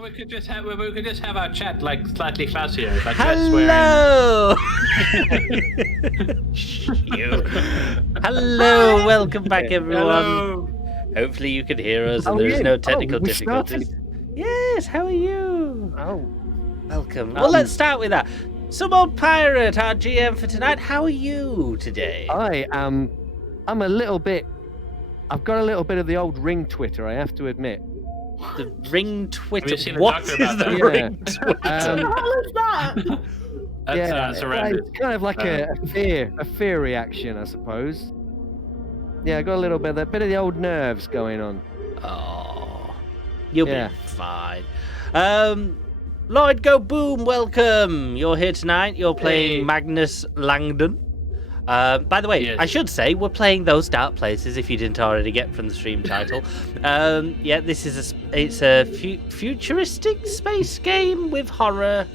Well, we could just have our chat like slightly fancier. Like Hello. Hello. Welcome back, everyone. Hello. Hopefully you can hear us and there's no technical we difficulties. started. Yes. How are you? Oh, Welcome. Well, let's start with that. Some old pirate, our GM for tonight. How are you today? I'm a little bit. I've got a little bit of the old ring Twitter, I have to admit. The ring Twitter. seen a What doctor is about the that? ring Yeah. Twitter? What the hell is that? That's horrendous. It's kind of like a fear reaction, I suppose. Yeah, I got a little bit of the old nerves going on. Oh, you'll Yeah. be fine. Lloyd Go Boom, welcome. You're here tonight. You're playing Hey. Magnus Langdon. By the way, Yes. I should say we're playing Those Dark Places. If you didn't already get from the stream title, yeah, this is a futuristic space game with horror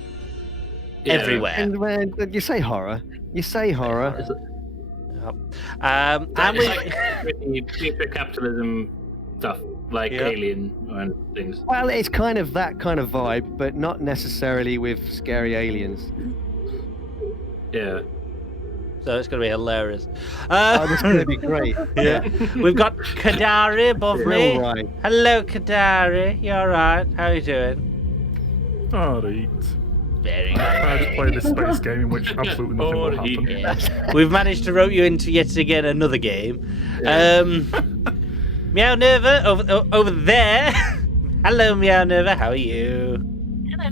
everywhere. And when you say horror, And It's we, like really future capitalism stuff, like Yeah. Alien and things. Well, it's kind of that kind of vibe, but not necessarily with scary aliens. Yeah. so it's going to be hilarious. Oh, this is going to be great. Yeah, we've got Kadari above me. Real right. Hello, Kadari. You all right? How are you doing? Alright. Very I tried to play this space game in which absolutely nothing will happen. good. Yeah. We've managed to rope you into yet again another game. Meow Nerva over there. Hello, Meow Nerva. How are you? Hello.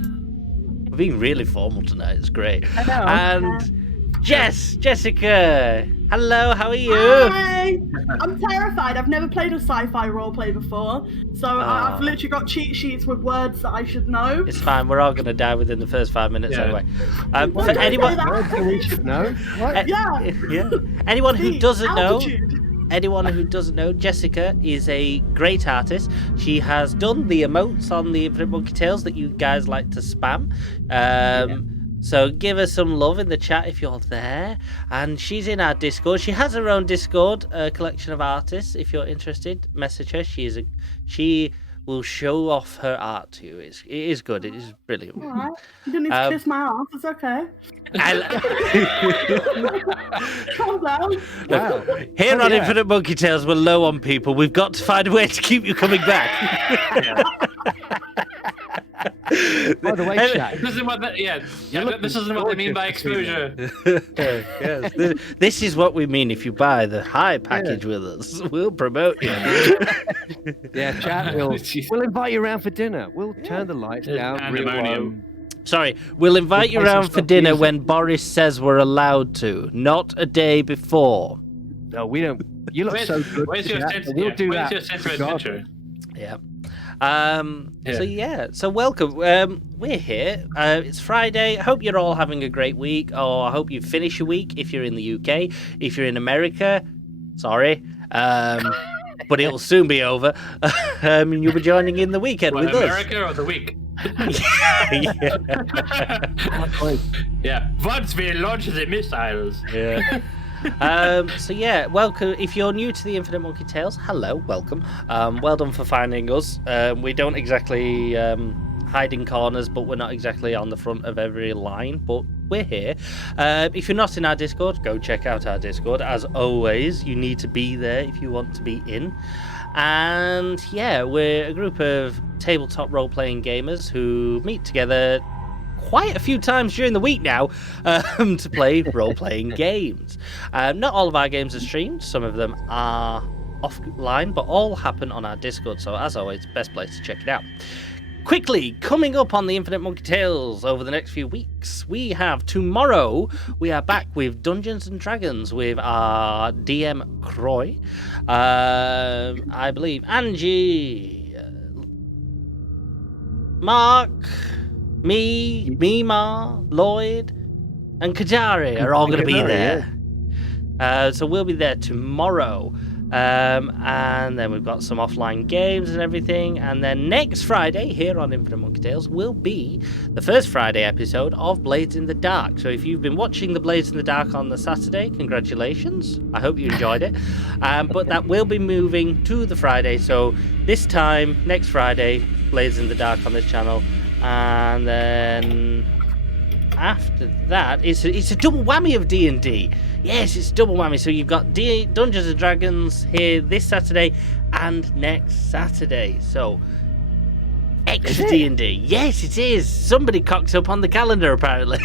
We're being really formal tonight. It's great. Hello. And Jessica. Hello. How are you? Hi. I'm terrified. I've never played a sci-fi roleplay before, so I've literally got cheat sheets with words that I should know. It's fine. We're all going to die within the first 5 minutes Yeah. anyway. Well, For don't say anyone, that. Words that we should know. What? Yeah. anyone who See, doesn't know. altitude. Anyone who doesn't know, Jessica is a great artist. She has done the emotes on the Infinite Monkey Tales that you guys like to spam. So give her some love in the chat if you're there. And she's in our Discord. She has her own Discord, a collection of artists. If you're interested, message her. She will show off her art to you. It is good. It is brilliant. All right. You didn't need to kiss my ass. It's okay. Calm down. Wow. Here Oh, on yeah. Infinite Monkey Tales, we're low on people. We've got to find a way to keep you coming back. By the way, chat. This isn't what that, this isn't what they mean by exposure. Yes. This is what we mean. If you buy the high package with us, we'll promote you. Yeah, chat. We'll invite you around for dinner. We'll turn the lights down. Real low. Pandemonium. Sorry, we'll invite you play some around for stuff dinner music. when Boris says we're allowed to, not a day before. No, we don't. You look Where's, so good. where's your chat, sense? but we'll do where's that. your sense of regardless. adventure? Yeah. Yeah. So welcome. We're here. It's Friday. I hope you're all having a great week, or I hope you finish your week if you're in the UK. If you're in America, sorry. But it'll soon be over. And you'll be joining in the weekend What, with America or the week? us. Yeah. Yeah. Once we launch the missiles. Yeah. So yeah, welcome. If you're new to the Infinite Monkey Tales, hello, welcome. Well done for finding us. We don't exactly hide in corners, but we're not exactly on the front of every line, but we're here. If you're not in our Discord, go check out our Discord. As always, you need to be there if you want to be in. And yeah, we're a group of tabletop role-playing gamers who meet together quite a few times during the week now to play role-playing games. Not all of our games are streamed. Some of them are offline, but all happen on our Discord. So as always, best place to check it out. Quickly, coming up on the Infinite Monkey Tales over the next few weeks, we have tomorrow, we are back with Dungeons & Dragons with our DM Croy, I believe Angie, Mark, me, Mima, Lloyd, and Kajari are all going to be there. So we'll be there tomorrow. And then we've got some offline games and everything. And then next Friday here on Infinite Monkey Tales will be the first Friday episode of Blades in the Dark. So if you've been watching the Blades in the Dark on the Saturday, congratulations. I hope you enjoyed it. But that will be moving to the Friday. So this time, next Friday, Blades in the Dark on this channel. And then after that, it's a double whammy of D&D. Yes, it's double whammy. So you've got Dungeons and Dragons here this Saturday and next Saturday. So extra D&D. Yes, it is. Somebody cocked up on the calendar apparently.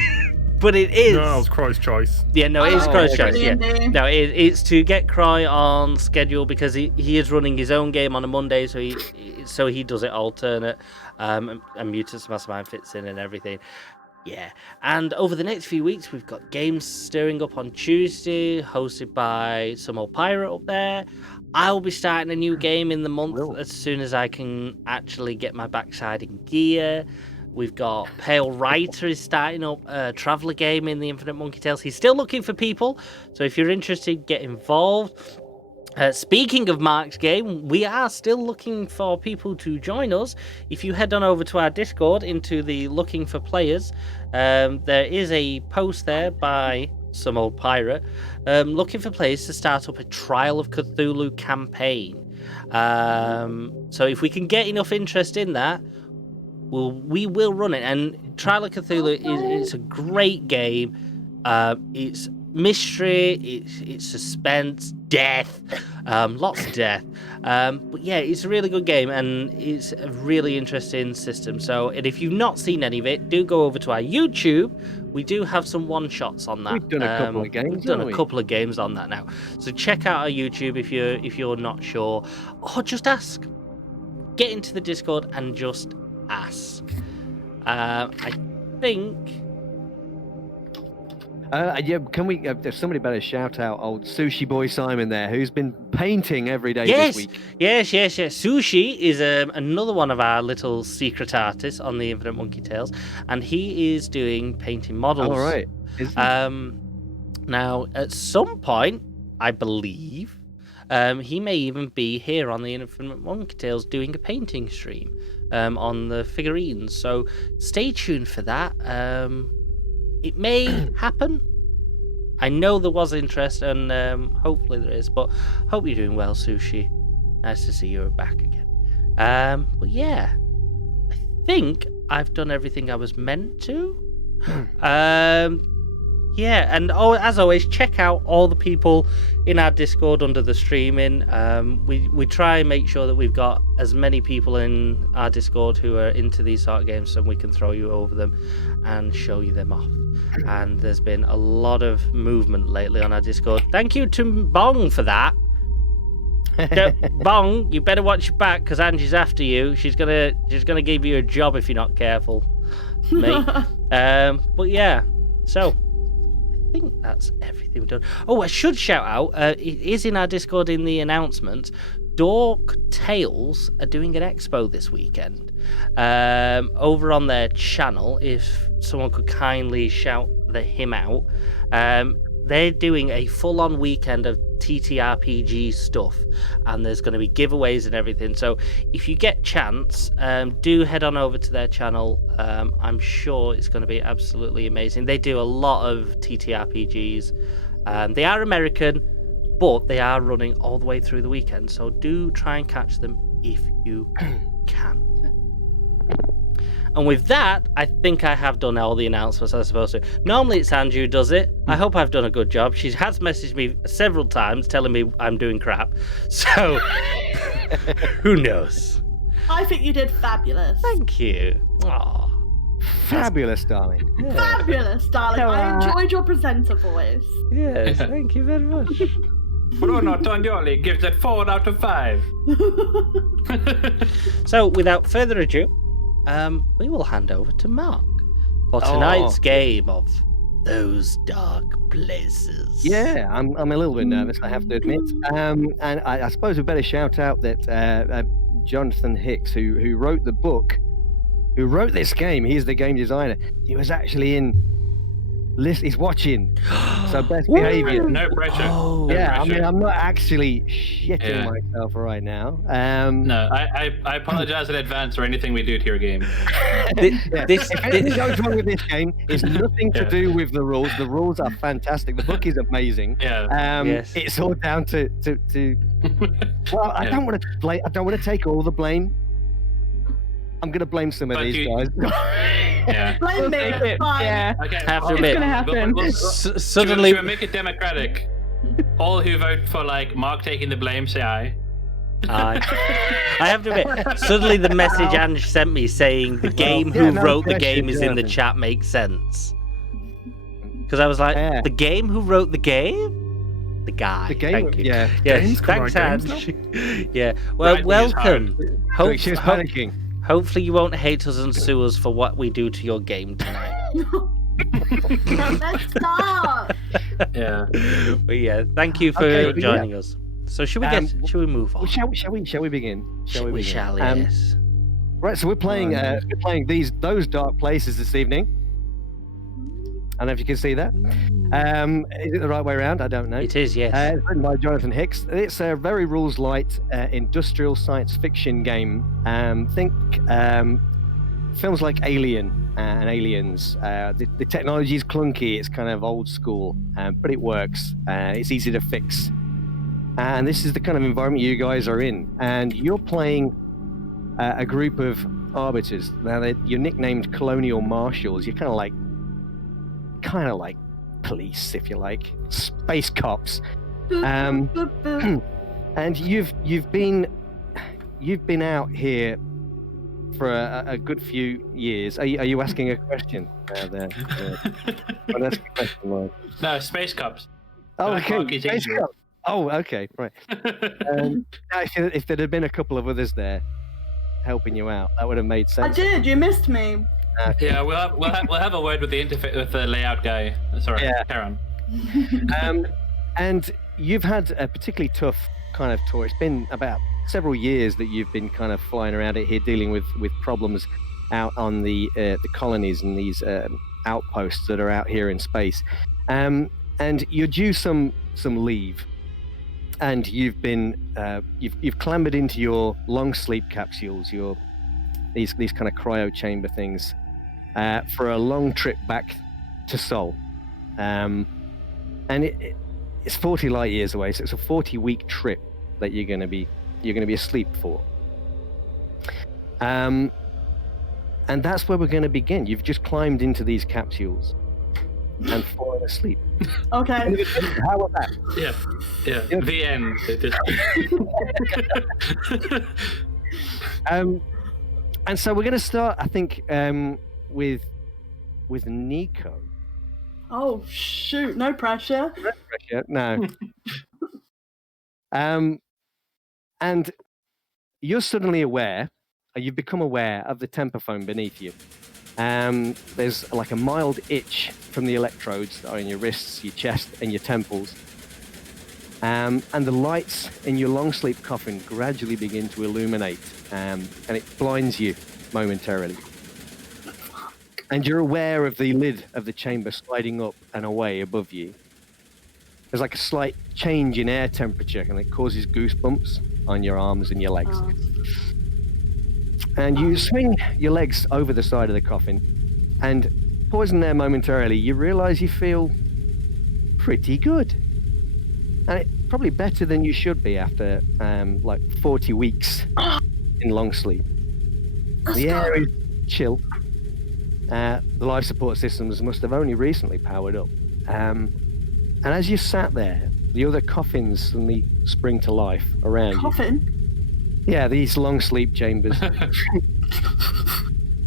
But it is. No, it was Croy's choice. Yeah, no, it is Croy's choice. Yeah. D&D. No, it's to get Croy on schedule because he is running his own game on a Monday, so he does it alternate. And Mutants Mastermind fits in and everything. Yeah, and over the next few weeks, we've got games stirring up on Tuesday, hosted by some old pirate up there. I'll be starting a new game in the month as soon as I can actually get my backside in gear. We've got Pale Writer is starting up a Traveller game in the Infinite Monkey Tales. He's still looking for people, so if you're interested, get involved. Speaking of Mark's game, we are still looking for people to join us. If you head on over to our Discord into the Looking for Players, there is a post there by some old pirate looking for players to start up a Trial of Cthulhu campaign. So if we can get enough interest in that, we will run it. And Trial of Cthulhu is a great game. It's mystery, it's suspense, death, lots of death. But yeah, it's a really good game and it's a really interesting system. So, and if you've not seen any of it, do go over to our YouTube. We do have some one-shots on that. We've done a couple of games. We've done a couple of games on that now. So check out our YouTube if you're not sure, or just ask. Get into the Discord and just ask. I think. Yeah, can we? There's somebody better shout out old Sushi Boy Simon there, who's been painting every day this week. Yes. Sushi is another one of our little secret artists on the Infinite Monkey Tales, and he is doing painting models. All right. Now, at some point, I believe, he may even be here on the Infinite Monkey Tales doing a painting stream on the figurines. So stay tuned for that. It may happen. I know there was interest, and hopefully there is. But hope you're doing well, Sushi. Nice to see you're back again. But yeah, I think I've done everything I was meant to. Yeah, and as always, check out all the people in our Discord under the streaming. We try and make sure that we've got as many people in our Discord who are into these sort of games, so we can throw you over them and show you them off. And there's been a lot of movement lately on our Discord. Thank you to Bong for that. Bong, you better watch your back because Angie's after you. She's gonna give you a job if you're not careful, mate. But yeah, so. I think that's everything we've done. Oh, I should shout out, it is in our Discord in the announcement, Dork Tales are doing an expo this weekend. Over on their channel, if someone could kindly shout him out, they're doing a full-on weekend of TTRPG stuff, and there's going to be giveaways and everything. So if you get chance, do head on over to their channel. I'm sure it's going to be absolutely amazing. They do a lot of TTRPGs. They are American, but they are running all the way through the weekend. So do try and catch them if you can. And with that, I think I have done all the announcements I'm supposed to. Normally it's Andrew who does it. I hope I've done a good job. She has messaged me several times telling me I'm doing crap. So, who knows? I think you did fabulous. Thank you. Aww. Fabulous, darling. Yeah. Fabulous, darling. I enjoyed your presenter voice. Yes, thank you very much. Bruno Tognoli gives it 4 out of 5. So, without further ado, we will hand over to Mark for tonight's game of Those Dark Places. Yeah, I'm a little bit nervous, I have to admit. And I suppose we better shout out that Jonathan Hicks, who wrote the book, who wrote this game, he's the game designer. He was actually in He's watching. So best behavior. No pressure. Oh. No Yeah, I pressure. mean, I'm not actually shitting Yeah. myself right now. No, I apologize in advance for anything we do to your game. This If anything goes wrong with this game, it's nothing to Yeah. do with the rules. The rules are fantastic. The book is amazing. Yeah. Yes. It's all down to. Well, I Yeah. don't want to blame. I don't want to take all the blame. I'm going to blame some of But these you- guys. Yeah. Blame me. It's fine. Yeah. Okay. Have to well, admit- It's gonna happen. Suddenly, Should we make it democratic? All who vote for like Mark taking the blame say aye. I have to admit, suddenly the message Ange sent me saying the game yeah, who no wrote the pressure, game is in the Jonathan. chat makes sense. Because I was like, Yeah. the game who wrote the game? The guy. The game, Thank you. yeah. Yes, Games can thanks, write games Ange. Yeah. Well, Writing is welcome. So she was panicking. Hopefully you won't hate us and sue us for what we do to your game tonight. Let's start. Yeah. But yeah, thank you for Okay, but joining us. So should we move on? Shall we begin? We begin? shall, yes. Right, so we're playing those dark places this evening. I don't know if you can see that. Is it the right way around? I don't know. It is, yes. It's written by Jonathan Hicks. It's a very rules light industrial science fiction game. Think films like Alien and Aliens. The technology is clunky. It's kind of old school, but it works. It's easy to fix. And this is the kind of environment you guys are in. And you're playing a group of arbiters. Now, you're nicknamed Colonial Marshals. You're kind of like police, if you like, space cops. And you've been out here for a good few years. Are you asking a question there? Well, that's a question, Lloyd. No, space cops. Oh, Mark okay. is Space easier. cops. Oh, okay, right. Now, if there had been a couple of others there helping you out, that would have made I sense. did. You missed me. Yeah, we'll have a word with the interface with the layout guy. Sorry, Yeah. Karen. And you've had a particularly tough kind of tour. It's been about several years that you've been kind of flying around it here, dealing with problems out on the colonies and these outposts that are out here in space. And you're due some leave, and you've been you've clambered into your long sleep capsules, these kind of cryo chamber things, for a long trip back to Seoul. And it's 40 light years away, so it's a 40-week trip that you're going to be asleep for. And that's where we're going to begin. You've just climbed into these capsules and fallen asleep. Okay. How about that? Yeah. The end. And so we're going to start, I think, with Nico. Oh shoot! No pressure. No. And you're suddenly aware, or you've become aware of the tempophone beneath you. There's like a mild itch from the electrodes that are in your wrists, your chest, and your temples. And the lights in your long sleep coffin gradually begin to illuminate, and it blinds you momentarily. And you're aware of the lid of the chamber sliding up and away above you. There's like a slight change in air temperature, and it causes goosebumps on your arms and your legs. Oh. And you swing your legs over the side of the coffin, and pausing there momentarily, you realize you feel pretty good. And it's probably better than you should be after like 40 weeks in long sleep. The air is chill. The life support systems must have only recently powered up. And as you sat there, the other coffins suddenly spring to life around you. Coffin. Yeah, these long sleep chambers.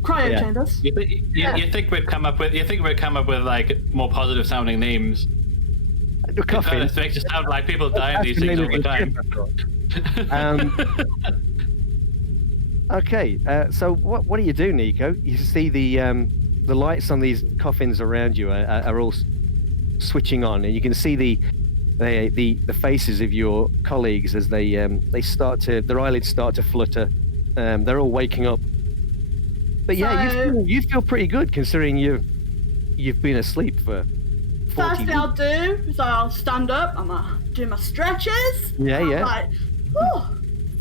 Cryo Yeah. chambers. You think we'd come up with like more positive sounding names? The coffin. It makes it sound like people die in these things all the time. Okay, so what do you do, Nico? You see the lights on these coffins around you are all switching on, and you can see the faces of your colleagues as their eyelids start to flutter. They're all waking up. But yeah, you feel pretty good considering you've been asleep for 40 First thing I'll do is I'll stand up, I'm gonna do my stretches. Yeah, I'm yeah. like, oh,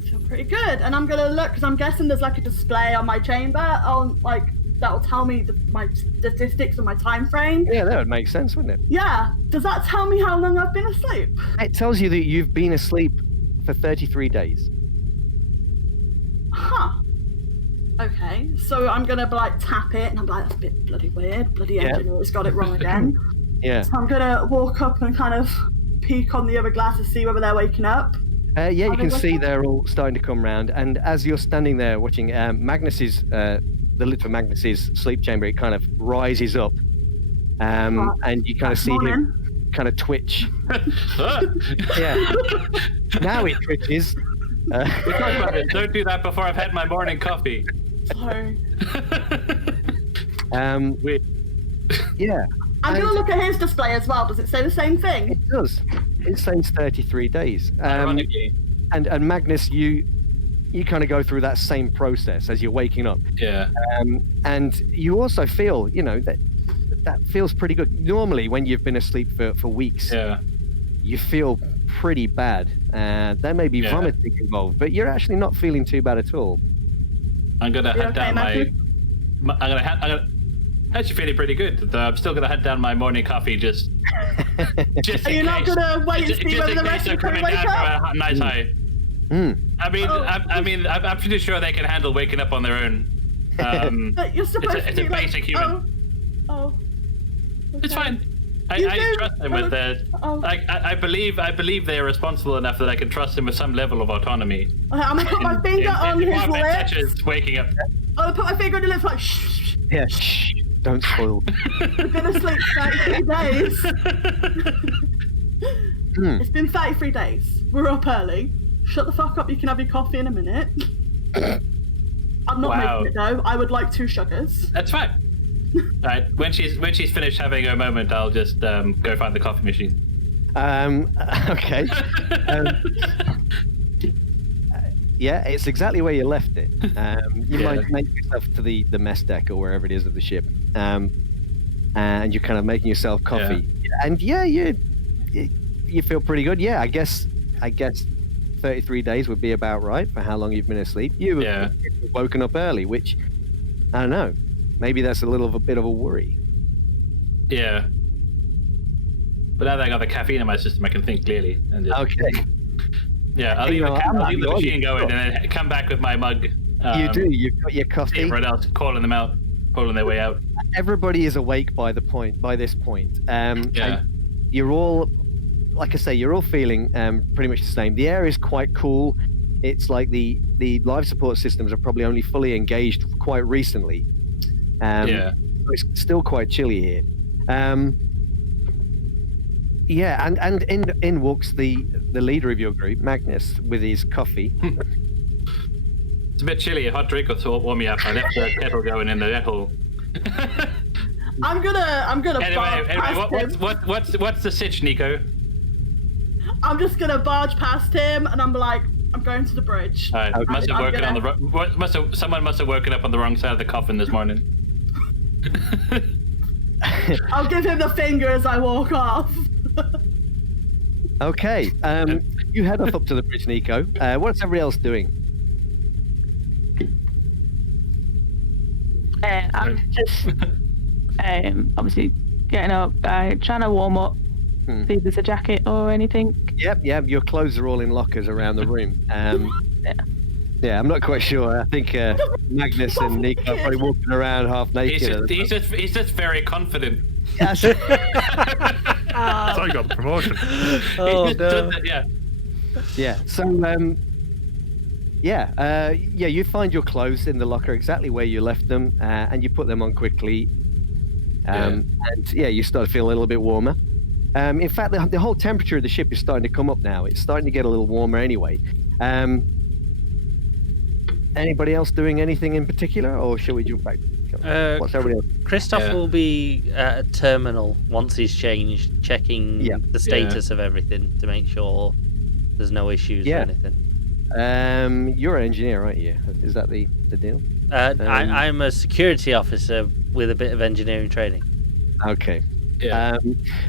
feel pretty good. And I'm gonna look, because I'm guessing there's like a display on my chamber on like that'll tell me my statistics and my time frame. Yeah, that would make sense, wouldn't it? Yeah. Does that tell me how long I've been asleep? It tells you that you've been asleep for 33 days. Huh. Okay. So I'm gonna like tap it, and I'm like, that's a bit bloody weird. Bloody engineer's got it wrong again. Yeah. So I'm gonna walk up and kind of peek on the other glass to see whether they're waking up. Yeah, you can see they're all starting to come round, and as you're standing there watching, Magnus's the lid for Magnus's sleep chamber, it kind of rises up, and you kind of see him kind of twitch. Yeah. Now it twitches. We talked about it. Don't do that before I've had my morning coffee. Sorry. Wait. Yeah. I'm gonna look at his display as well. Does it say the same thing? It does. It says 33 days. Ironically. And Magnus, you kind of go through that same process as you're waking up. Yeah. And you also feel, that feels pretty good. Normally, when you've been asleep for weeks, you feel pretty bad. There may be vomiting involved, but you're actually not feeling too bad at all. I'm gonna head down I'm gonna actually feeling pretty good. Though I'm still gonna head down my morning coffee just Are you not gonna wait and see whether the rest of the crew wake up? A nice high. I mean, I'm pretty sure they can handle waking up on their own. But you're supposed it's to a basic human. Okay. It's fine. I trust them with their. I believe they are responsible enough that I can trust them with some level of autonomy. Okay, I'm gonna put my finger on his lips. Touches waking up. I'm gonna put my finger on the lips like shh. Yeah, shh. Don't spoil. We've been asleep 33 days. It's been 33 days. We're up early. Shut the fuck up. You can have your coffee in a minute. I'm not making it though. I would like 2 sugars. That's fine. Right. When she's finished having her moment, I'll just go find the coffee machine. Okay. Yeah, it's exactly where you left it. You might make yourself to the mess deck or wherever it is of the ship, and you're kind of making yourself coffee. And you feel pretty good. Yeah, I guess 33 days would be about right for how long you've been asleep. You've woken up early, which I don't know. Maybe that's a bit of a worry. Yeah. But now that I got the caffeine in my system, I can think clearly. And just... Okay. Yeah, I'll leave the machine going and then come back with my mug. You do. You've got your coffee. Everyone else calling them out, pulling their way out. Everybody is awake by this point. And you're all, like I say, you're all feeling pretty much the same. The air is quite cool. It's like the life support systems are probably only fully engaged quite recently. It's still quite chilly here. And in walks the leader of your group, Magnus, with his coffee. It's a bit chilly. A hot drink will warm me up. I left the kettle going in the kettle. I'm gonna. Anyway, what's the sitch, Nico? I'm just gonna barge past him, and I'm like, I'm going to the bridge. All right. Someone must have woken up on the wrong side of the coffin this morning. I'll give him the finger as I walk off. Okay. You head up to the bridge, Nico. What's everybody else doing? I'm just obviously getting up, trying to warm up. See if there's a jacket or anything. Yep. Your clothes are all in lockers around the room. Yeah, I'm not quite sure. I think Magnus and Nico are probably walking around half naked. He's just very confident. Yes. So I got the promotion. Yeah. So you find your clothes in the locker exactly where you left them, and you put them on quickly. And you start to feel a little bit warmer. In fact, the whole temperature of the ship is starting to come up now. It's starting to get a little warmer anyway. Anybody else doing anything in particular, or shall we jump back? What's everybody else? Christoph will be at a terminal once he's changed, checking the status of everything to make sure there's no issues or anything. You're an engineer, aren't you? Is that the deal? I'm a security officer with a bit of engineering training. Okay. Yeah.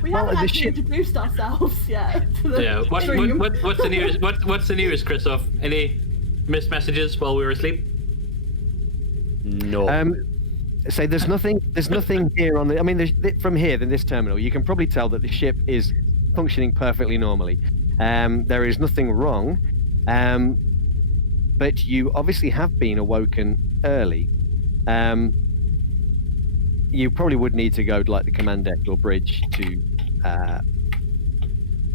We haven't actually introduced ourselves yet. To the What's the news? What's the news, Christoph? Any missed messages while we were asleep? No. Say there's nothing here on the. I mean, from here, in this terminal, you can probably tell that the ship is functioning perfectly normally. There is nothing wrong, but you obviously have been awoken early. You probably would need to go to like the command deck or bridge to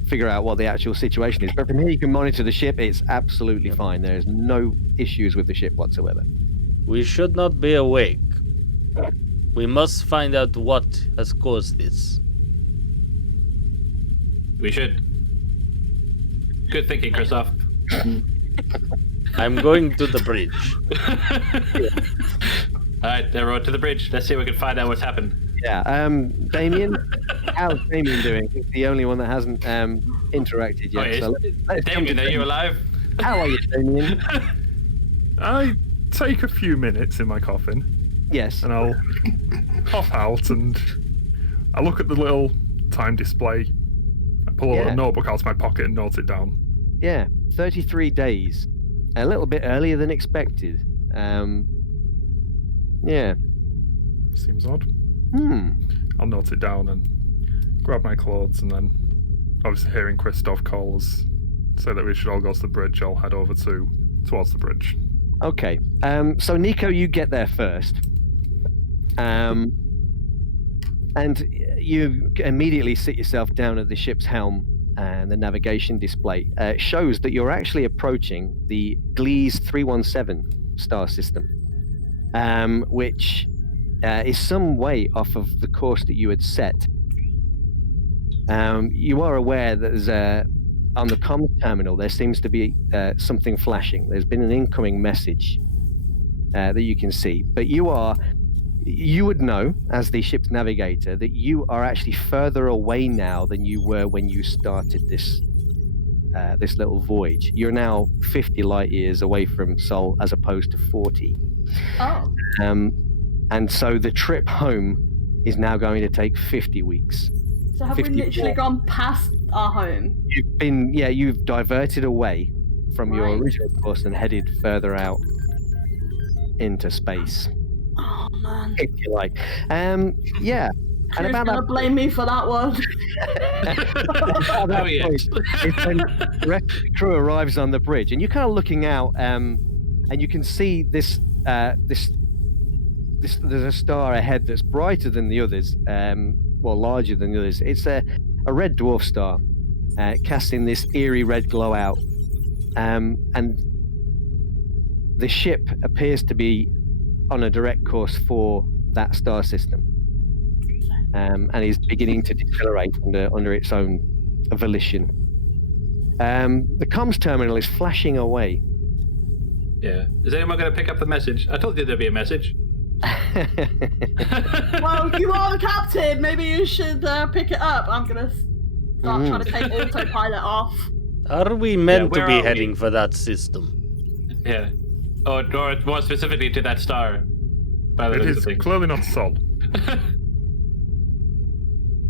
figure out what the actual situation is. But from here, you can monitor the ship. It's absolutely fine. There's no issues with the ship whatsoever. We should not be awake. We must find out what has caused this. We should. Good thinking, Christoph. I'm going to the bridge. Alright, they're on to the bridge. Let's see if we can find out what's happened. Yeah, Damien, how's Damien doing? He's the only one that hasn't interacted yet. Damien, are you alive? How are you, Damien? I take a few minutes in my coffin. Yes. And I'll hop out and I look at the little time display. I pull a notebook out of my pocket and note it down. Yeah, 33 days. A little bit earlier than expected. Yeah. Seems odd. I'll note it down and grab my clothes, and then, obviously hearing Christoph call us, say that we should all go to the bridge, I'll head over towards the bridge. Okay. So Nico, you get there first. And you immediately sit yourself down at the ship's helm, and the navigation display shows that you're actually approaching the Gliese 317 star system, which is some way off of the course that you had set. You are aware that there's on the comms terminal there seems to be something flashing. There's been an incoming message that you can see, but you would know, as the ship's navigator, that you are actually further away now than you were when you started this little voyage. You're now 50 light years away from Sol as opposed to 40. Oh. And so the trip home is now going to take 50 weeks. So have we literally gone past our home? You've diverted away from your original course and headed further out into space. Oh man. If you like. Yeah. Who's gonna blame me for that one? Is when the rest of the crew arrives on the bridge, and you're kind of looking out, and you can see this. There's a star ahead that's brighter than the others, larger than the others. It's a red dwarf star, casting this eerie red glow out, and the ship appears to be on a direct course for that star system, and is beginning to decelerate under its own volition. The comms terminal is flashing away. Yeah. Is anyone going to pick up the message? I told you there'd be a message. Well, you are the captain. Maybe you should pick it up. I'm going to start trying to take autopilot off. Are we meant to be heading for that system? Yeah. Or more specifically to that star. It is clearly not Sol.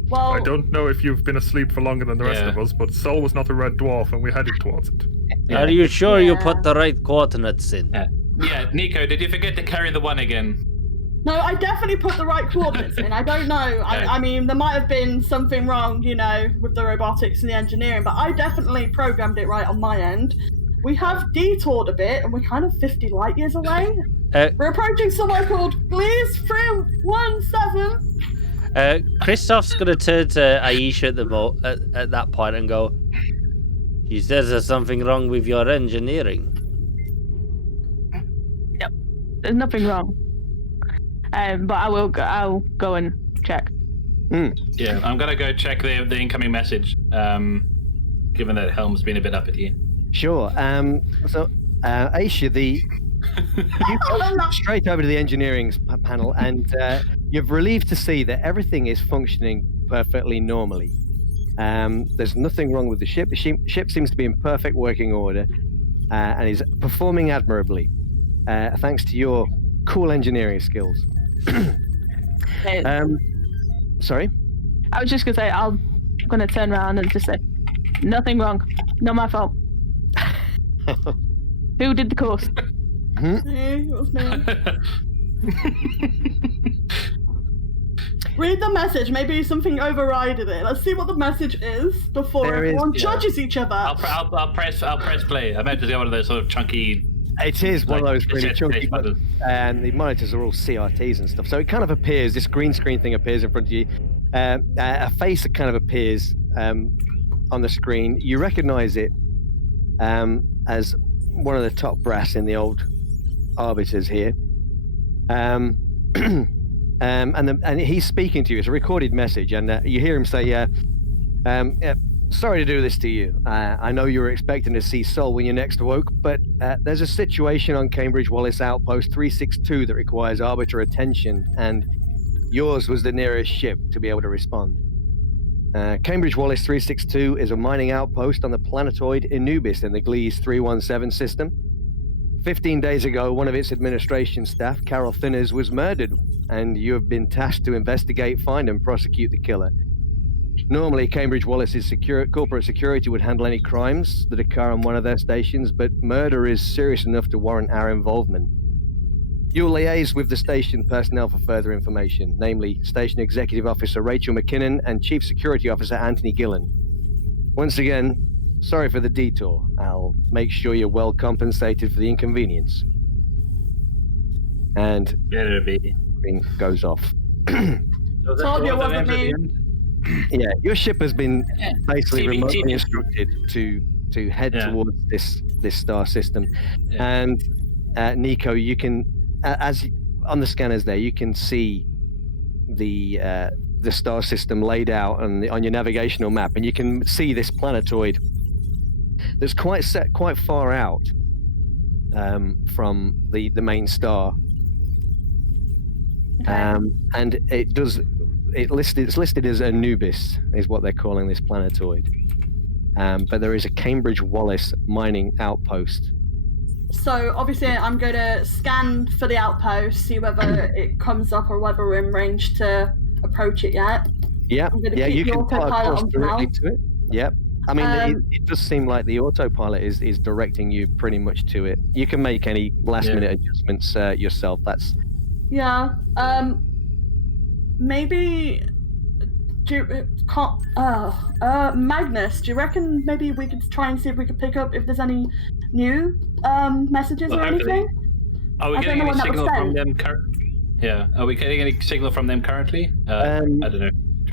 Well, I don't know if you've been asleep for longer than the rest of us, but Sol was not a red dwarf and we headed towards it. Yeah. Are you sure you put the right coordinates in? Yeah, Nico, did you forget to carry the one again? No, I definitely put the right coordinates in. I don't know. I mean, there might have been something wrong, with the robotics and the engineering, but I definitely programmed it right on my end. We have detoured a bit, and we're kind of 50 light years away. We're approaching somewhere called Gliese 317. Christoph's going to turn to Aisha at that point and go, "He says there's something wrong with your engineering." Yep, there's nothing wrong. But I'll go and check. Yeah, I'm going to go check the incoming message, given that Helm's been a bit uppity. Sure. So, Aisha, you go straight over to the engineering panel, and you're relieved to see that everything is functioning perfectly normally. There's nothing wrong with the ship. The ship seems to be in perfect working order, and is performing admirably, thanks to your cool engineering skills. Sorry? I was just gonna say I'm gonna turn around and just say, nothing wrong, not my fault. Who did the course? It was me. Read the message. Maybe something overrided it. Let's see what the message is before everyone judges each other. I'll press play. I meant to get one of those sort of chunky. It is one of those really chunky buttons, and the monitors are all CRTs and stuff. So it kind of appears, this green screen thing appears in front of you. A face that kind of appears on the screen. You recognize it as one of the top brass in the old arbiters here. And he's speaking to you. It's a recorded message, and you hear him say, sorry to do this to you. I know you were expecting to see Sol when you next awoke, but there's a situation on Cambridge Wallace Outpost 362 that requires arbiter attention, and yours was the nearest ship to be able to respond. Cambridge Wallace 362 is a mining outpost on the planetoid Anubis in the Gliese 317 system. 15 days ago, one of its administration staff, Carol Thinners, was murdered, and you have been tasked to investigate, find, and prosecute the killer. Normally, Cambridge Wallace's corporate security would handle any crimes that occur on one of their stations, but murder is serious enough to warrant our involvement. You'll liaise with the station personnel for further information, namely Station Executive Officer Rachel McKinnon and Chief Security Officer Anthony Gillen. Once again, sorry for the detour. I'll make sure you're well compensated for the inconvenience. And screen goes off. Told you it wasn't me. Yeah, your ship has been basically remotely instructed to head towards this star system. Yeah. And Nico, you can, as on the scanners there, you can see the star system laid out on your navigational map, and you can see this planetoid that's quite far out from the main star. And it's listed as Anubis, is what they're calling this planetoid. But there is a Cambridge Wallace mining outpost. So obviously I'm going to scan for the outpost, see whether it comes up or whether we're in range to approach it yet. Yeah, you can course directly to it. Yep. I mean, it does seem like the autopilot is directing you pretty much to it. You can make any last-minute adjustments yourself. That's... Yeah. Maybe... Magnus, do you reckon maybe we could try and see if we could pick up if there's any new messages or anything? Are we getting any signal from them Are we getting any signal from them currently? I don't know.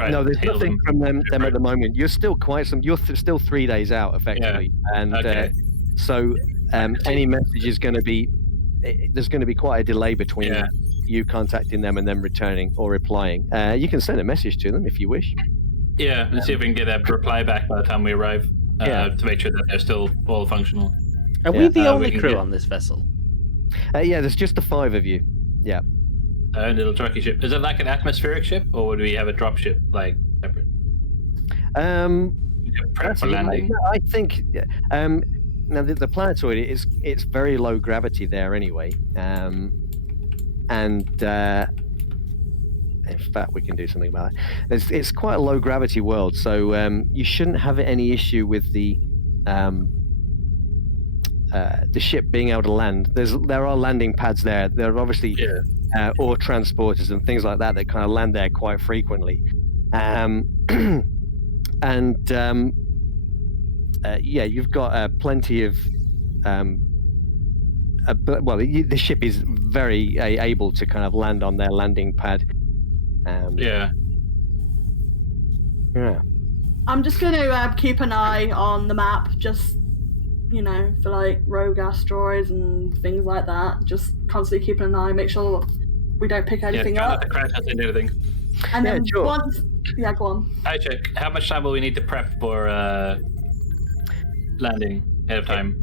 No, there's nothing from them at the moment. You're still still 3 days out, effectively. Yeah. And so any message is going to be... There's going to be quite a delay between you contacting them and them returning or replying. You can send a message to them if you wish. Yeah, let's see if we can get a reply back by the time we arrive to make sure that they're still all functional. Are we the only crew on this vessel? Yeah, there's just the 5 of you. Yeah. Little trucky ship. Is it like an atmospheric ship, or would we have a drop ship, like separate? Prep for landing. I think. Now the planetoid it's very low gravity there anyway, and in fact we can do something about it. It's quite a low gravity world, so you shouldn't have any issue with the ship being able to land. There are landing pads there. There are obviously ore transporters and things like that kind of land there quite frequently, you've got plenty of the ship is very able to kind of land on their landing pad. I'm just going to keep an eye on the map, just for like rogue asteroids and things like that. Just constantly keeping an eye, make sure we don't pick anything up. The crash hasn't anything. And then once, go on. I check. How much time will we need to prep for landing ahead of time?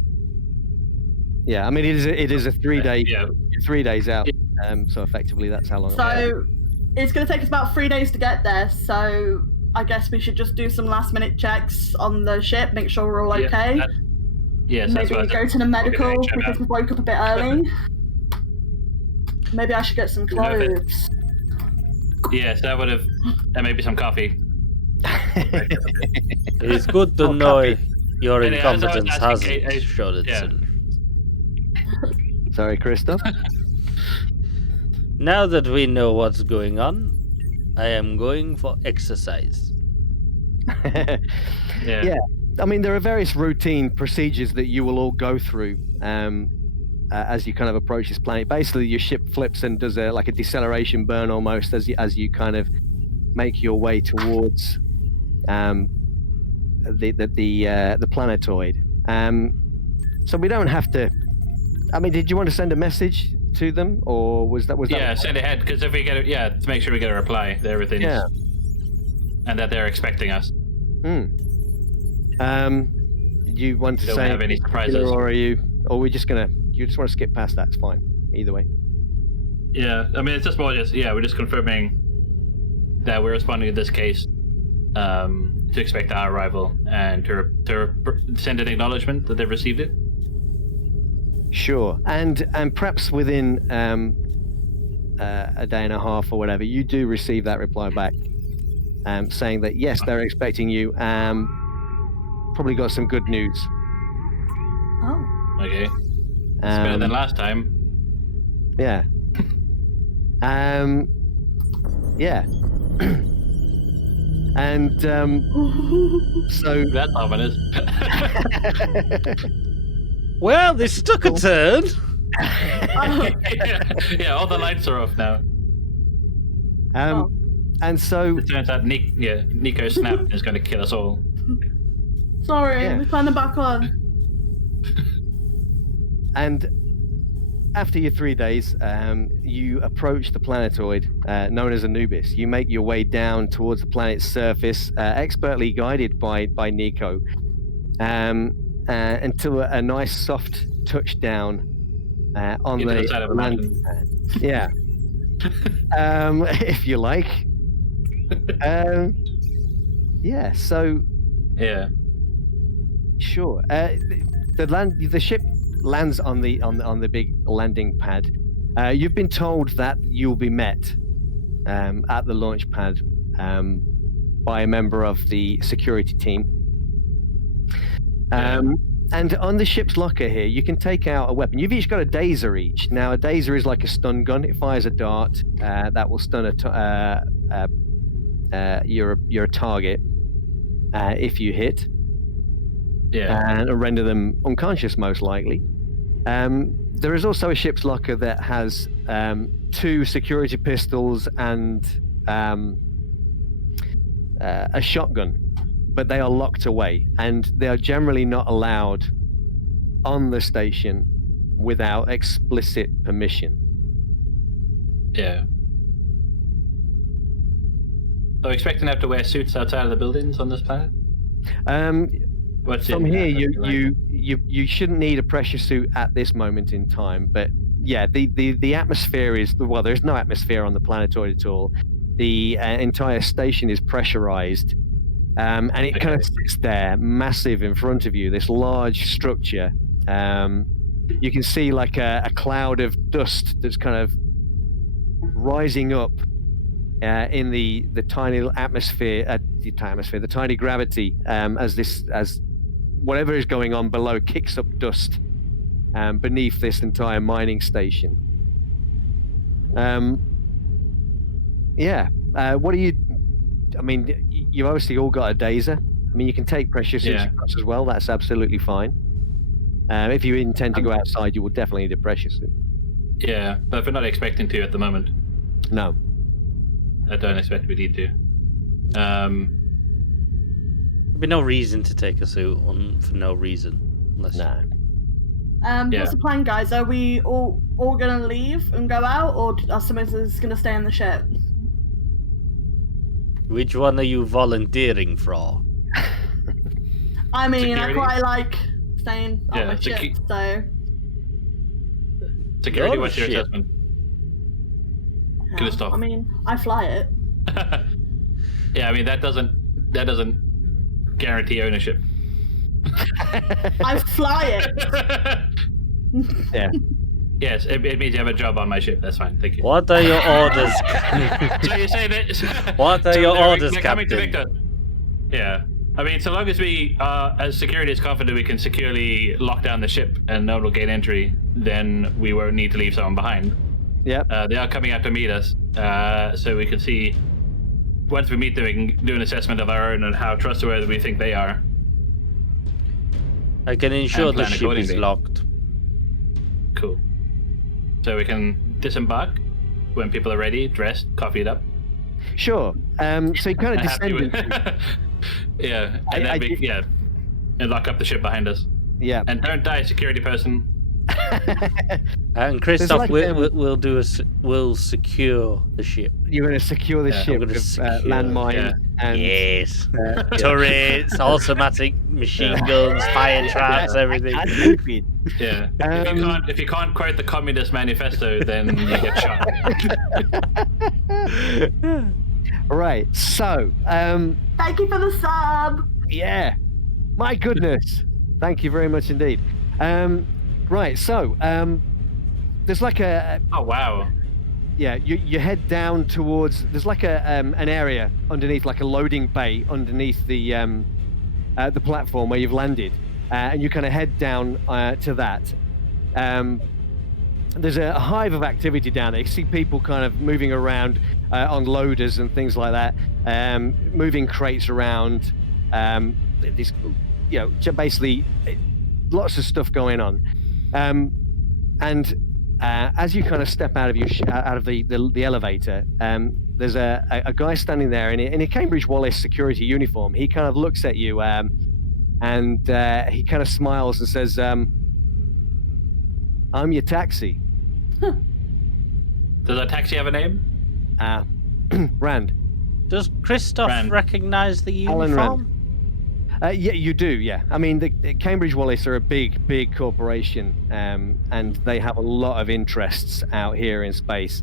Yeah, I mean it is a 3 day, 3 days out. So effectively that's how long. So it's going to take us about 3 days to get there. So I guess we should just do some last minute checks on the ship, make sure we're all okay. Maybe go to the medical because we woke up a bit early. Maybe I should get some clothes. Yes, that would have, and maybe some coffee. It's good to know your And I was incompetence asking hasn't showed yeah. itself. Sorry, Christoph. Now that we know what's going on, I am going for exercise. Yeah. I mean, there are various routine procedures that you will all go through as you kind of approach this planet. Basically, your ship flips and does like a deceleration burn almost as you kind of make your way towards the planetoid. So we don't have to. I mean, did you want to send a message to them, or was that? Yeah, send ahead, because if we get to make sure we get a reply to everything. Yeah. And that they're expecting us. You want to Don't say have any surprises. or are you? Or we're just gonna? You just want to skip past that? It's fine. Either way. Yeah, I mean, it's just more we're just confirming that we're responding in this case to expect our arrival and to send an acknowledgement that they've received it. Sure, and perhaps within a day and a half or whatever, you do receive that reply back, saying that yes, they're expecting you. Probably got some good news. Oh. Okay. It's better than last time. Yeah. Yeah. And so That's ominous. Well, this took a turn. Yeah, all the lights are off now. and so It turns out Nico Snap is going to kill us all. Sorry, Yeah. we turn them back on. and after your 3 days, you approach the planetoid known as Anubis. You make your way down towards the planet's surface, expertly guided by Nico, until a nice soft touchdown on Into the the side of a landing mountain. pad. Yeah. If you like. Yeah. So Yeah. sure. The ship lands on the big landing pad. You've been told that you'll be met at the launch pad by a member of the security team. And on the ship's locker here, you can take out a weapon. You've each got a dazer each. Now, a dazer is like a stun gun. It fires a dart that will stun your target if you hit. Yeah. And render them unconscious, most likely. There is also a ship's locker that has 2 security pistols and a shotgun, but they are locked away, and they are generally not allowed on the station without explicit permission. Yeah. So expecting to have to wear suits outside of the buildings on this planet? What's From in here, that? you shouldn't need a pressure suit at this moment in time, but yeah, the atmosphere is there's no atmosphere on the planetoid at all. The entire station is pressurized, and it kind of sits there, massive in front of you. This large structure. You can see like a cloud of dust that's kind of rising up in the tiny atmosphere, the tiny gravity, as whatever is going on below kicks up dust beneath this entire mining station. What do you? I mean, you've obviously all got a dazer. I mean, you can take pressure suits across as well. That's absolutely fine. If you intend to go outside, you will definitely need a pressure suit. Yeah, but if we're not expecting to at the moment. No. I don't expect we need to. There'd be no reason to take a suit for no reason. Unless... No. What's the plan, guys? Are we all gonna leave and go out, or are some of us gonna stay on the ship? Which one are you volunteering for? I mean, Security? I quite like staying on my ship, so... Security, Your what's your ship. assessment? Good stuff. I mean, I fly it. Yeah, I mean that doesn't guarantee ownership. I fly it. Yeah. Yes, it means you have a job on my ship. That's fine. Thank you. What are your orders? So you say that? What are your orders, they're coming to Captain? Victor. Yeah. I mean, so long as we, as security is confident we can securely lock down the ship and no one will gain entry, then we won't need to leave someone behind. Yep. They are coming out to meet us, so we can see, once we meet them, we can do an assessment of our own and how trustworthy we think they are. I can ensure And the plan ship is accordingly. locked. Cool. So we can disembark when people are ready, dressed, coffeeed up. Sure. So you kind of and happy descend. with- yeah, and then and lock up the ship behind us. Yeah. And don't die, security person. And Christoph like, will secure the ship. You're going to secure the Yeah, I'm ship gonna with secure, landmines yeah. and Yes. yeah. Turrets, automatic machine guns, fire traps, everything. And stupid. Yeah. If you can't quote the Communist Manifesto, then you get shot. Right. So, Thank you for the sub. yeah. My goodness. Thank you very much indeed. Right. So, there's like Oh wow. yeah, you head down towards. There's like an area underneath, like a loading bay underneath the platform where you've landed, and you kind of head down to that. There's a hive of activity down there. You see people kind of moving around on loaders and things like that, moving crates around. This, basically lots of stuff going on. And as you kind of step out of the elevator, there's a guy standing there in a Cambridge Wallace security uniform. He kind of looks at you, and he kind of smiles and says, "I'm your taxi." Does that taxi have a name? Rand. Does Christoph Rand. recognize the Alan uniform? Yeah, you do. Yeah, I mean, the Cambridge Wallace are a big corporation, and they have a lot of interests out here in space.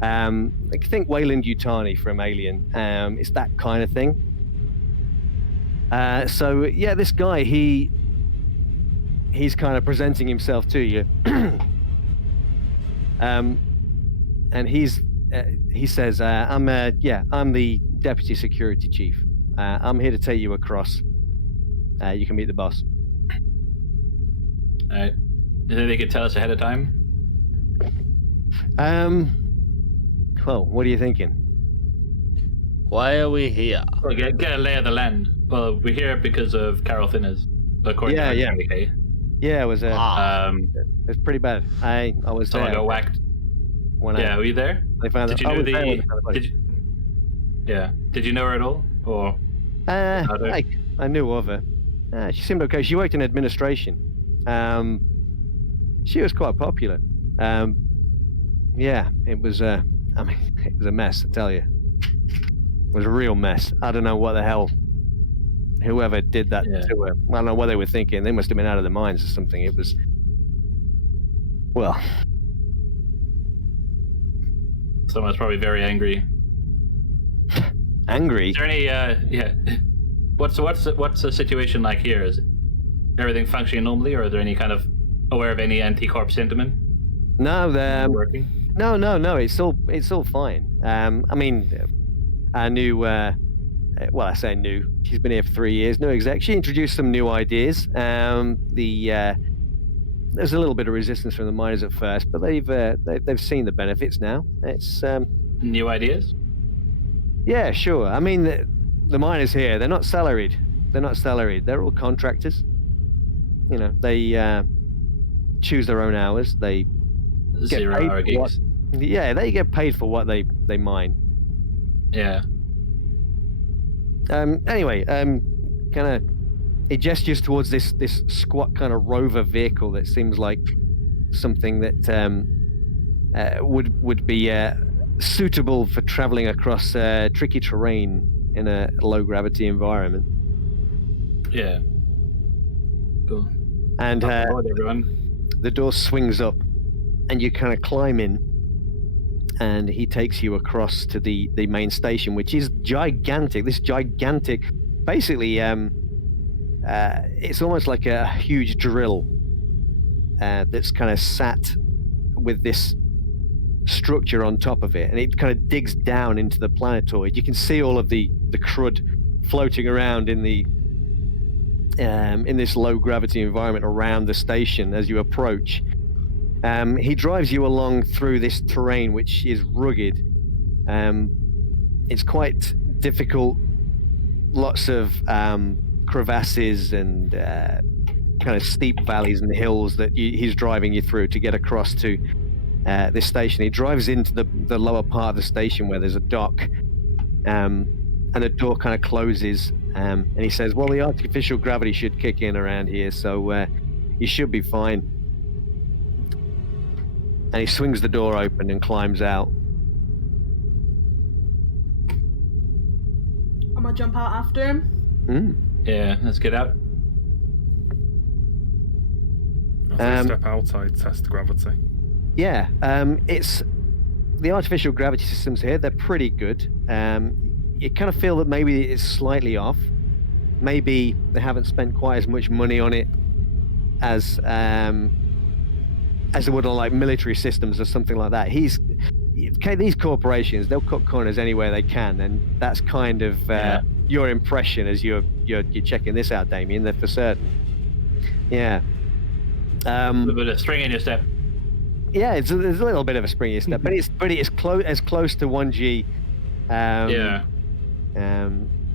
Think Wayland Yutani from Alien. It's that kind of thing. So yeah, this guy, he's kind of presenting himself to you, and he says, I'm the deputy security chief. I'm here to take you across. You can meet the boss. Alright. You think they could tell us ahead of time? Well, what are you thinking? Why are we here? Well, get a lay of the land. Well, we're here because of Carol Thinners. According Yeah, to yeah. IMT. Yeah, it was Ah. it was pretty bad. I was Someone there got whacked. when Yeah, were you there? they found Did that. you I know was there when they found the body. Did you know her at all? Or Other? I knew of her. She seemed okay. She worked in administration. She was quite popular. Yeah, it was. It was a mess, I tell you. It was a real mess. I don't know what the hell. Whoever did that Yeah. to her, I don't know what they were thinking. They must have been out of their minds or something. It was. Well, someone's probably very angry. angry. Is there any What's the situation like here? Is everything functioning normally, or are there any kind of aware of any anti-corp sentiment No, working? no. It's all fine. I mean, I knew. Well, I say new. She's been here for 3 years. New exec. She introduced some new ideas. There's a little bit of resistance from the miners at first, but they've seen the benefits now. It's New ideas? yeah, sure. I mean, the miners here, they're not salaried. They're all contractors. You know, they choose their own hours. They get 0 paid hour for what, gigs. yeah, they get paid for what they mine. Yeah. Anyway, kind of, he gestures towards this squat kind of rover vehicle that seems like something that would be suitable for traveling across tricky terrain in a low gravity environment. Yeah. Cool. And Hello, everyone. the door swings up, and you kind of climb in, and he takes you across to the main station, which is gigantic. This gigantic, basically, it's almost like a huge drill that's kind of sat with this structure on top of it, and it kind of digs down into the planetoid. You can see all of the crud floating around in the in this low gravity environment around the station as you approach. He drives you along through this terrain, which is rugged. It's quite difficult. Lots of crevasses and kind of steep valleys and hills that he's driving you through to get across to this station. He drives into the lower part of the station where there's a dock, and the door kind of closes, and he says, well, the artificial gravity should kick in around here, so you should be fine. And he swings the door open and climbs out. I'm gonna jump out after him. Yeah, let's get out. As I step out, I test gravity. Yeah, it's the artificial gravity systems here. They're pretty good. You kind of feel that maybe it's slightly off. Maybe they haven't spent quite as much money on it as they would on like military systems or something like that. These corporations, they'll cut corners anywhere they can, and that's kind of your impression as you're checking this out, Damien. That for certain. Yeah. A little bit of string in your step. Yeah, there's a little bit of a spring in your step, but it's as close to 1G.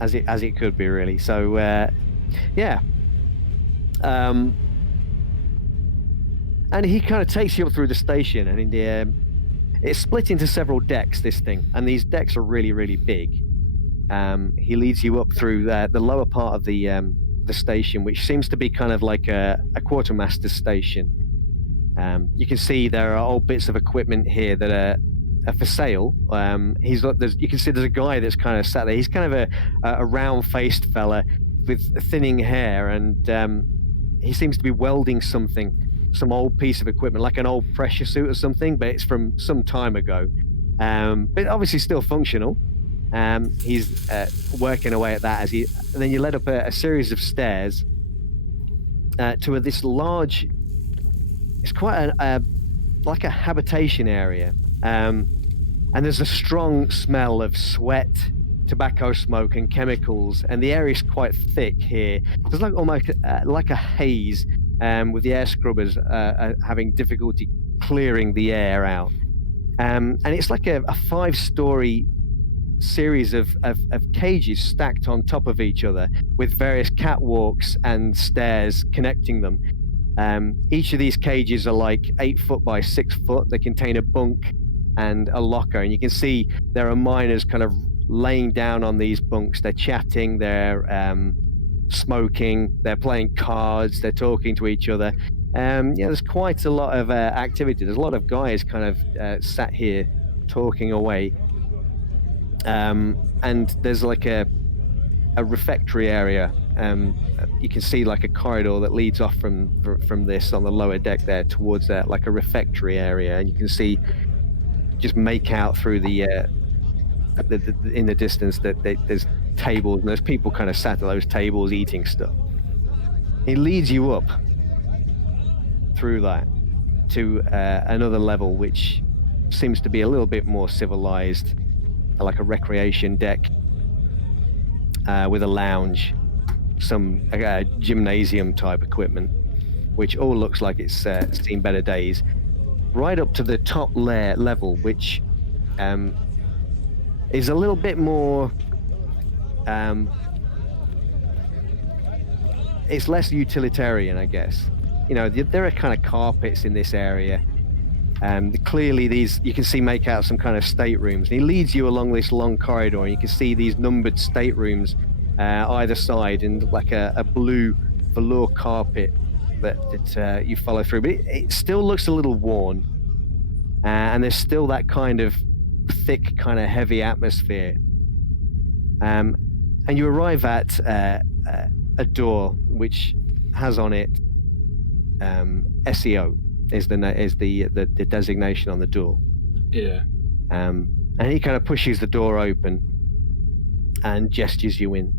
As it could be, really. So yeah. And he kind of takes you up through the station, and it's split into several decks, this thing, and these decks are really, really big. He leads you up through the lower part of the station, which seems to be kind of like a quartermaster's station. You can see there are old bits of equipment here that are for sale. You can see there's a guy that's kind of sat there. He's kind of a round-faced fella with thinning hair, and he seems to be welding some old piece of equipment, like an old pressure suit or something, but it's from some time ago. But obviously still functional. He's working away at that and then you led up a series of stairs to this large. It's quite like a habitation area, and there's a strong smell of sweat, tobacco smoke, and chemicals, and the area is quite thick here. There's like almost like a haze. With the air scrubbers having difficulty clearing the air out. And it's like a 5-story series of cages stacked on top of each other with various catwalks and stairs connecting them. Each of these cages are like 8 foot by 6 foot. They contain a bunk and a locker, and you can see there are miners kind of laying down on these bunks. They're chatting, they're smoking, they're playing cards, they're talking to each other. There's quite a lot of activity. There's a lot of guys kind of sat here talking away, and there's like a refectory area. You can see like a corridor that leads off from this on the lower deck there towards like a refectory area, and you can see just make out through the in the distance that there's tables, and there's people kind of sat at those tables eating stuff. He leads you up through that to another level, which seems to be a little bit more civilized, like a recreation deck with a lounge, some gymnasium type equipment, which all looks like it's seen better days. Right up to the top level, which is a little bit more it's less utilitarian, I guess. You know, there are kind of carpets in this area, and clearly these, you can see, make out some kind of staterooms. And he leads you along this long corridor, and you can see these numbered staterooms either side, and like a blue velour carpet that you follow through. But it still looks a little worn, and there's still that kind of thick, kind of heavy atmosphere. And you arrive at a door which has on it SEO is the designation on the door. Yeah. And he kind of pushes the door open and gestures you in.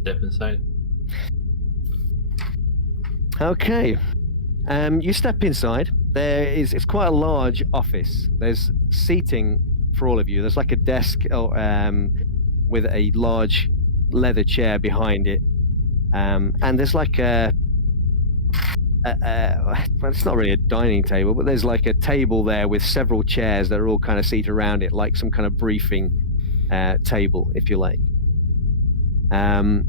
Step inside. Okay. You step inside. It's quite a large office. There's seating for all of you. There's like a desk with a large leather chair behind it, and there's like well, it's not really a dining table, but there's like a table there with several chairs that are all kind of seated around it, like some kind of briefing table, if you like. And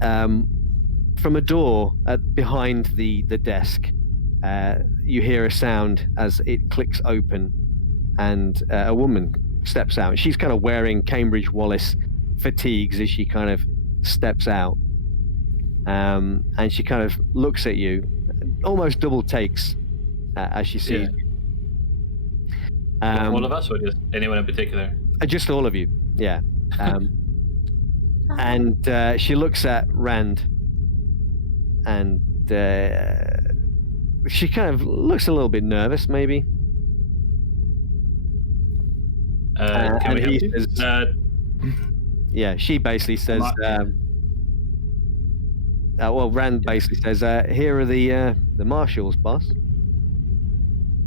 from a door behind the desk, you hear a sound as it clicks open, and a woman steps out. She's kind of wearing Cambridge Wallace fatigues as she kind of steps out. And she kind of looks at you, almost double takes as she sees you. All of us, or just anyone in particular? Just all of you, yeah. And she looks at Rand, and she kind of looks a little bit nervous, maybe. Can we help you? Yeah, she basically says... well, Rand basically says, here are the marshals, boss.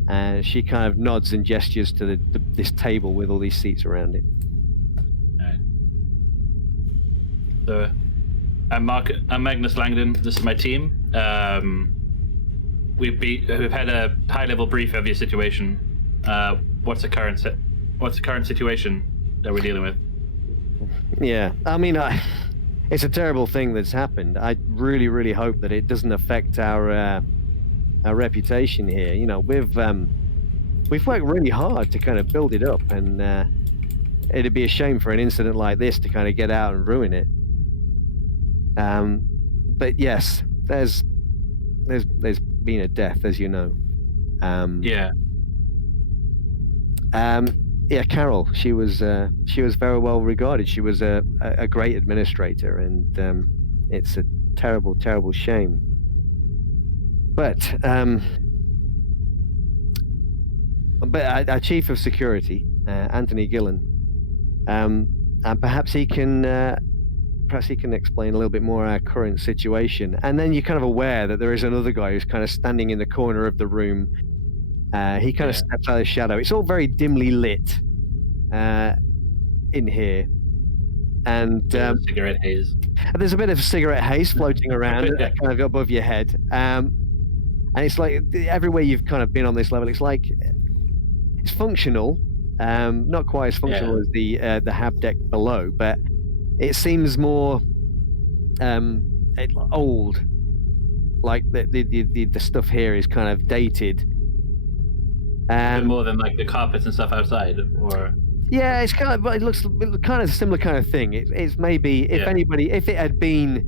And she kind of nods and gestures to this table with all these seats around it. So, I'm Magnus Langdon. This is my team. We've had a high-level brief of your situation. What's the current situation that we're dealing with? Yeah, I mean, it's a terrible thing that's happened. I really, really hope that it doesn't affect our reputation here. You know, we've worked really hard to kind of build it up, and it'd be a shame for an incident like this to kind of get out and ruin it. But yes, there's been a death, as you know. Yeah, Carol. She was very well regarded. She was a great administrator, and it's a terrible, terrible shame. But our chief of security, Anthony Gillen, and perhaps he can explain a little bit more our current situation. And then you're kind of aware that there is another guy who's kind of standing in the corner of the room. He kind of steps out of the shadow. It's all very dimly lit in here, and cigarette haze. There's a bit of cigarette haze floating around, kind of above your head. And it's like everywhere you've kind of been on this level, it's like it's functional, not quite as functional as the hab deck below, but it seems more old. Like the stuff here is kind of dated. More than like the carpets and stuff outside, or yeah, it's kind of, it looks kind of a similar kind of thing. It's maybe if it had been,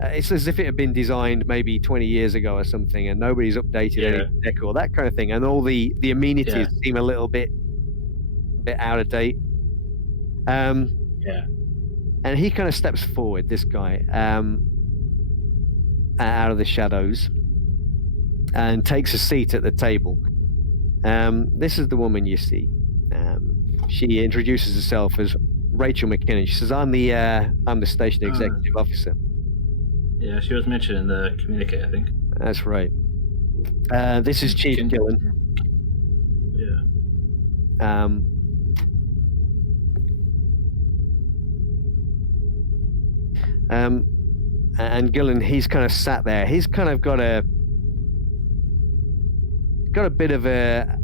it's as if it had been designed maybe 20 years ago or something, and nobody's updated any decor, that kind of thing, and all the amenities seem a little bit out of date. And he kind of steps forward, this guy, out of the shadows, and takes a seat at the table. This is the woman you see. She introduces herself as Rachel McKinnon. She says, I'm the station executive officer. Yeah, she was mentioned in the communique, I think. That's right. This is Chief Gillen. Yeah. And Gillen, he's kind of sat there. He's kind of got a bit of a...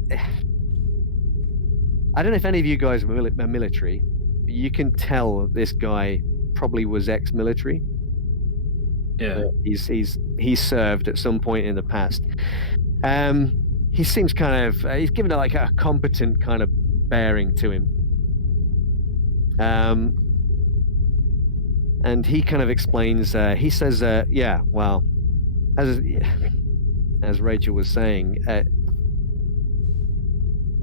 I don't know if any of you guys are military, but you can tell this guy probably was ex-military. Yeah. He's served at some point in the past. He seems kind of... he's given like a competent kind of bearing to him. And he kind of explains, he says, well, as Rachel was saying,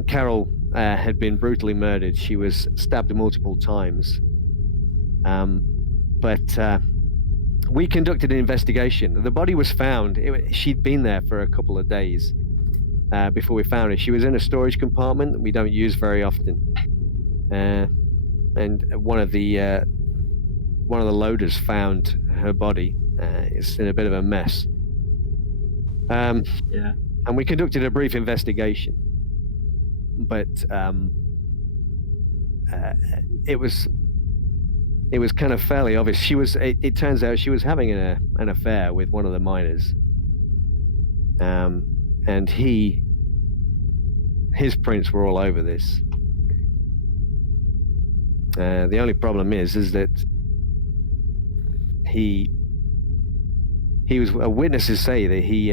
Carol had been brutally murdered. She was stabbed multiple times. But we conducted an investigation. The body was found. She'd been there for a couple of days before we found her. She was in a storage compartment that we don't use very often. And one of the loaders found her body. It's in a bit of a mess. And we conducted a brief investigation. it was kind of fairly obvious. It turns out she was having an affair with one of the miners, and his prints were all over this. The only problem is that witnesses say that he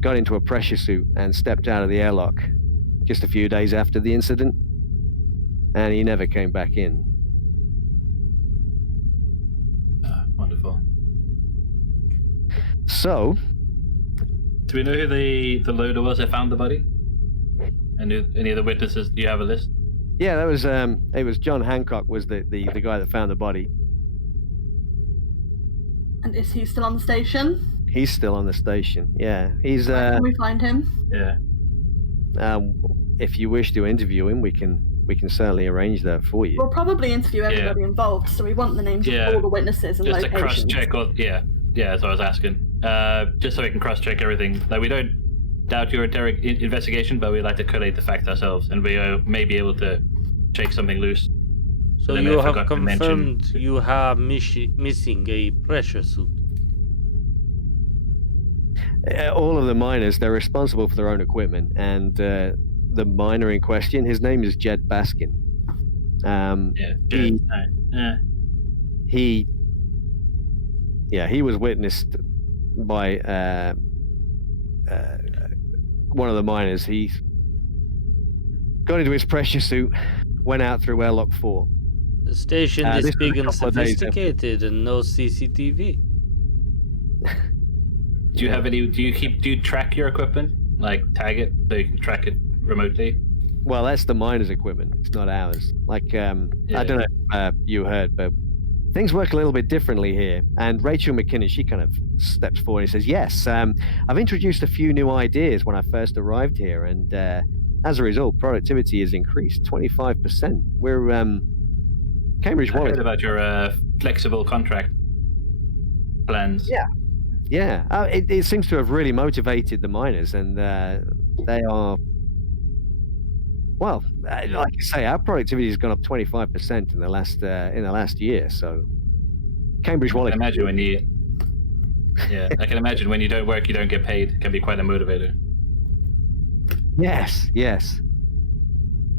got into a pressure suit and stepped out of the airlock just a few days after the incident, and he never came back in. Wonderful. So, do we know who the loader was that found the body? And any of the witnesses? Do you have a list? yeah, that was it was John Hancock was the guy that found the body. And is he still on the station? He's still on the station. Yeah, he's. Can we find him? Yeah. If you wish to interview him, we can certainly arrange that for you. We'll probably interview everybody involved, so we want the names of all the witnesses and just locations. To cross-check all, yeah, that's what I was asking. Just so we can cross-check everything. Like, we don't doubt your investigation, but we like to collate the facts ourselves, and we may be able to shake something loose. So then you I have forgot to mention- confirmed you are missing a pressure suit. All of the miners, they're responsible for their own equipment, and the miner in question, his name is Jed Baskin. He was witnessed by one of the miners. He got into his pressure suit, went out through airlock 4. The station this is was big a and couple of days after. sophisticated and no CCTV. Do you have any? Do you track your equipment? Like, tag it so you can track it remotely? Well, that's the miners' equipment. It's not ours. Like, I don't know if you heard, but things work a little bit differently here. And Rachel McKinnon, she kind of steps forward and says, yes, I've introduced a few new ideas when I first arrived here, and as a result, productivity has increased 25%. We're Cambridge I Wallet. heard about your flexible contract plans. Yeah, it seems to have really motivated the miners, and they are. Well, like I say, our productivity has gone up 25% in the last year. So, Cambridge Wallet. I can imagine when you don't work, you don't get paid. It can be quite a motivator. Yes.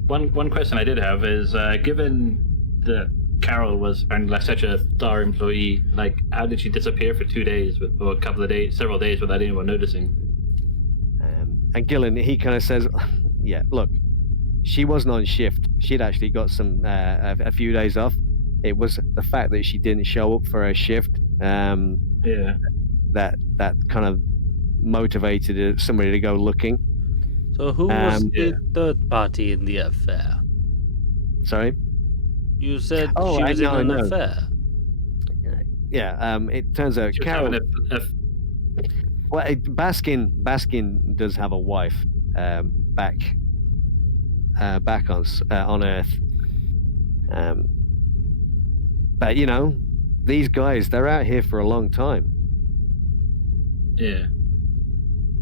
One question I did have is, given that Carol was apparently like such a star employee, like, how did she disappear for 2 days, or several days without anyone noticing? And Gillen, he kind of says, yeah, look, she wasn't on shift. She'd actually got a few days off. It was the fact that she didn't show up for her shift. That kind of motivated somebody to go looking. So who was the third party in the affair? Sorry? You said she was in an affair. Yeah, it turns out Carol. Well, Baskin does have a wife back on Earth. But these guys, they're out here for a long time. Yeah.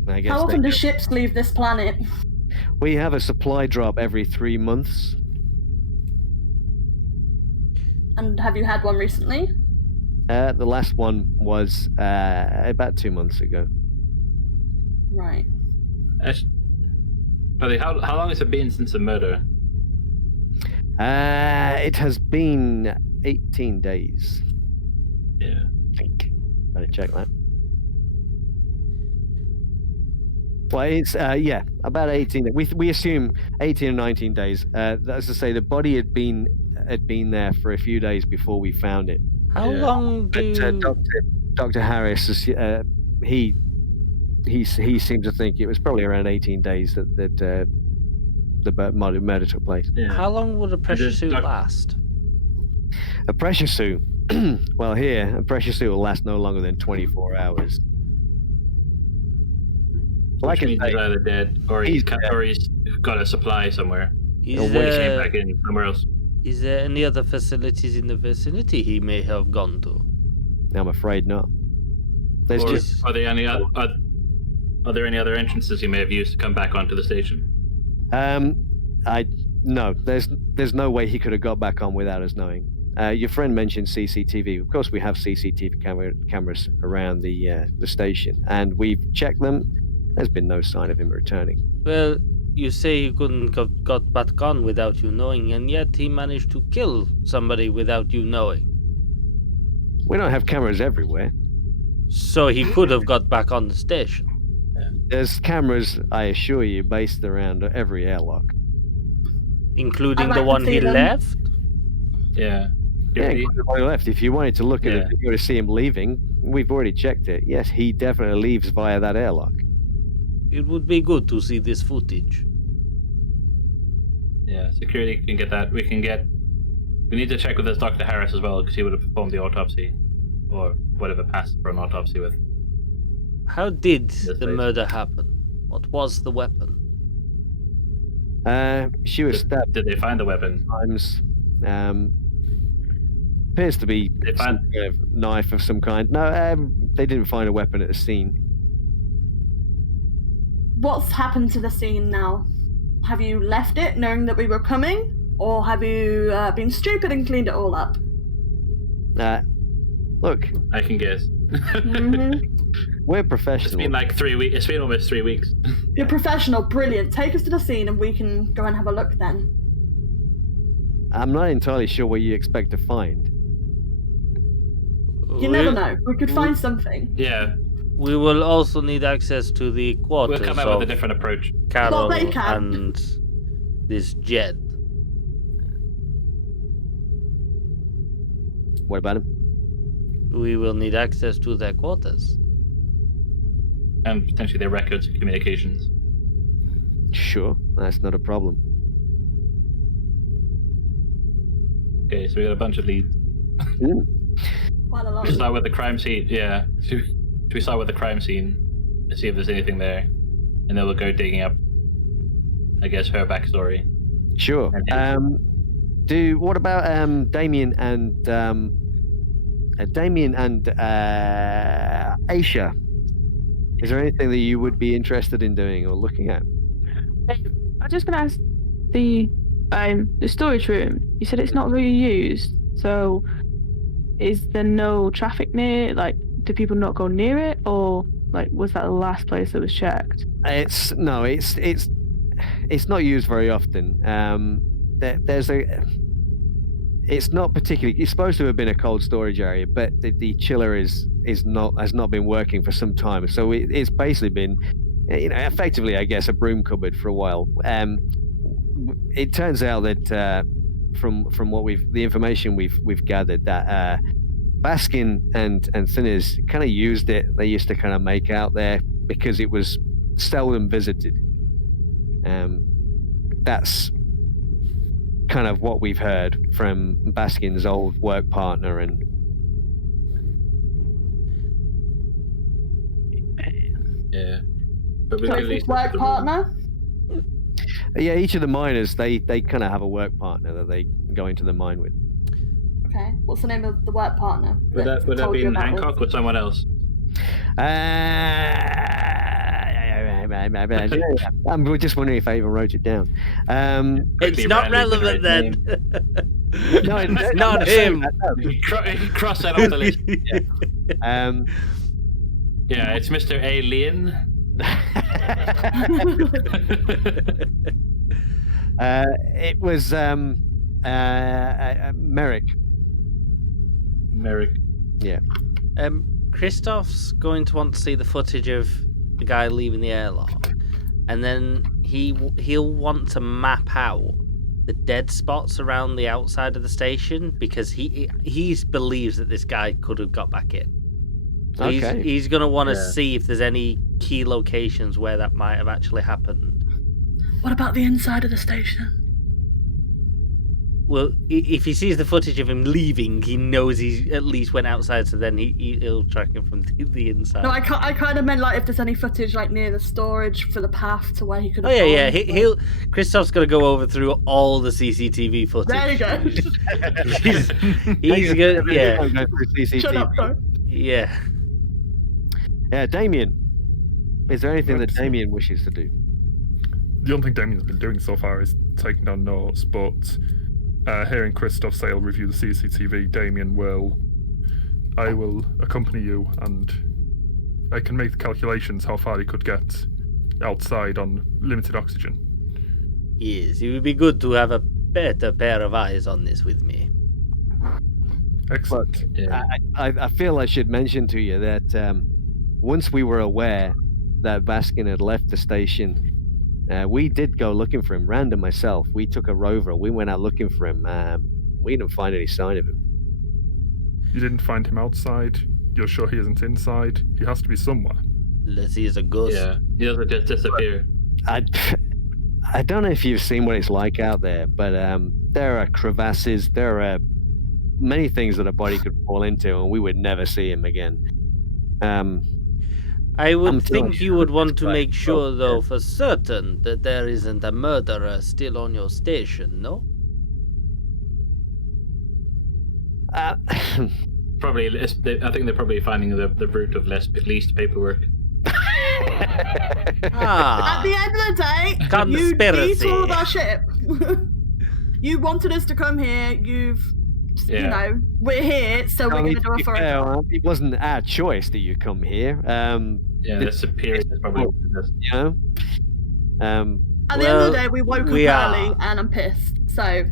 I guess How often do ships leave this planet? We have a supply drop every 3 months. And have you had one recently? The last one was about 2 months ago. Right. Buddy, how long has it been since the murder? It has been 18 days. Yeah. I think. Better check that. Well, it's about 18. We assume 18 or 19 days. That's to say, the body had been there for a few days before we found it. How long do Dr. Harris he seemed to think it was probably around 18 days that the murder took place. Yeah. How long would a pressure suit last? A pressure suit. Well, here a pressure suit will last no longer than 24 hours. Which means he's either dead or he's got a supply somewhere. Or he came back in somewhere else. Is there any other facilities in the vicinity he may have gone to? I'm afraid not. Are there any other entrances he may have used to come back onto the station? No, there's no way he could have got back on without us knowing. Your friend mentioned CCTV. Of course, we have CCTV cameras around the station, and we've checked them. There's been no sign of him returning. Well, you say he couldn't have got back on without you knowing, and yet he managed to kill somebody without you knowing. We don't have cameras everywhere. So he could have got back on the station. There's cameras, I assure you, based around every airlock. Including I'd like the to one see he them. left? Yeah. Yeah, on the left. If you wanted to look at Yeah. it, if you were to see him leaving, we've already checked it. Yes, he definitely leaves via that airlock. It would be good to see this footage. Yeah, security can get that. We need to check with this Dr. Harris as well, because he would have performed the autopsy, or whatever passed for an autopsy with. How did Yes, the please. murder happen? What was the weapon? She was stabbed Did they find the weapon? times. Appears to be They some found- kind of knife of some kind. No, they didn't find a weapon at the scene. What's happened to the scene now? Have you left it knowing that we were coming? Or have you been stupid and cleaned it all up? Look, I can guess. we're It's professionals. been like 3 weeks. It's been almost 3 weeks. You're professional, brilliant. Take us to the scene and we can go and have a look then. I'm not entirely sure what you expect to find. You never know. We could find something. Yeah, We will also need access to the quarters we'll come out of with a different approach. Carol Well, they can. and this Jed. What about him? We will need access to their quarters. And potentially their records and communications. Sure, that's not a problem. Okay, so we got a bunch of leads. Quite a lot. We start with the crime scene. Yeah. Should we start with the crime scene to see if there's anything there, and then we'll go digging up, I guess, her backstory. Sure. What about Damien and Aisha? Is there anything that you would be interested in doing or looking at? I'm just gonna ask the storage room. You said it's not really used, so is there no traffic near? Like, do people not go near it, or like was that the last place that was checked? It's not used very often. It's not particularly. It's supposed to have been a cold storage area, but the chiller has not been working for some time. So it's basically been, effectively, I guess, a broom cupboard for a while. It turns out that from what the information we've gathered, that Baskin and Thinners kind of used it. They used to kind of make out there because it was seldom visited. That's kind of what we've heard from Baskin's old work partner and Yeah. But we So can at is least his work partner? yeah, each of the miners they kind of have a work partner that they go into the mine with. Okay. What's the name of the work partner? Would that told be you in about this? Hancock or someone else? I'm just wondering if I even wrote it down. It's Quickly not randomly relevant then. No, It's not him. You cross that off the list. Um, Yeah, it's Mr. Alien. it was Merrick. Merrick. Yeah. Christoph's going to want to see the footage of the guy leaving the airlock, and then he'll want to map out the dead spots around the outside of the station, because he believes that this guy could have got back in. So Okay. he's going to want to Yeah. see if there's any key locations where that might have actually happened. What about the inside of the station? Well, if he sees the footage of him leaving, he knows he at least went outside, so then he'll track him from the inside. No, I kind of meant like if there's any footage like near the storage for the path to where he could Oh have yeah. gone. Christoph's gonna go over through all the CCTV footage. There you go. he's gonna, yeah, Don't go through CCTV. Shut up, bro. yeah. Yeah, Damien. Is there anything that Damien wishes to do? The only thing Damien's been doing so far is taking down notes, but hearing Christoph say he'll review the CCTV, Damien I will accompany you, and I can make the calculations how far he could get outside on limited oxygen. Yes, it would be good to have a better pair of eyes on this with me. Excellent. Yeah. I feel I should mention to you that once we were aware that Baskin had left the station, we did go looking for him. Rand and myself, we took a rover. We went out looking for him. We didn't find any sign of him. You didn't find him outside? You're sure he isn't inside? He has to be somewhere. Unless he is a ghost. Yeah, he doesn't just disappear. I don't know if you've seen what it's like out there, but there are crevasses, there are many things that a body could fall into, and we would never see him again. I would think you would want to make sure, though, for certain, that there isn't a murderer still on your station, no? Probably, I think they're probably finding the route of least paperwork. Ah, At the end of the day, Conspiracy. you detoured our ship. You wanted us to come here. You know, we're here, so we're going to do a thorough. It wasn't our choice that you come here. The superior is probably this. You know. At the end of the day, we woke up early, and I'm pissed. So.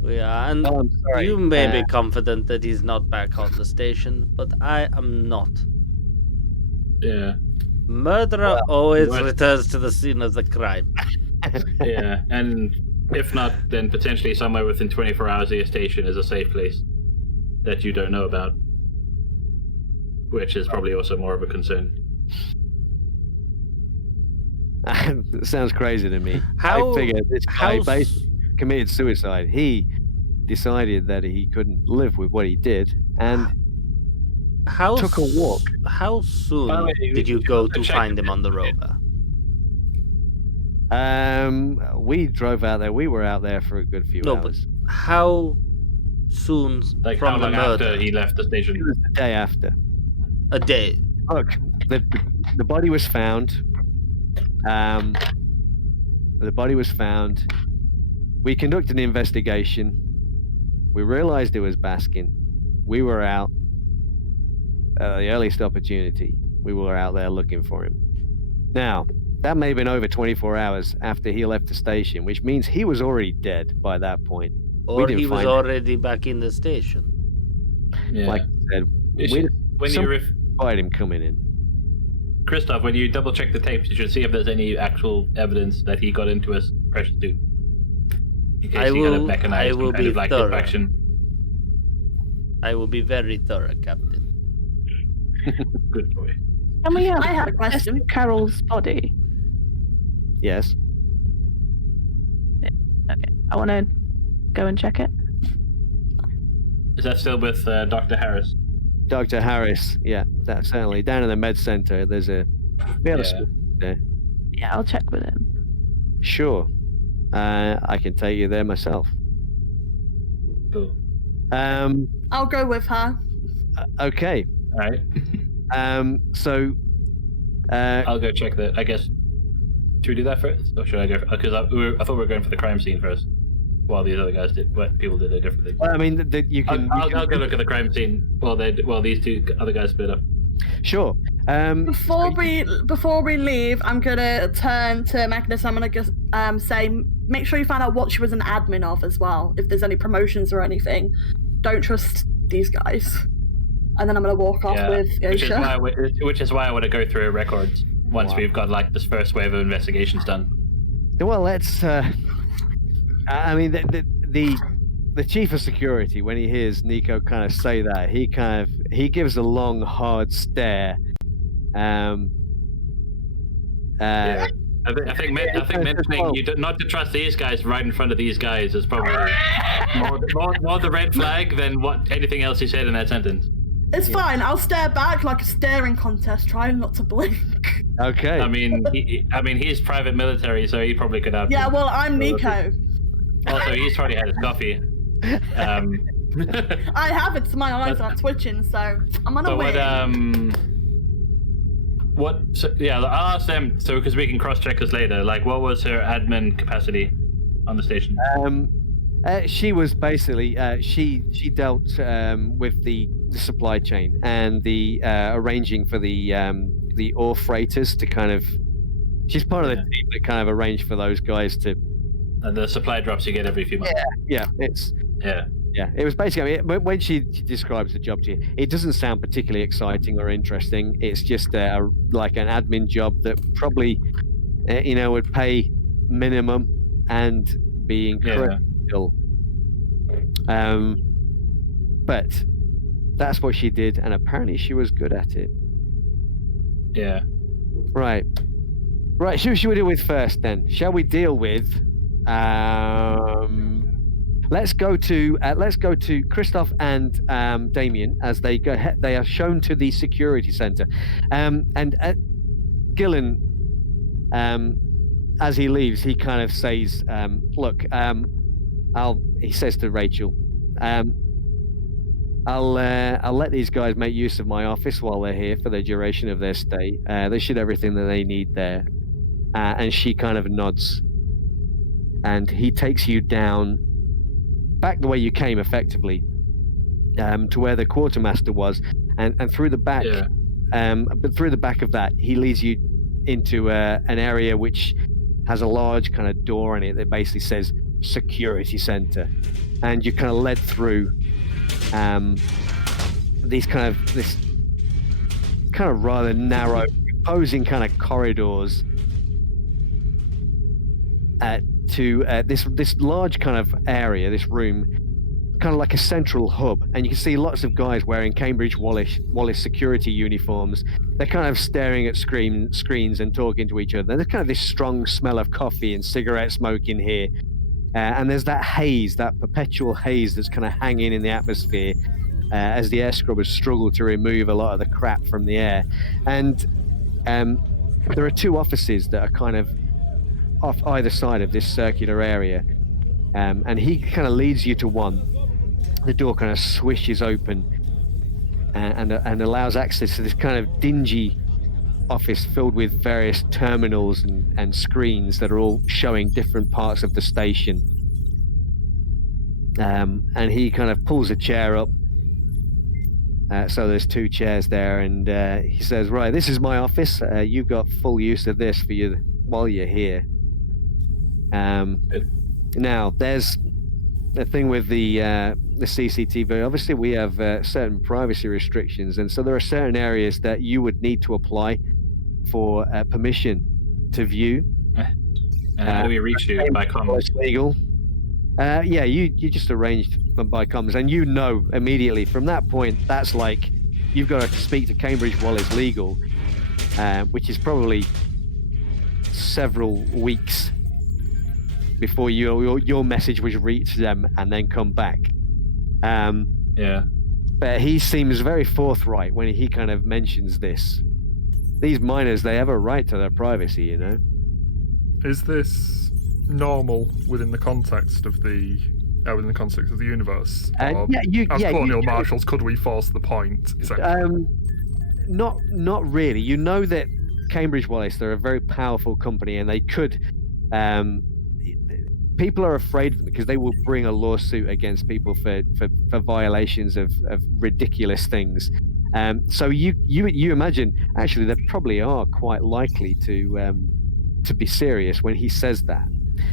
We are, and I'm sorry. you may be confident that he's not back on the station, but I am not. Yeah. Murderer always returns to the scene of the crime. Yeah, and if not, then potentially somewhere within 24 hours of your station is a safe place that you don't know about, which is probably also more of a concern. It sounds crazy to me. How- I figured this guy basically committed suicide. He decided that he couldn't live with what he did and took a walk. How soon did you go to find him on the rover? We drove out there. We were out there for a good few hours. But how soon Like from how the long murder? after he left the station? It was the day after. A day. Look, the body was found. The body was found. We conducted an investigation. We realized it was Baskin. We were out at the earliest opportunity. We were out there looking for him. Now, that may have been over 24 hours after he left the station, which means he was already dead by that point. Or he was already back in the station. Yeah. Like I said, when you find him coming in. Christoph, when you double check the tapes, you should see if there's any actual evidence that he got into a pressure suit. In case he had a mechanized kind of like infection. I will be very thorough, Captain. Good boy. Can we I had a question. Carol's body? Yes. Okay, I want to go and check it. Is that still with Dr. Harris? Dr. Harris, yeah, that's certainly. Down in the med center, there's a... there. Yeah, I'll check with him. Sure. I can take you there myself. Cool. I'll go with her. Okay. All right. So... I'll go check the. I guess. Should we do that first, or should I go? Because I thought we were going for the crime scene first, while these other guys did. What people did a different thing. Well, I mean, you can. I'll go look at the crime scene while these two other guys split up. Sure. Before we leave, I'm gonna turn to Magnus. I'm gonna say, make sure you find out what she was an admin of as well. If there's any promotions or anything, don't trust these guys. And then I'm gonna walk off with Yosha. Which is why I want to go through her records once we've got like this first wave of investigations done. Well, let's. I mean, the chief of security, when he hears Nico kind of say that, he gives a long, hard stare. Yeah. I think mentioning not to trust these guys right in front of these guys is probably more the red flag than anything else he said in that sentence. It's fine. I'll stare back like a staring contest, trying not to blink. Okay. I mean, he's private military, so he probably could have. Yeah, well, I'm Nico. Also, he's probably had his coffee. I have it, so my eyes aren't twitching, so I'm gonna win. So, I'll ask them, so because we can cross-check this later. Like, what was her admin capacity on the station? She was basically she dealt with the supply chain and the arranging for the ore freighters to kind of. She's part of the team that kind of arranged for those guys to. And the supply drops you get every few months. Yeah. It was basically when she describes the job to you, it doesn't sound particularly exciting or interesting. It's just like an admin job that probably would pay minimum and be incredibly dull. But that's what she did, and apparently she was good at it. Yeah. Right. Who should we deal with first then? Shall we deal with? Let's go to Christoph and Damien as they go. They are shown to the security center, and Gillen, as he leaves, he kind of says, "Look, he says to Rachel, I'll let these guys make use of my office while they're here for the duration of their stay. They should have everything that they need there." And she kind of nods, and he takes you down back the way you came, effectively, to where the quartermaster was, and through the back. But through the back of that, he leads you into an area which has a large kind of door in it that basically says security center, and you kind of led through this kind of rather narrow, imposing kind of corridors to this large kind of area, this room, kind of like a central hub, and you can see lots of guys wearing Cambridge Wallace security uniforms. They're kind of staring at screens and talking to each other. There's kind of this strong smell of coffee and cigarette smoke in here, and there's that haze, that perpetual haze that's kind of hanging in the atmosphere as the air scrubbers struggle to remove a lot of the crap from the air. And there are two offices that are kind of off either side of this circular area, and he kind of leads you to one. The door kind of swishes open and allows access to this kind of dingy office filled with various terminals and screens that are all showing different parts of the station. And he kind of pulls a chair up, so there's two chairs there, and he says, "Right, this is my office. You've got full use of this for you while you're here." Now, there's a thing with the CCTV. Obviously, we have certain privacy restrictions, and so there are certain areas that you would need to apply for permission to view. And how do we reach you? By comms? Legal. You just arranged them by comms, and you know immediately from that point that's like you've got to speak to Cambridge Wallace Legal, which is probably several weeks before your message was reached them and then come back. But he seems very forthright when he kind of mentions this. These miners, they have a right to their privacy, you know. Is this normal within the context of the universe? Or, as colonial marshals, could we force the point? Not really. You know that Cambridge Wallace, they're a very powerful company, and they could. People are afraid of them because they will bring a lawsuit against people for violations of ridiculous things. So you imagine actually they probably are quite likely to be serious when he says that.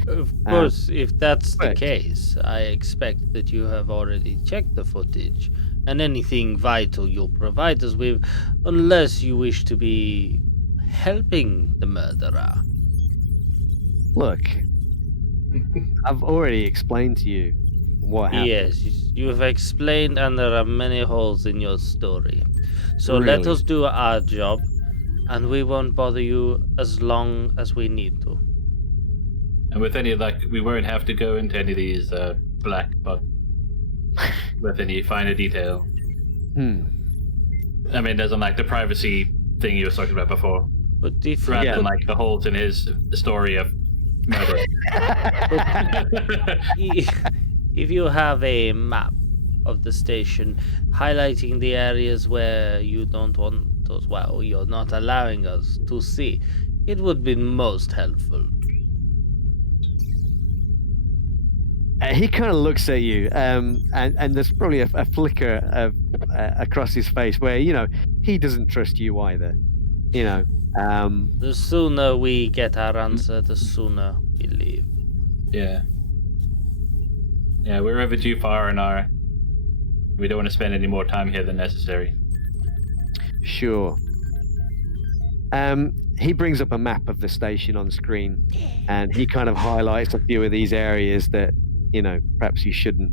Of course, if that's the case, I expect that you have already checked the footage and anything vital you'll provide us with, unless you wish to be helping the murderer. Look, I've already explained to you what happened. Yes, you have explained, and there are many holes in your story. So Really? let us do our job, and we won't bother you as long as we need to. And with any luck, we won't have to go into any of these black box with any finer detail. I mean, doesn't like the privacy thing you were talking about before. But if rather than like the holes in his story of murder. If you have a map of the station highlighting the areas where you don't want us, well, you're not allowing us to see, it would be most helpful. He kind of looks at you, and there's probably a flicker of, across his face where, he doesn't trust you either. The sooner we get our answer, the sooner we leave. Yeah. Yeah, we're overdue for R&R. We don't want to spend any more time here than necessary. Sure. He brings up a map of the station on screen, and he kind of highlights a few of these areas that, perhaps you shouldn't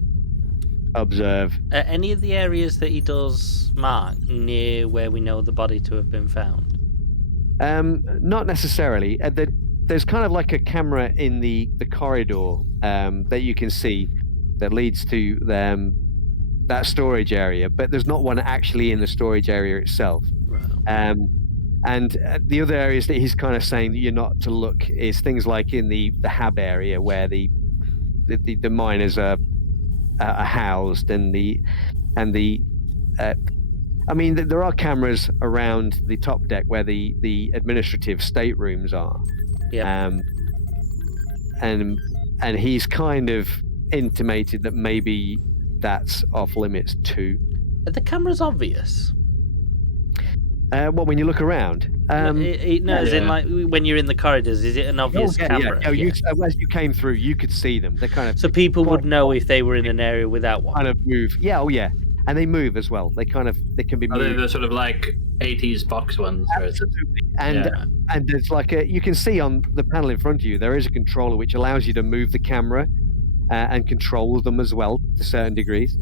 observe. Any of the areas that he does mark near where we know the body to have been found? Not necessarily. There's kind of like a camera in the corridor that you can see that leads to that storage area, but there's not one actually in the storage area itself. Right. And the other areas that he's kind of saying that you're not to look is things like in the hab area where the miners are housed, there are cameras around the top deck where the administrative staterooms are. Yeah. And he's kind of intimated that maybe that's off limits too. Are the cameras obvious? When you look around? As in like when you're in the corridors, is it an obvious camera? Yeah. As you came through, you could see them. They're kind of so people would know if they were in an area without one. Kind of move. Yeah, and they move as well. They can be moved. Are they the sort of like 80s box ones? Absolutely. And there's like you can see on the panel in front of you, there is a controller which allows you to move the camera and control them as well to certain degrees.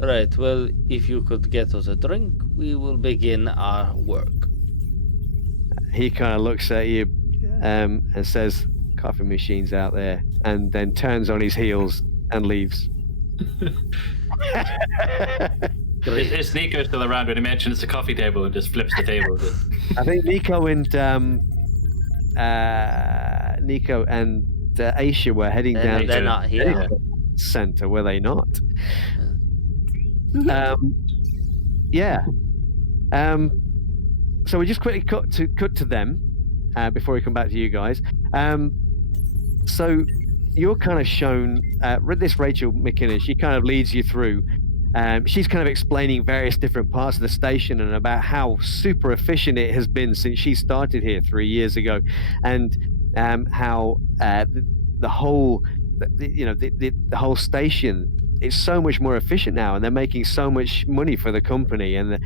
Right, well, if you could get us a drink, we will begin our work. He kind of looks at you and says, coffee machine's out there, and then turns on his heels and leaves. Is Nico still around when he mentions the coffee table and just flips the table? I think Nico and Aisha were heading down. They're not here. Center, were they not? So we just quickly cut to them before we come back to you guys. So you're kind of shown this Rachel McKinnon. She kind of leads you through. She's kind of explaining various different parts of the station and about how super efficient it has been since she started here 3 years ago, and how the whole station. It's so much more efficient now, and they're making so much money for the company. And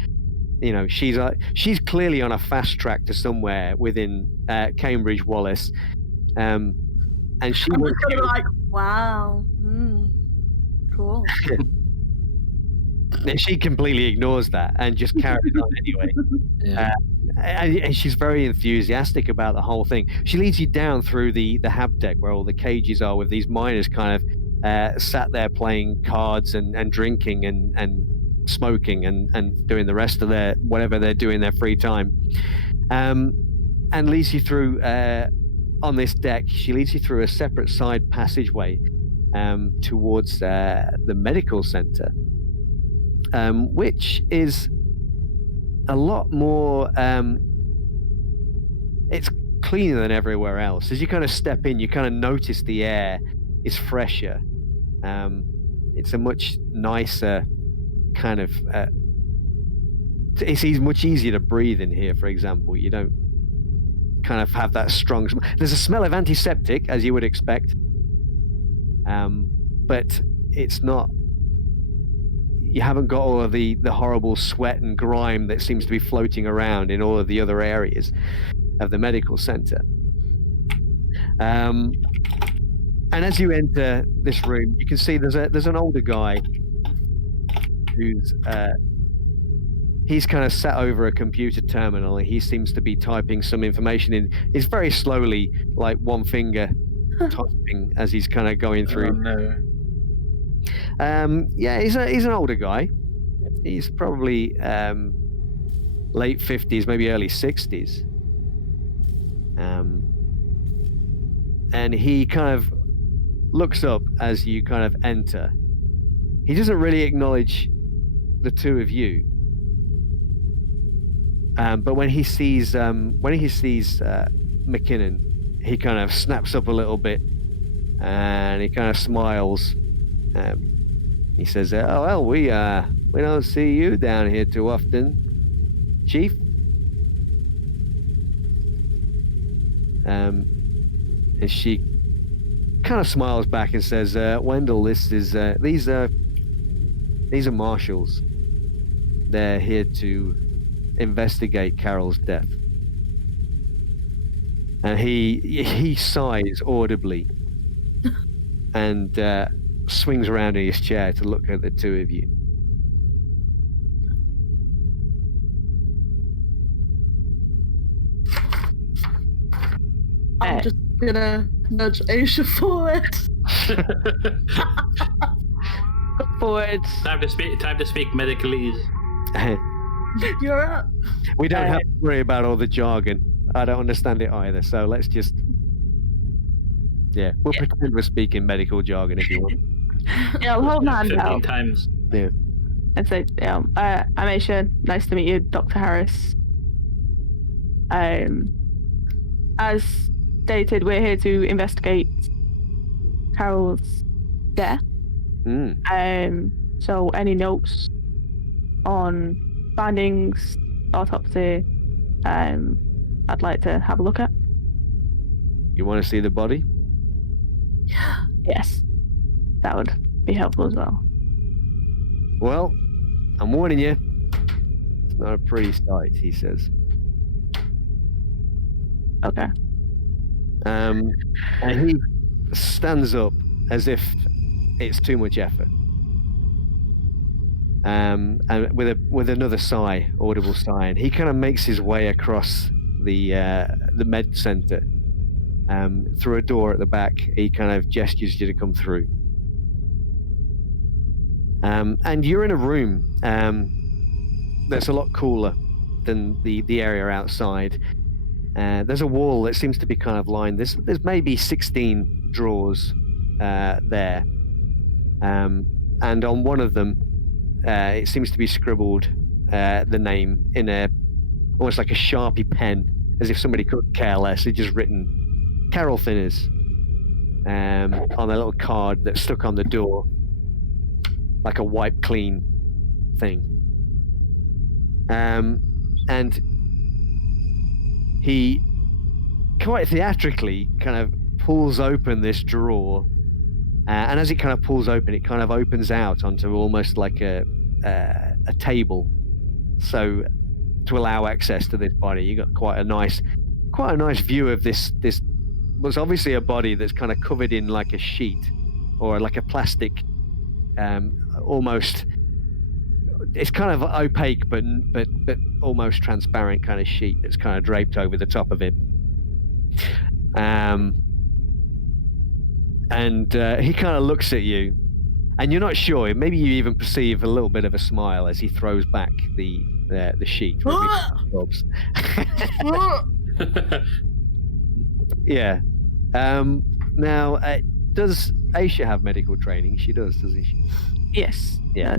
she's clearly on a fast track to somewhere within Cambridge Wallace. And she was kind of like, wow, cool. And she completely ignores that and just carries on anyway. Yeah. And she's very enthusiastic about the whole thing. She leads you down through the hab deck where all the cages are, with these miners kind of sat there playing cards and drinking and smoking and doing the rest of their whatever they're doing in their free time, and leads you through on this deck. She leads you through a separate side passageway towards the medical center, which is a lot more it's cleaner than everywhere else. As you kind of step in, you kind of notice the air is fresher. It's a much nicer kind of it's much easier to breathe in here, for example. You don't kind of have that strong there's a smell of antiseptic, as you would expect, but it's not, you haven't got all of the horrible sweat and grime that seems to be floating around in all of the other areas of the medical center. And as you enter this room, you can see there's an older guy who's he's kind of sat over a computer terminal, and he seems to be typing some information in. He's very slowly, like one finger typing as he's kind of going through. Oh, no. He's an older guy. He's probably late 50s, maybe early 60s. And he kind of looks up as you kind of enter. He doesn't really acknowledge the two of you, but when he sees McKinnon, he kind of snaps up a little bit and he kind of smiles. He says, "Oh well, we don't see you down here too often, Chief." And she kind of smiles back and says, "Wendell, these are marshals. They're here to investigate Carol's death." And he sighs audibly and swings around in his chair to look at the two of you. I'm just gonna nudge Aisha forward. Go forward. Time to speak medicalese. You're up. We don't have to worry about all the jargon. I don't understand it either, so let's just... we'll pretend we're speaking medical jargon if you want. Yeah, I'll hold my hand 15 out times. Yeah. and say, I'm Aisha. Nice to meet you, Dr. Harris. As stated, we're here to investigate Carol's death. So any notes on findings, autopsy, I'd like to have a look at. You want to see the body? Yes, that would be helpful as well. Well, I'm warning you. It's not a pretty sight, he says. Okay. And he stands up as if it's too much effort. And with another sigh, audible sigh, and he kind of makes his way across the med center through a door at the back. He kind of gestures you to come through. And you're in a room that's a lot cooler than the area outside. There's a wall that seems to be kind of lined. There's maybe 16 drawers there. And on one of them, it seems to be scribbled the name in almost like a Sharpie pen, as if somebody couldn't care less. It's just written Carol Thinners on a little card that's stuck on the door, like a wipe clean thing. And he quite theatrically kind of pulls open this drawer, and as it kind of pulls open, it kind of opens out onto almost like a table, so to allow access to this body. You got quite a nice view of this was obviously a body that's kind of covered in like a sheet or like a plastic, almost, it's kind of opaque but almost transparent kind of sheet that's kind of draped over the top of it. And he kind of looks at you, and you're not sure. Maybe you even perceive a little bit of a smile as he throws back the sheet. Yeah. Now, does Aisha have medical training? She does, doesn't she? Yes. Yeah.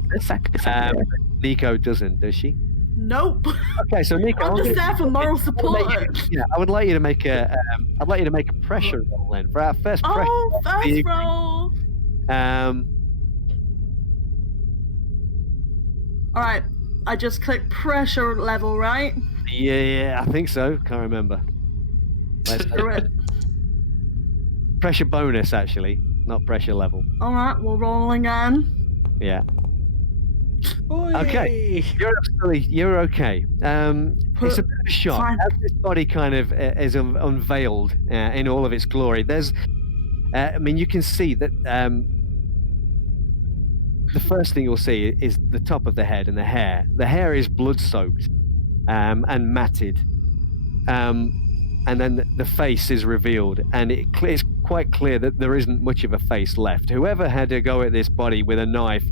Nico doesn't, does she? Nope. Okay, so Nico, I'm just there for moral support. I would like you to make a pressure roll then for our first pressure. Oh, first roll. All right. I just click pressure level, right? Yeah, I think so. Can't remember. Let's Do it. Pressure bonus, actually, not pressure level. All right, we'll roll again. Yeah. Okay, you're okay. It's a bit of a shock. Fine. As this body kind of is unveiled in all of its glory, there's, you can see that the first thing you'll see is the top of the head and the hair. The hair is blood-soaked and matted. And then the face is revealed, and it's quite clear that there isn't much of a face left. Whoever had to go at this body with a knife,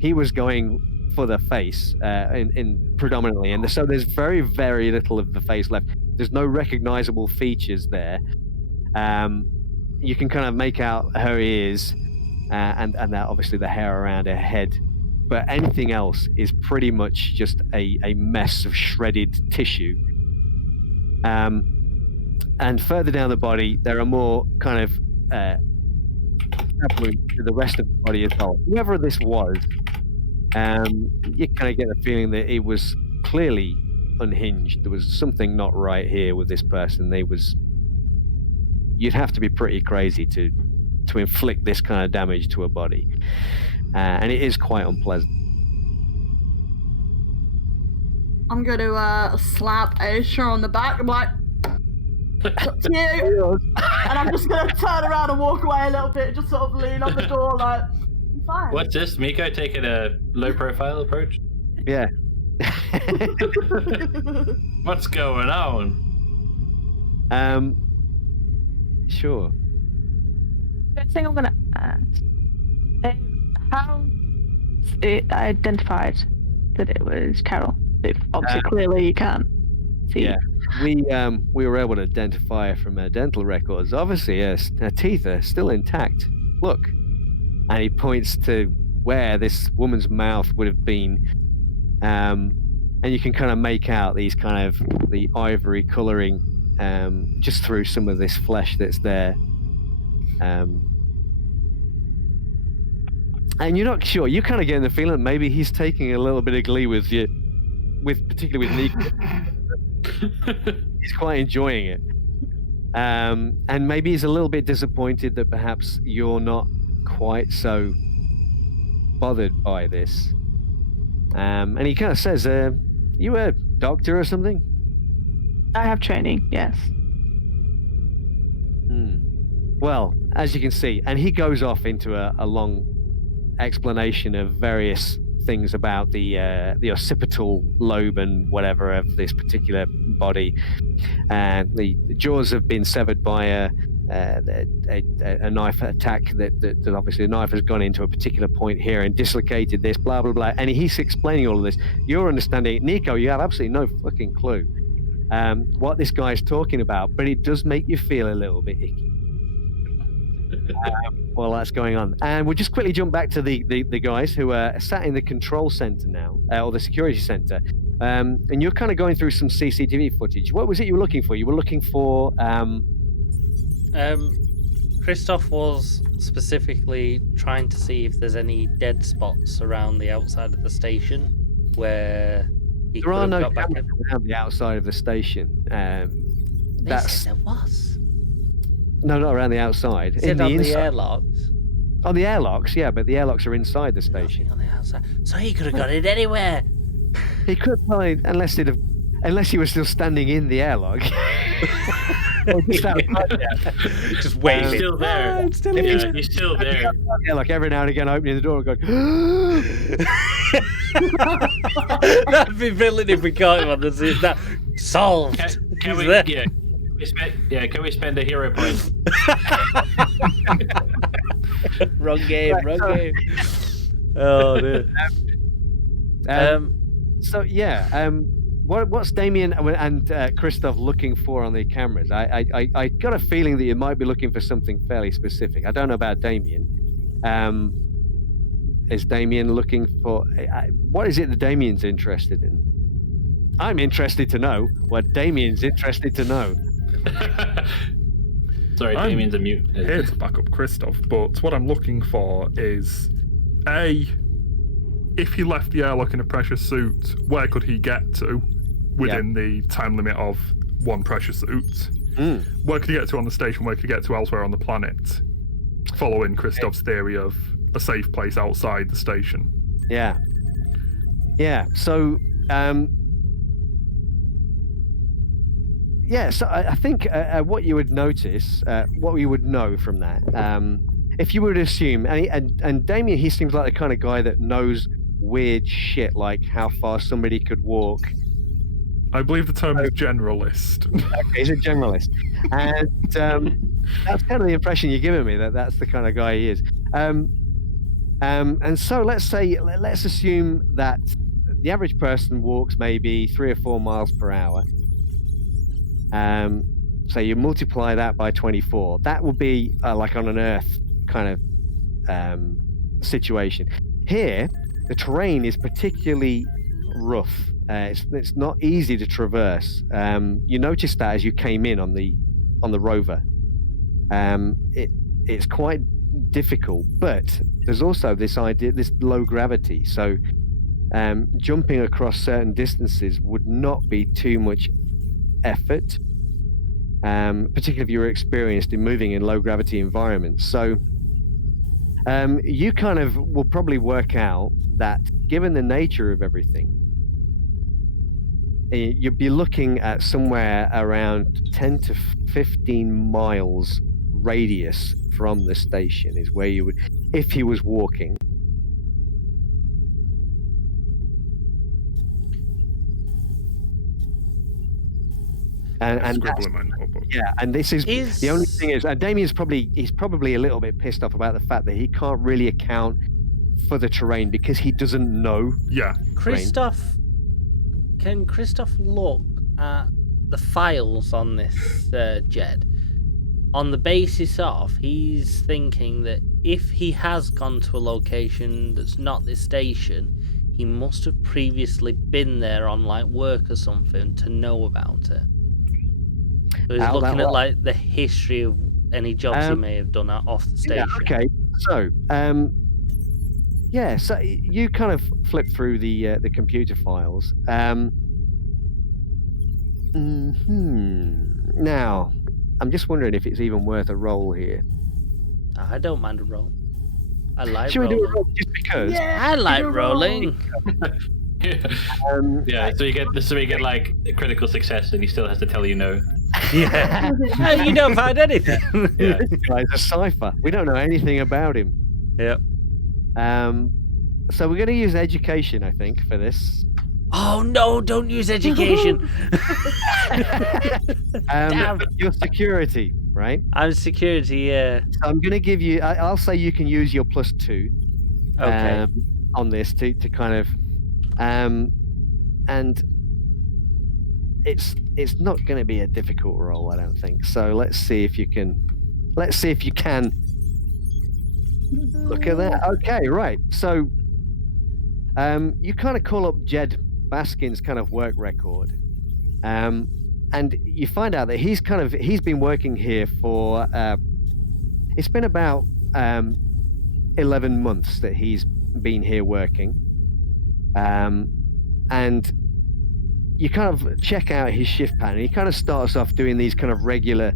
he was going for the face in predominantly, and so there's very, very little of the face left. There's no recognizable features there. You can kind of make out her ears and that obviously the hair around her head, but anything else is pretty much just a mess of shredded tissue. And further down the body, there are more kind of stab wound to the rest of the body as well. Whoever this was, you kind of get the feeling that it was clearly unhinged. There was something not right here with this person. You'd have to be pretty crazy to inflict this kind of damage to a body, and it is quite unpleasant. I'm going to slap Aisha on the back. I'm like, it's up to you. And I'm just going to turn around and walk away a little bit, just sort of lean on the door like, I'm fine. What's this? Miko taking a low-profile approach? Yeah. What's going on? Sure. First thing I'm gonna ask, how it identified that it was Carol? If obviously clearly you can't see. Yeah, we were able to identify her from her dental records. Obviously, her teeth are still intact. Look, and he points to where this woman's mouth would have been, and you can kind of make out these kind of the ivory colouring just through some of this flesh that's there. And you're not sure. You're kind of getting the feeling that maybe he's taking a little bit of glee with you, particularly with Nico. He's quite enjoying it. And maybe he's a little bit disappointed that perhaps you're not quite so bothered by this. And he kind of says, you a doctor or something? I have training, yes. Well, as you can see, and he goes off into a long explanation of various things about the occipital lobe and whatever of this particular body. And the jaws have been severed by a knife attack that obviously the knife has gone into a particular point here and dislocated this, blah, blah, blah. And he's explaining all of this. You're understanding it. Nico, you have absolutely no fucking clue what this guy's talking about, but it does make you feel a little bit icky. Well, that's going on. And we'll just quickly jump back to the guys who are sat in the control center now, or the security center. And you're kind of going through some CCTV footage. What was it you were looking for? You were looking for... Christoph was specifically trying to see if there's any dead spots around the outside of the station where he there could are have no got back cameras in. around the outside of the station. They said there was. No, not around the outside. Is it on the inside. Airlocks? On the airlocks, yeah, but the airlocks are inside the station. Nothing on the outside. So he could have got it anywhere. He could probably, unless he was still standing in the airlock. Or just outside there. Just waiting. He's still there. It's still Yeah, he's still there. Yeah, like every now and again opening the door and going, That'd be brilliant if we caught him on the scene. That solved. Can He's we? there. Yeah. Can we spend a hero point? Wrong game. Oh, dude. So yeah, what's Damien and Christoph looking for on the cameras? I got a feeling that you might be looking for something fairly specific. I don't know about Damien. Is Damien looking for what is it that Damien's interested in? I'm interested to know what Damien's interested to know. Sorry, I'm Damien's a mute. Here to back up Christoph, but what I'm looking for is if he left the airlock in a pressure suit, where could he get to within the time limit of one pressure suit? Where could he get to on the station? Where could he get to elsewhere on the planet? Following Christoph's theory of a safe place outside the station. Yeah. So, so I think what you would notice, what you would know from that, if you were to assume, and Damien, he seems like the kind of guy that knows weird shit, like how far somebody could walk. I believe the term is generalist. Okay, he's a generalist, and that's kind of the impression you're giving me, that that's the kind of guy he is. And so let's assume that the average person walks maybe 3 or 4 miles per hour. So you multiply that by 24. That would be like on an Earth kind of situation. Here, the terrain is particularly rough. It's not easy to traverse. You noticed that as you came in on the rover. It's quite difficult, but there's also this idea, this low gravity. So jumping across certain distances would not be too much effort, particularly if you're experienced in moving in low gravity environments. So you kind of will probably work out that given the nature of everything, you'd be looking at somewhere around 10 to 15 miles radius from the station is where you would, if he was walking. And Scribble in my notebook. yeah, and this is the only thing is, Damien's probably a little bit pissed off about the fact that he can't really account for the terrain because he doesn't know. Yeah. Christoph, can Christoph look at the files on this Jed on the basis of he's thinking that if he has gone to a location that's not this station, he must have previously been there on like work or something to know about it. So he's looking at like the history of any jobs he may have done off the station. Yeah, okay, so so you kind of flip through the computer files. Now, I'm just wondering if it's even worth a roll here. I don't mind a roll. I like Should rolling. we do a roll just because? Yeah, I like do a rolling. Yeah, so you get like a critical success, and he still has to tell you no. Yeah. You don't find anything. Yeah. This guy's a cipher. We don't know anything about him. Yep. So we're going to use education, I think, for this. Oh no! Don't use education. Damn. Your security, right? I'm security. Yeah. So I'm going to give you. I'll say you can use your +2. Okay. On this to kind of, and it's not going to be a difficult role, I don't think. So let's see if you can. Look at that. Okay, right. So, you kind of call up Jed Baskin's kind of work record, and you find out that he's been working here for. It's been about 11 months that he's been here working, and you kind of check out his shift pattern. He kind of starts off doing these kind of regular,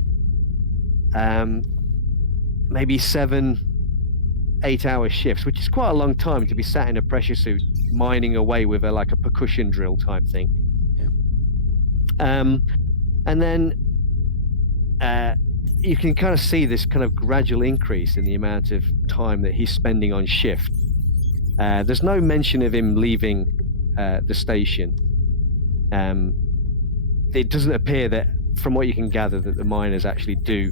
maybe 7-8 hour shifts, which is quite a long time to be sat in a pressure suit mining away with a percussion drill type thing. Yeah. And then you can kind of see this kind of gradual increase in the amount of time that he's spending on shift. There's no mention of him leaving the station. It doesn't appear that, from what you can gather, that the miners actually do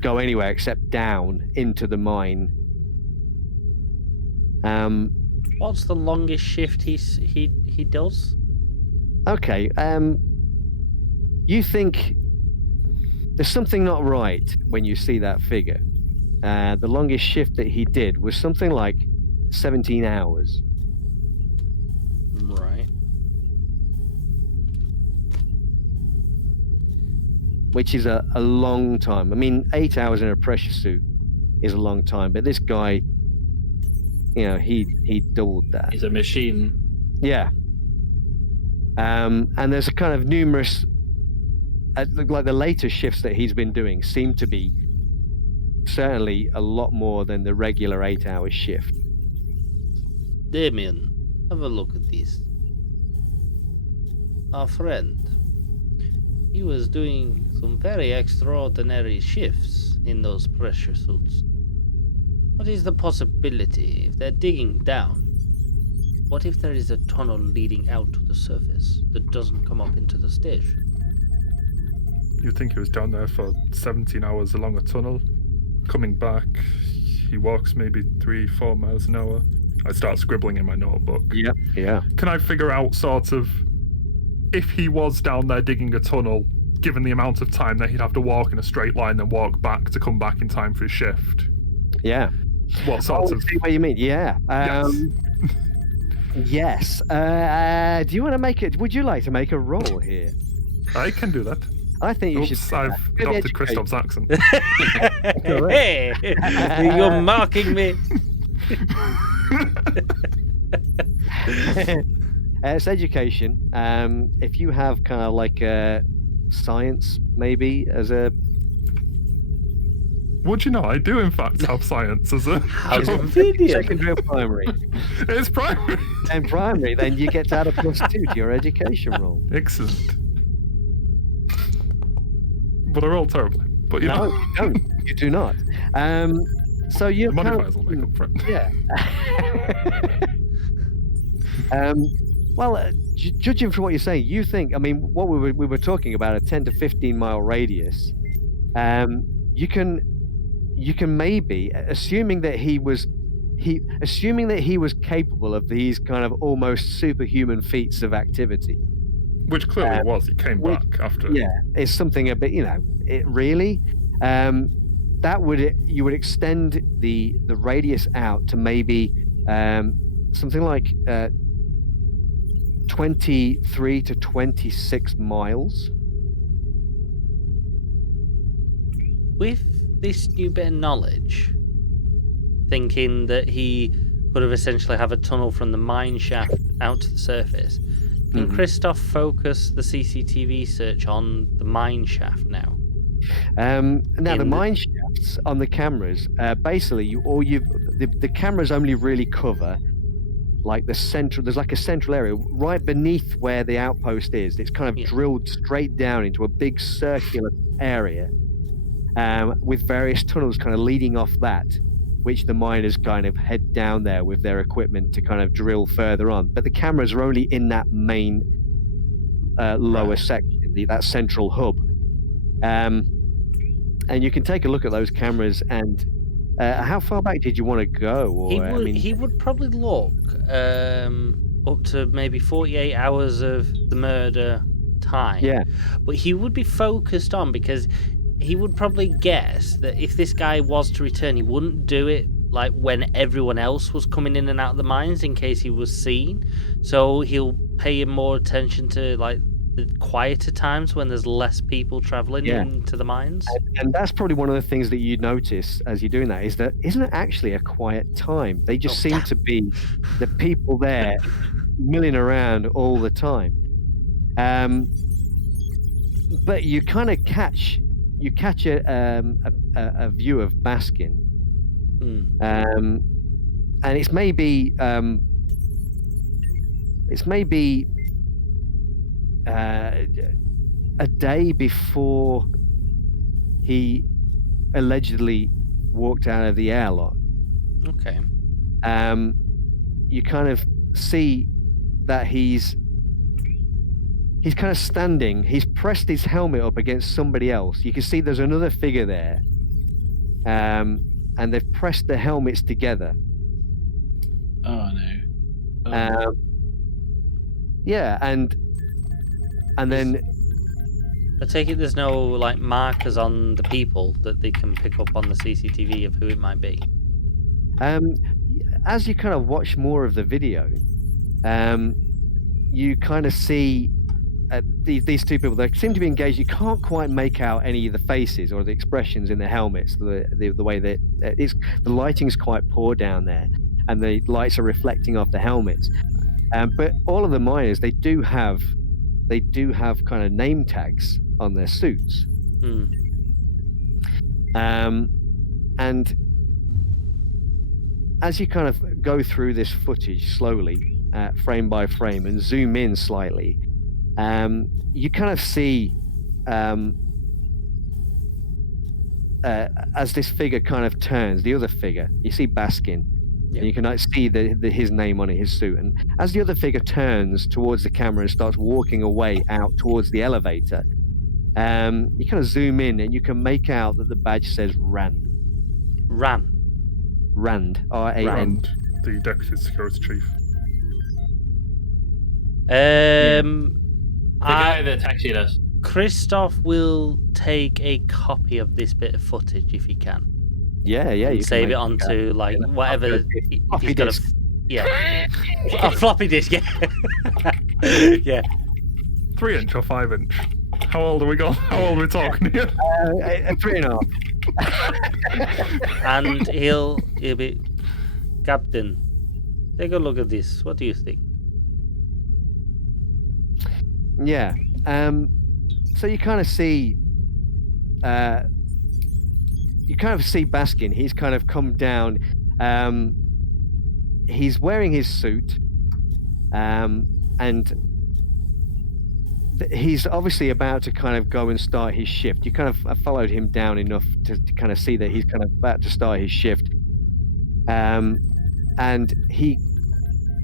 go anywhere except down into the mine. What's the longest shift he does? Okay. You think there's something not right when you see that figure. The longest shift that he did was something like 17 hours. Right. Which is a long time. I mean, 8 hours in a pressure suit is a long time, but this guy, he doubled that. He's a machine. Yeah. And there's a kind of numerous, like the later shifts that he's been doing seem to be certainly a lot more than the regular 8 hour shift. Damien, have a look at this. Our friend, he was doing some very extraordinary shifts in those pressure suits. What is the possibility if they're digging down? What if there is a tunnel leading out to the surface that doesn't come up into the station? You'd think he was down there for 17 hours along a tunnel. Coming back, he walks maybe 3-4 miles an hour. I start scribbling in my notebook. Yep, yeah. Can I figure out sort of if he was down there digging a tunnel, given the amount of time that he'd have to walk in a straight line then walk back to come back in time for his shift? Yeah. What sort of... see what you mean, yeah. Yes. Do you want to make it? Would you like to make a roll here? I can do that. I think you should. Oops, I've Good adopted education. Christoph's accent. Hey, you're mocking me. It's education. If you have kind of like science, maybe as a Would you know? I do, in fact, have science as a How job. convenient. secondary or primary, It's primary. and primary, then you get to add a +2 to your education roll. Excellent. But I rolled terribly. But you No, know, you don't. You do not. So you the modifiers will make up for it. Yeah. Well, judging from what you're saying, you think, I mean, what we were talking about, a 10 to 15 mile radius. You can maybe, assuming that he was capable of these kind of almost superhuman feats of activity. Which clearly was. He came back after. Yeah, it's something a bit, it really. You would extend the radius out to maybe something like 23 to 26 miles. With this new bit of knowledge, thinking that he could have essentially have a tunnel from the mine shaft out to the surface, can Christoph focus the CCTV search on the mine shaft now? Now the mine shafts on the cameras, basically, the cameras only really cover like the central. There's like a central area right beneath where the outpost is. It's kind of drilled straight down into a big circular area, with various tunnels kind of leading off that, which the miners kind of head down there with their equipment to kind of drill further on. But the cameras are only in that main lower section, that central hub. And you can take a look at those cameras. And how far back did you want to go? Or, he would probably look up to maybe 48 hours of the murder time. Yeah. But he would be focused on, because he would probably guess that if this guy was to return, he wouldn't do it like when everyone else was coming in and out of the mines in case he was seen. So he'll pay more attention to like the quieter times when there's less people traveling into the mines. And that's probably one of the things that you notice as you're doing that, is that isn't it actually a quiet time? They just seem to be the people there milling around all the time. But you kind of catch a view of Baskin, and it's maybe a day before he allegedly walked out of the airlock. Okay. You kind of see that he's kind of standing. He's pressed his helmet up against somebody else. You can see there's another figure there, and they've pressed the helmets together. Oh no. Yeah, and then I take it there's no like markers on the people that they can pick up on the CCTV of who it might be. As you kind of watch more of the video, you kind of see these two people. They seem to be engaged. You can't quite make out any of the faces or the expressions in the helmets. The way that the lighting's quite poor down there, and the lights are reflecting off the helmets. But all of the miners, they do have kind of name tags on their suits. And as you kind of go through this footage slowly, frame by frame, and zoom in slightly, you kind of see as this figure kind of turns, the other figure, you see Baskin. And you can see his name on his suit. And as the other figure turns towards the camera and starts walking away out towards the elevator, you kind of zoom in and you can make out that the badge says RAND. Rand, R-A-N. Rand, the Deputy Security Chief. The guy that taxied us. Christoph will take a copy of this bit of footage if he can. Yeah, you And can save make it onto like Yeah, whatever floppy he's got disk. a floppy disk. Yeah. 3-inch or 5-inch? How old are we going? How old are we talking here? 3.5. And he'll be, Captain, take a look at this. What do you think? Yeah. So you kind of see Baskin. He's kind of come down. He's wearing his suit, and he's obviously about to kind of go and start his shift. You kind of followed him down enough to kind of see that he's kind of about to start his shift. And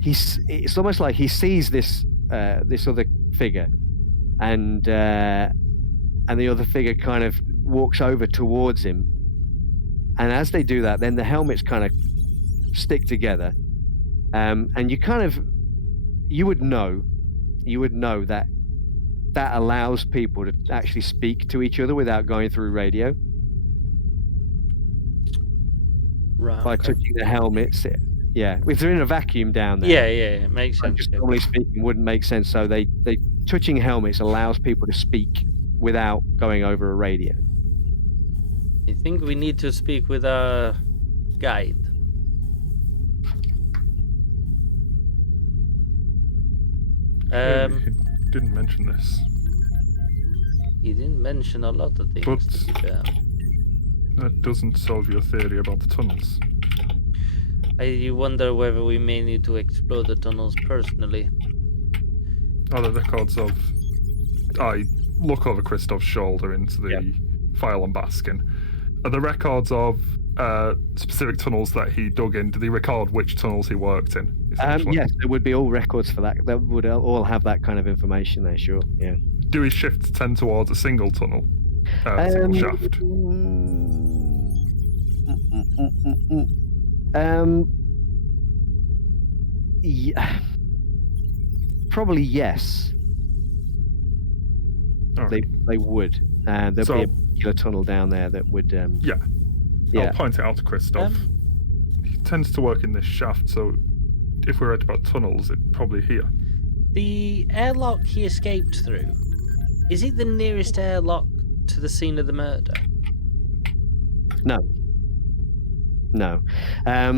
it's almost like he sees this other figure, and the other figure kind of walks over towards him. And as they do that, then the helmets kind of stick together, and you would know that allows people to actually speak to each other without going through radio. Right. By touching the helmets. Yeah, if they're in a vacuum down there. Yeah, makes sense. Just normally speaking wouldn't make sense. So they touching helmets allows people to speak without going over a radio. I think we need to speak with our guide. He didn't mention this. He didn't mention a lot of things. But to be fair. that doesn't solve your theory about the tunnels. I wonder whether we may need to explore the tunnels personally. Are the records of... I look over Christoph's shoulder into the file on Baskin. Are the records of specific tunnels that he dug in, did he record which tunnels he worked in? Yes, there would be all records for that. That would all have that kind of information there, sure. Yeah. Do his shifts tend towards a single tunnel? Single shaft? Yeah, probably yes. Right. They would. There'd be a particular tunnel down there that would. I'll point it out to Christoph. He tends to work in this shaft, so if we're right about tunnels, it's probably here. The airlock he escaped through, is it the nearest airlock to the scene of the murder? No.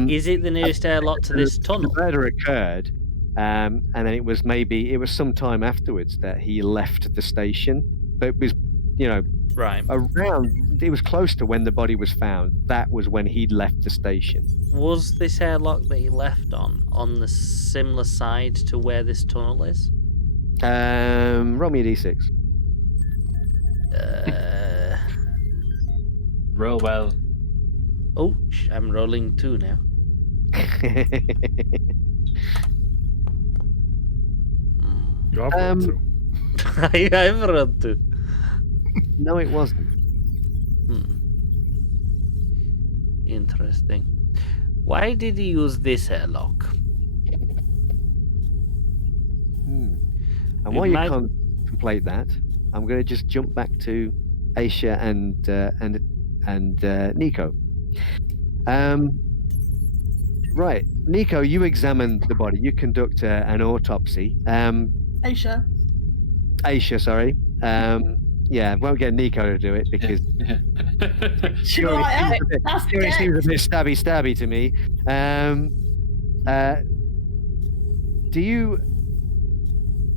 Is it the nearest airlock to this tunnel? The murder occurred, and then it was some time afterwards that he left the station. But it was, right around. It was close to when the body was found. That was when he'd left the station. Was this airlock that he left on the similar side to where this tunnel is? Roll me a d6. Roll well. Oh, I'm rolling 2 now. You have rolled two. I've rolled 2. No, it wasn't. Interesting. Why did he use this airlock? And while you contemplate that, I'm going to just jump back to Aisha and Nico. Right, Nico, you examine the body. You conduct an autopsy. Aisha, sorry. Yeah, won't get Nico to do it because she already seems a bit stabby to me. Do you?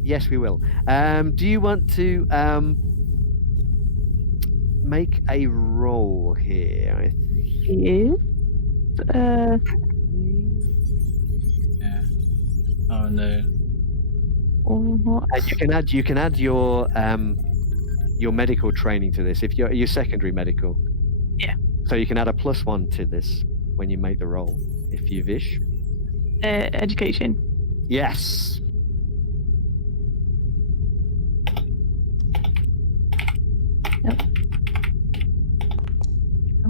Yes, we will. Do you want to make a roll here? Yes. Yeah. Oh no. And you can add your medical training to this if you're secondary medical. Yeah. So you can add a +1 to this when you make the roll, if you wish. Education. Yes. Yep.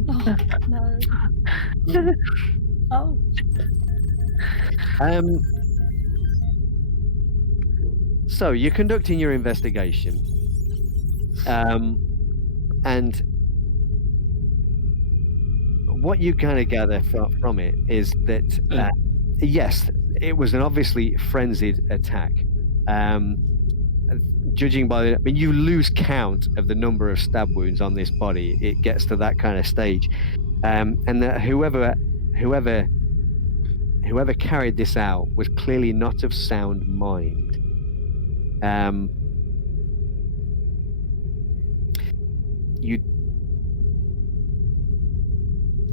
Oh, no. Oh. So you're conducting your investigation, and what you kind of gather from it is that yes, it was an obviously frenzied attack. judging by you lose count of the number of stab wounds on this body. It gets to that kind of stage, and that whoever carried this out was clearly not of sound mind.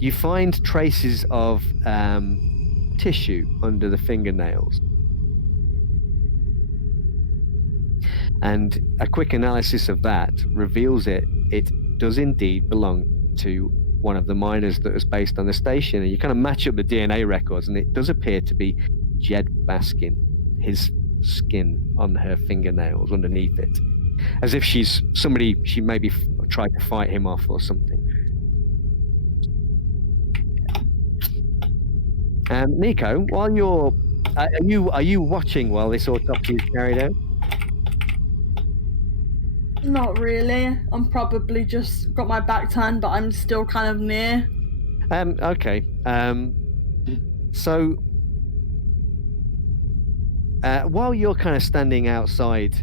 You find traces of tissue under the fingernails. And a quick analysis of that reveals it does indeed belong to one of the miners that was based on the station. And you kind of match up the DNA records, and it does appear to be Jed Baskin, his skin on her fingernails underneath it. As if she maybe tried to fight him off or something. Nico, while are you watching while this autopsy is carried out? Not really. I'm probably just got my back turned, but I'm still kind of near. Okay. So while you're kind of standing outside,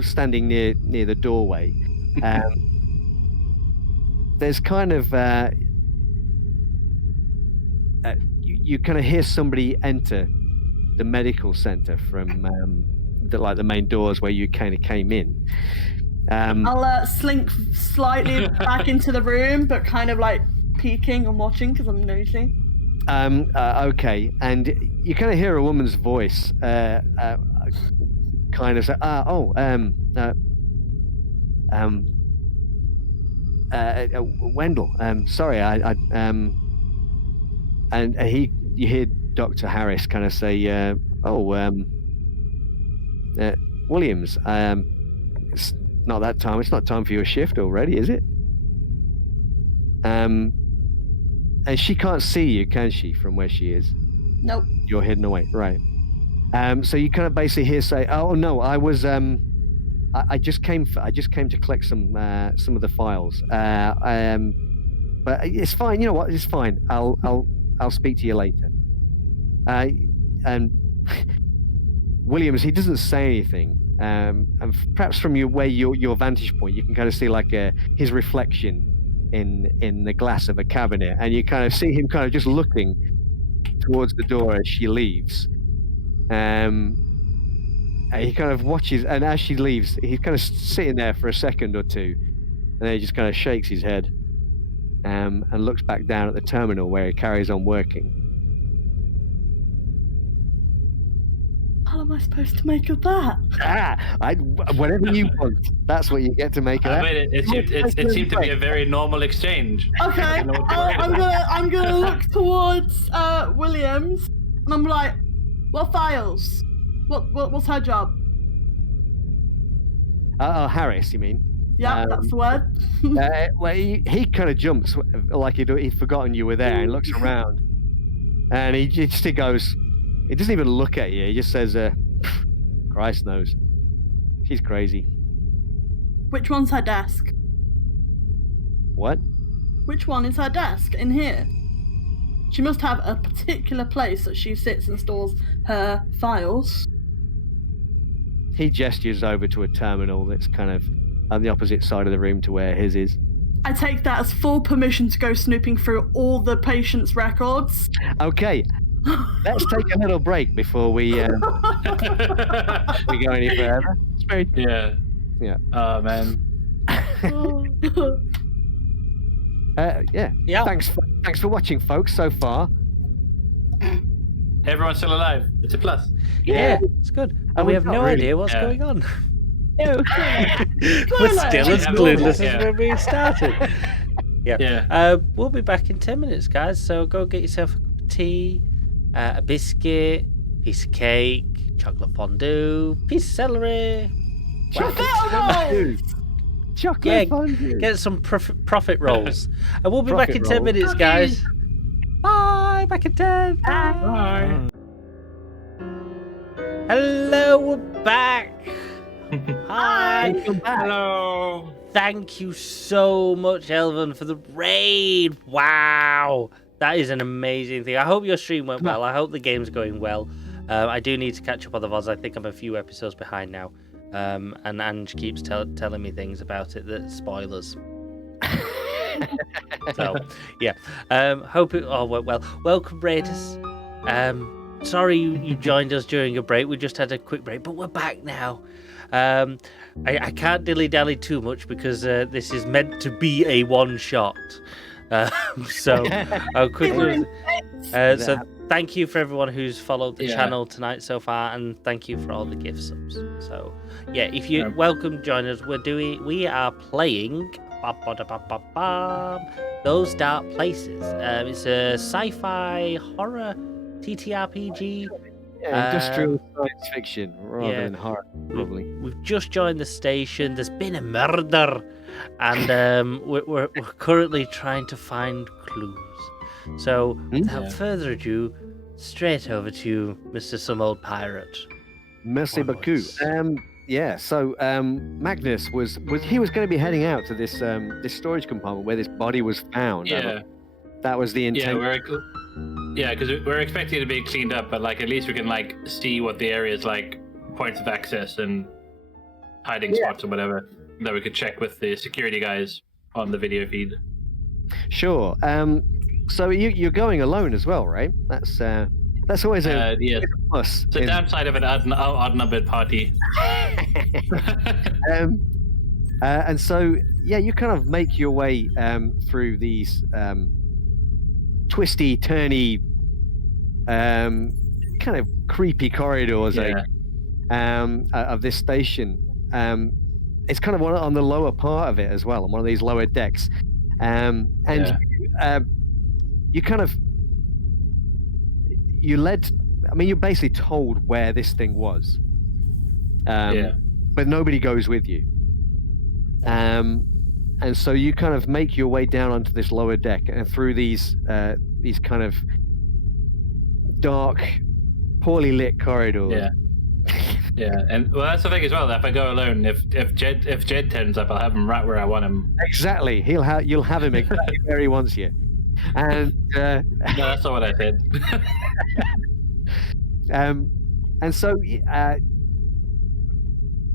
standing near the doorway, there's kind of you kind of hear somebody enter the medical center from the main doors where you kind of came in. I'll slink slightly back into the room, but kind of like peeking and watching because I'm nosy. Okay, and you kind of hear a woman's voice, kind of say, Wendell. Sorry, and you hear Dr. Harris kind of say, Williams, it's not that time. It's not time for your shift already, is it? And she can't see you, can she, from where she is? Nope. You're hidden away, right? So you kind of basically hear say, "Oh no, I was I just came to collect some of the files. But it's fine. You know what? It's fine. I'll speak to you later." And Williams, he doesn't say anything. And perhaps from your vantage point, you can kind of see like his reflection in the glass of a cabinet, and you kind of see him kind of just looking towards the door as she leaves. And he kind of watches, and as she leaves, he's kind of sitting there for a second or two, and then he just kind of shakes his head and looks back down at the terminal where he carries on working. How am I supposed to make of that? Whatever you want, that's what you get to make of that. I mean, it seemed to be a very normal exchange. Okay, I'm gonna look towards Williams, and I'm like, what files? What's her job? Harris, you mean? Yeah, that's the word. Well, he kind of jumps like he'd forgotten you were there, and looks around, and he just goes. He doesn't even look at you. He just says, "Christ knows, she's crazy." Which one's her desk? What? Which one is her desk in here? She must have a particular place that she sits and stores her files. He gestures over to a terminal that's kind of on the opposite side of the room to where his is. I take that as full permission to go snooping through all the patient's records. Okay. Let's take a little break before we go any further. It's very... Yeah. Oh man. Yeah. Thanks for watching, folks. So far, everyone's still alive. It's a plus. Yeah, it's good. And we have no idea what's going on. We're still as clueless as when we started. Yeah. We'll be back in 10 minutes, guys. So go get yourself a cup of tea. A biscuit, piece of cake, chocolate fondue, piece of celery. Chocolate fondue. Get some profit rolls. And we'll be back in 10 minutes, guys. Bye. Back in 10. Bye. Hello, we're back. Hi. Hello. Thank you so much, Elvin, for the raid. Wow. That is an amazing thing. I hope your stream went well. I hope the game's going well. I do need to catch up on the VODs. I think I'm a few episodes behind now. And Ange keeps telling me things about it that spoilers. So, yeah. Hope it all went well. Welcome, Raiders. Sorry you joined us during a break. We just had a quick break, but we're back now. I can't dilly-dally too much because this is meant to be a one-shot. So I'll quickly... so thank you for everyone who's followed the channel tonight so far, and thank you for all the gift subs. So, yeah, if you're welcome, join us. We are playing... Those Dark Places. It's a sci-fi horror TTRPG. Industrial science fiction rather than horror, probably. We've just joined the station. There's been a murder, and we're currently trying to find clues. So, without further ado, straight over to you, Mr. Some Old Pirate. Merci beaucoup. So Magnus was going to be heading out to this storage compartment where this body was found. Yeah, that was the intent. Because we're expecting it to be cleaned up, but at least we can see what the area is like, points of access and hiding spots or whatever that we could check with the security guys on the video feed. Sure. So you're going alone as well, right? That's always a plus. It's the downside of an odd-numbered party. And so, you kind of make your way through these twisty, turny, kind of creepy corridors of this station. It's kind of on the lower part of it as well, on one of these lower decks. You're basically told where this thing was. But nobody goes with you. And so you kind of make your way down onto this lower deck and through these kind of dark, poorly lit corridors. And that's the thing as well. If I go alone, if Jed turns up, I'll have him right where I want him. Exactly. You'll have him exactly where he wants you. And no, that's not what I said. And so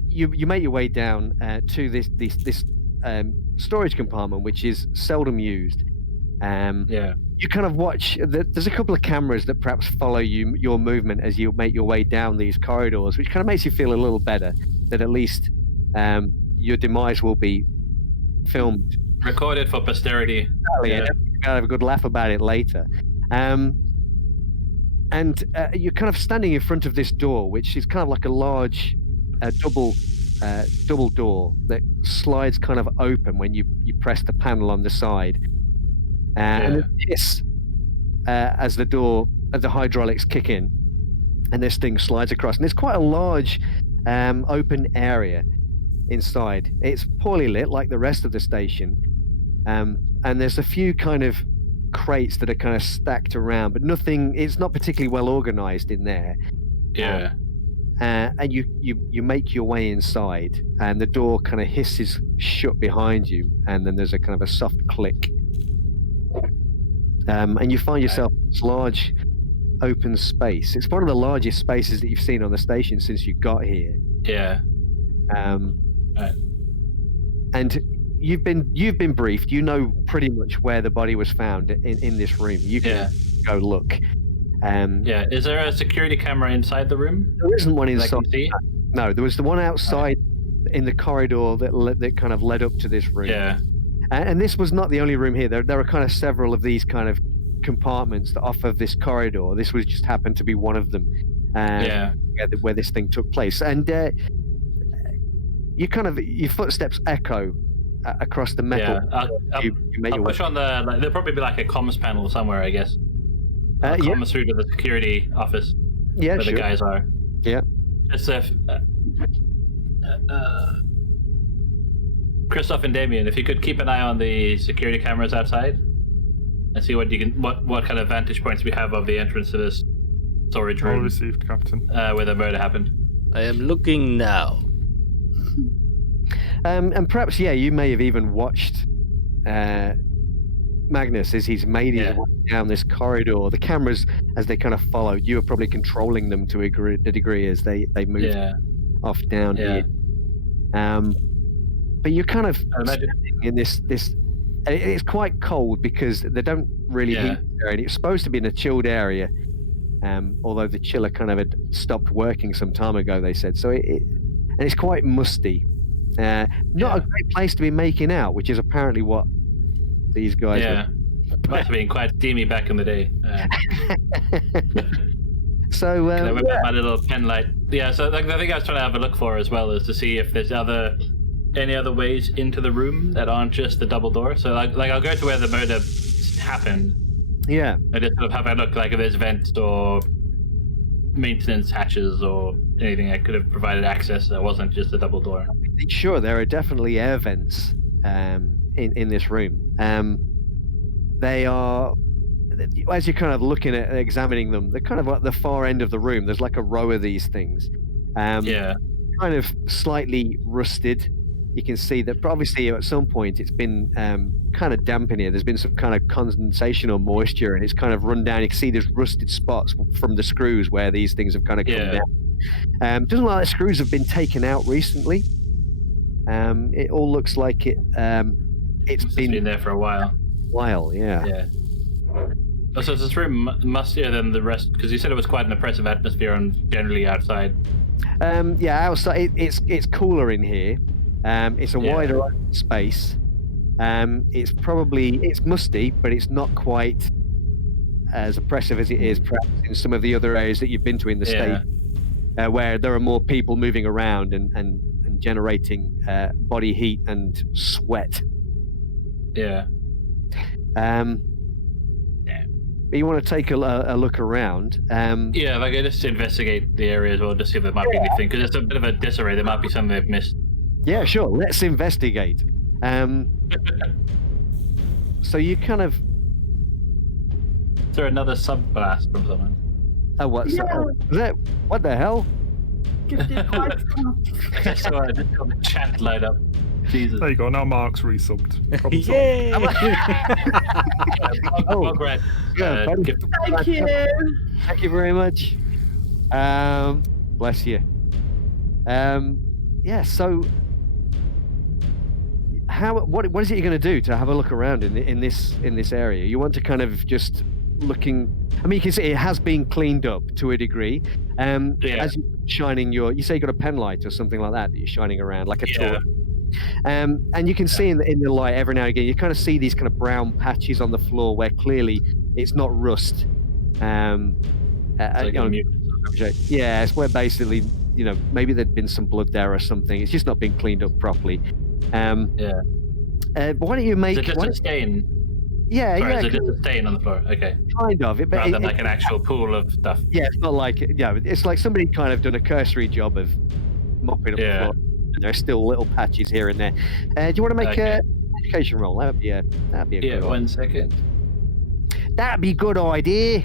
you make your way down to this storage compartment, which is seldom used. You kind of watch. There's a couple of cameras that perhaps follow your movement as you make your way down these corridors, which kind of makes you feel a little better that at least your demise will be filmed, recorded for posterity. You'll have a good laugh about it later. And you're kind of standing in front of this door, which is kind of like a large double door that slides kind of open when you press the panel on the side. And this, as the hydraulics kick in, and this thing slides across, and it's quite a large open area inside. It's poorly lit, like the rest of the station, and there's a few kind of crates that are kind of stacked around, but nothing. It's not particularly well organized in there. And you make your way inside, and the door kind of hisses shut behind you, and then there's a kind of a soft click. And you find yourself in this large open space. It's one of the largest spaces that you've seen on the station since you got here. And you've been briefed. You know pretty much where the body was found in this room. You can go look. Is there a security camera inside the room? There isn't one inside. No, there was the one outside in the corridor that kind of led up to this room. And this was not the only room here. There are kind of several of these kind of compartments that off of this corridor. This was just happened to be one of them. Where this thing took place. And your footsteps echo across the metal. I'll push on there'll probably be like a comms panel somewhere, I guess. Comms through to the security office. Where the guys are. Just if Christoph and Damien, if you could keep an eye on the security cameras outside and see what kind of vantage points we have of the entrance to this storage room. All received, Captain. Where the murder happened. I am looking now. And perhaps, you may have even watched Magnus as he's made his way down this corridor. The cameras, as they kind of followed, you were probably controlling them to a degree as they moved off down here. But you're kind of standing in this. It's quite cold because they don't really heat there, and it's supposed to be in a chilled area. Although the chiller kind of had stopped working some time ago, they said. So and it's quite musty. Not a great place to be making out, which is apparently what these guys were. Must have been quite steamy back in the day. So with my little pen light. Yeah, so like, the thing I was trying to have a look for as well is to see if there's any other ways into the room that aren't just the double door. So like I'll go to where the murder happened. Yeah. I just sort of have a look like if there's vents or maintenance hatches or anything that could have provided access that wasn't just a double door. Sure, there are definitely air vents in this room. They are, as you're kind of looking at examining them, they're kind of at the far end of the room. There's like a row of these things. Kind of slightly rusted. You can see that obviously at some point it's been kind of damp in here. There's been some kind of condensation or moisture, and it's kind of run down. You can see there's rusted spots from the screws where these things have kind of come down. Doesn't look like the screws have been taken out recently. It all looks like it's been there for a while. Yeah. So this room mustier than the rest, because you said it was quite an oppressive atmosphere generally outside. Outside it's cooler in here. It's a wider open space. It's musty, but it's not quite as oppressive as it is perhaps in some of the other areas that you've been to in the state, where there are more people moving around and generating body heat and sweat. But you want to take a look around. Like I just investigate the area as well, just see if there might be anything, because it's a bit of a disarray. There might be something they've missed. Yeah, sure. Let's investigate. So you kind of. Is there another sub-blast from someone? Oh, what? Yeah. What the hell? Gifted quite I just saw the chat light up. Jesus. There you go. Now Mark's resubbed. Yay! Congrats. Thank you. Thank you very much. Bless you. So what is it you're going to do to have a look around in this area? You want to kind of just looking. I mean, you can see it has been cleaned up to a degree. As you're shining you say you got a pen light or something like that you're shining around like a torch. And you can see in the light every now and again, you kind of see these kind of brown patches on the floor where clearly it's not rust. It's where basically, maybe there'd been some blood there or something. It's just not been cleaned up properly. Why don't you make? Is it just a stain? Yeah. Is it just a stain on the floor? Okay. Kind of. Rather than like an actual pool of stuff. Yeah, it's not like it's like somebody kind of done a cursory job of mopping up the floor. And there are still little patches here and there. Do you want to make an education roll? That'd be a good 1 second. That'd be a good idea.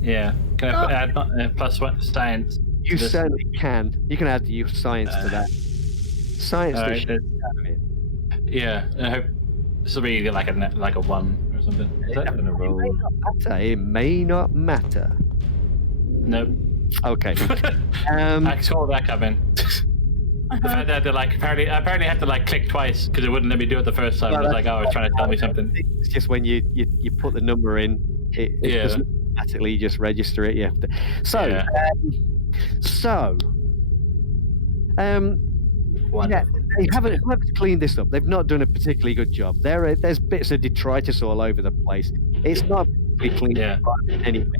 Yeah. Can I add +1 science? You certainly can. You can add your science to that. Science. I hope this will be like a 1 or something. Is that going to roll? It may not matter. Nope. Okay. I saw that coming. The fact that I apparently had to click twice because it wouldn't let me do it the first time. It was like, it's trying to tell me something. It's just when you put the number in, it doesn't automatically just register it. You have to. They haven't cleaned this up. They've not done a particularly good job. There's bits of detritus all over the place. It's not particularly clean anyway.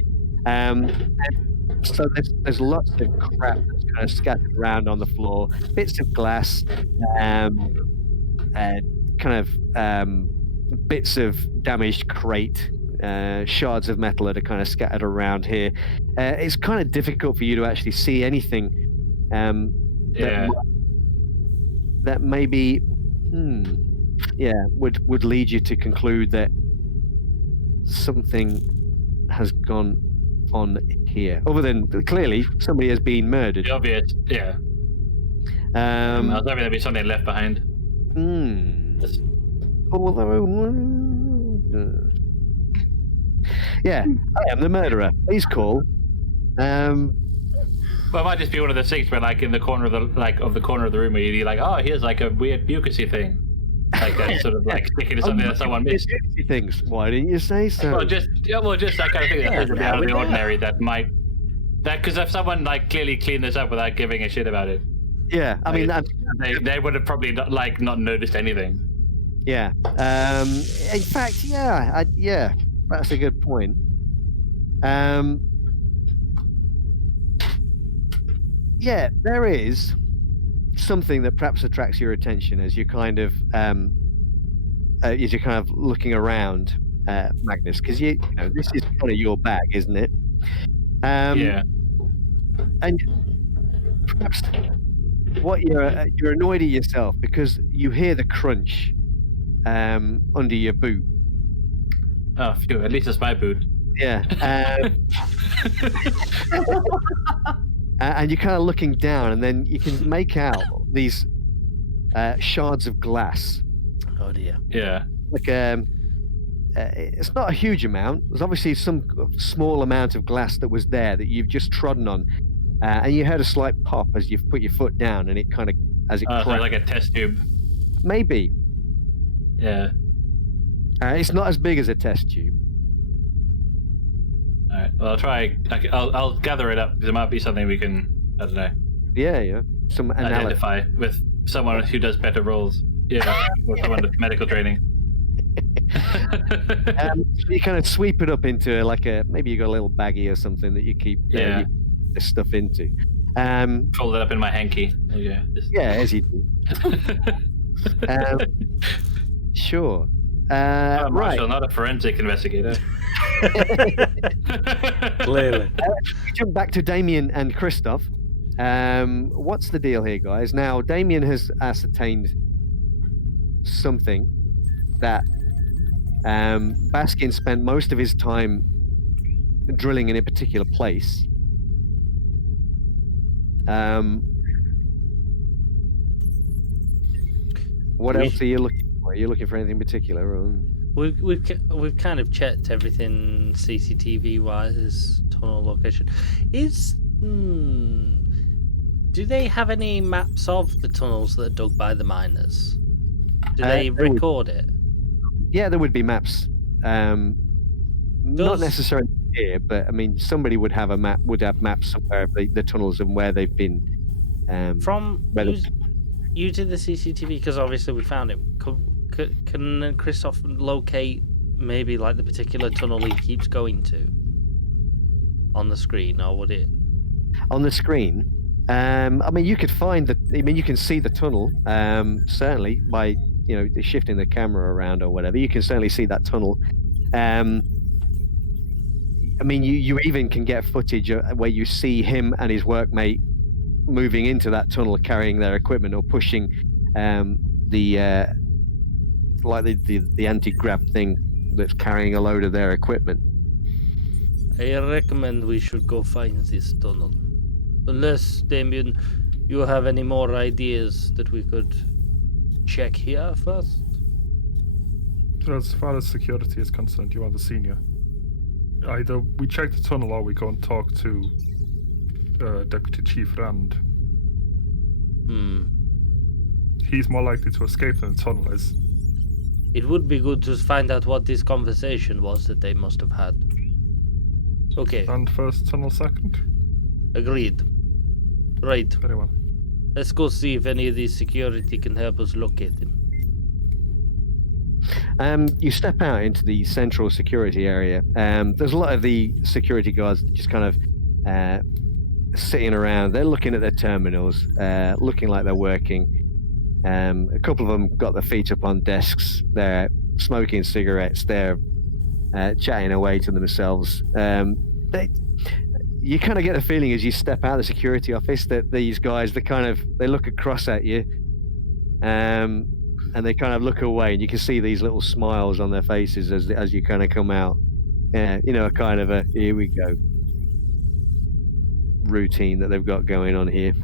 So there's lots of crap that's kind of scattered around on the floor, bits of glass, bits of damaged crate, shards of metal that are kind of scattered around here. It's kind of difficult for you to actually see anything that maybe would lead you to conclude that something has gone on here, other than clearly somebody has been murdered. The obvious, I was hoping there'd be something left behind. I am the murderer. Please call. Well, it might just be one of those things where, like, in the corner of the corner of the room, where you're like, oh, here's like a weird mucusy thing, like that sort of like sticking to something that someone missed. Things. Why didn't you say so? Well, just that kind of thing that is out of the ordinary. That because if someone like clearly cleaned this up without giving a shit about it. Yeah, I mean, they would have probably not noticed anything. Yeah. In fact, yeah, that's a good point. Yeah, there is something that perhaps attracts your attention as you're kind of looking around, Magnus, because you know this is kind of your bag, isn't it? Yeah. And perhaps what you're annoyed at yourself because you hear the crunch under your boot. Oh, phew, at least it's my boot. Yeah. And you're kind of looking down, and then you can make out these shards of glass. Oh dear. Yeah. Like it's not a huge amount. There's obviously some small amount of glass that was there that you've just trodden on, and you heard a slight pop as you've put your foot down, and it kind of as it so like a test tube. Maybe. Yeah. It's not as big as a test tube. All right. Well, I'll try. I'll gather it up because it might be something we can. I don't know. Yeah. Some identify with someone who does better roles. Yeah, or someone with medical training. So you kind of sweep it up into like maybe you got a little baggie or something that you keep this stuff into. Fold it up in my hanky. Yeah. As you do. Sure. I'm right. Marshall, not a forensic investigator. Clearly. We jump back to Damien and Christoph. What's the deal here, guys? Now, Damien has ascertained something that Baskin spent most of his time drilling in a particular place. What else are you looking for? Are you looking for anything particular? Or... We've kind of checked everything CCTV wise, tunnel location. Do they have any maps of the tunnels that are dug by the miners? Do they record it? Yeah, there would be maps. Not necessarily here, but I mean, somebody would have maps somewhere of the tunnels and where they've been. From using the CCTV, because obviously we found it. Can Christoph locate maybe like the particular tunnel he keeps going to on the screen, or would it? On the screen, I mean, you could find you can see the tunnel. Certainly by shifting the camera around or whatever, you can certainly see that tunnel. I mean, you even can get footage where you see him and his workmate moving into that tunnel, carrying their equipment or pushing the anti-grav thing that's carrying a load of their equipment. I recommend we should go find this tunnel. Unless, Damien, you have any more ideas that we could check here first? So as far as security is concerned, you are the senior. Either we check the tunnel or we go and talk to Deputy Chief Rand. He's more likely to escape than the tunnel is. It would be good to find out what this conversation was that they must have had. Okay. And first, tunnel second? Agreed. Right. Very well. Let's go see if any of these security can help us locate him. You step out into the central security area. There's a lot of the security guards just kind of sitting around. They're looking at their terminals, looking like they're working. A couple of them got their feet up on desks. They're smoking cigarettes. They're chatting away to themselves. You kind of get the feeling as you step out of the security office that these guys, they look across at you, and they kind of look away, and you can see these little smiles on their faces as you kind of come out. Kind of a here we go routine that they've got going on here.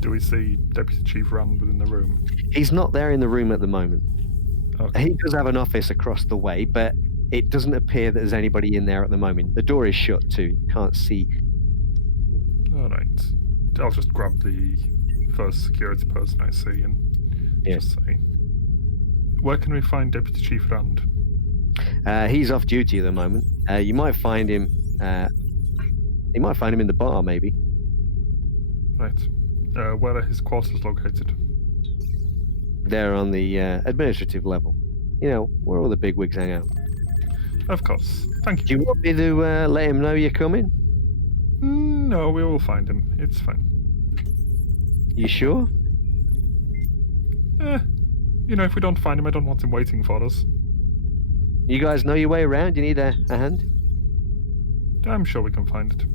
Do we see Deputy Chief Rand within the room? He's not there in the room at the moment. Okay. He does have an office across the way, but it doesn't appear that there's anybody in there at the moment. The door is shut too. You can't see. All right. I'll just grab the first security person I see and just say, where can we find Deputy Chief Rand? He's off duty at the moment. You might find him. You might find him in the bar, maybe. Right. Where are his quarters located? They're on the administrative level. You know, where all the bigwigs hang out. Of course. Thank Do you. you want me to let him know you're coming? No, we will find him. It's fine. You sure? If we don't find him, I don't want him waiting for us. You guys know your way around? You need a hand? I'm sure we can find it.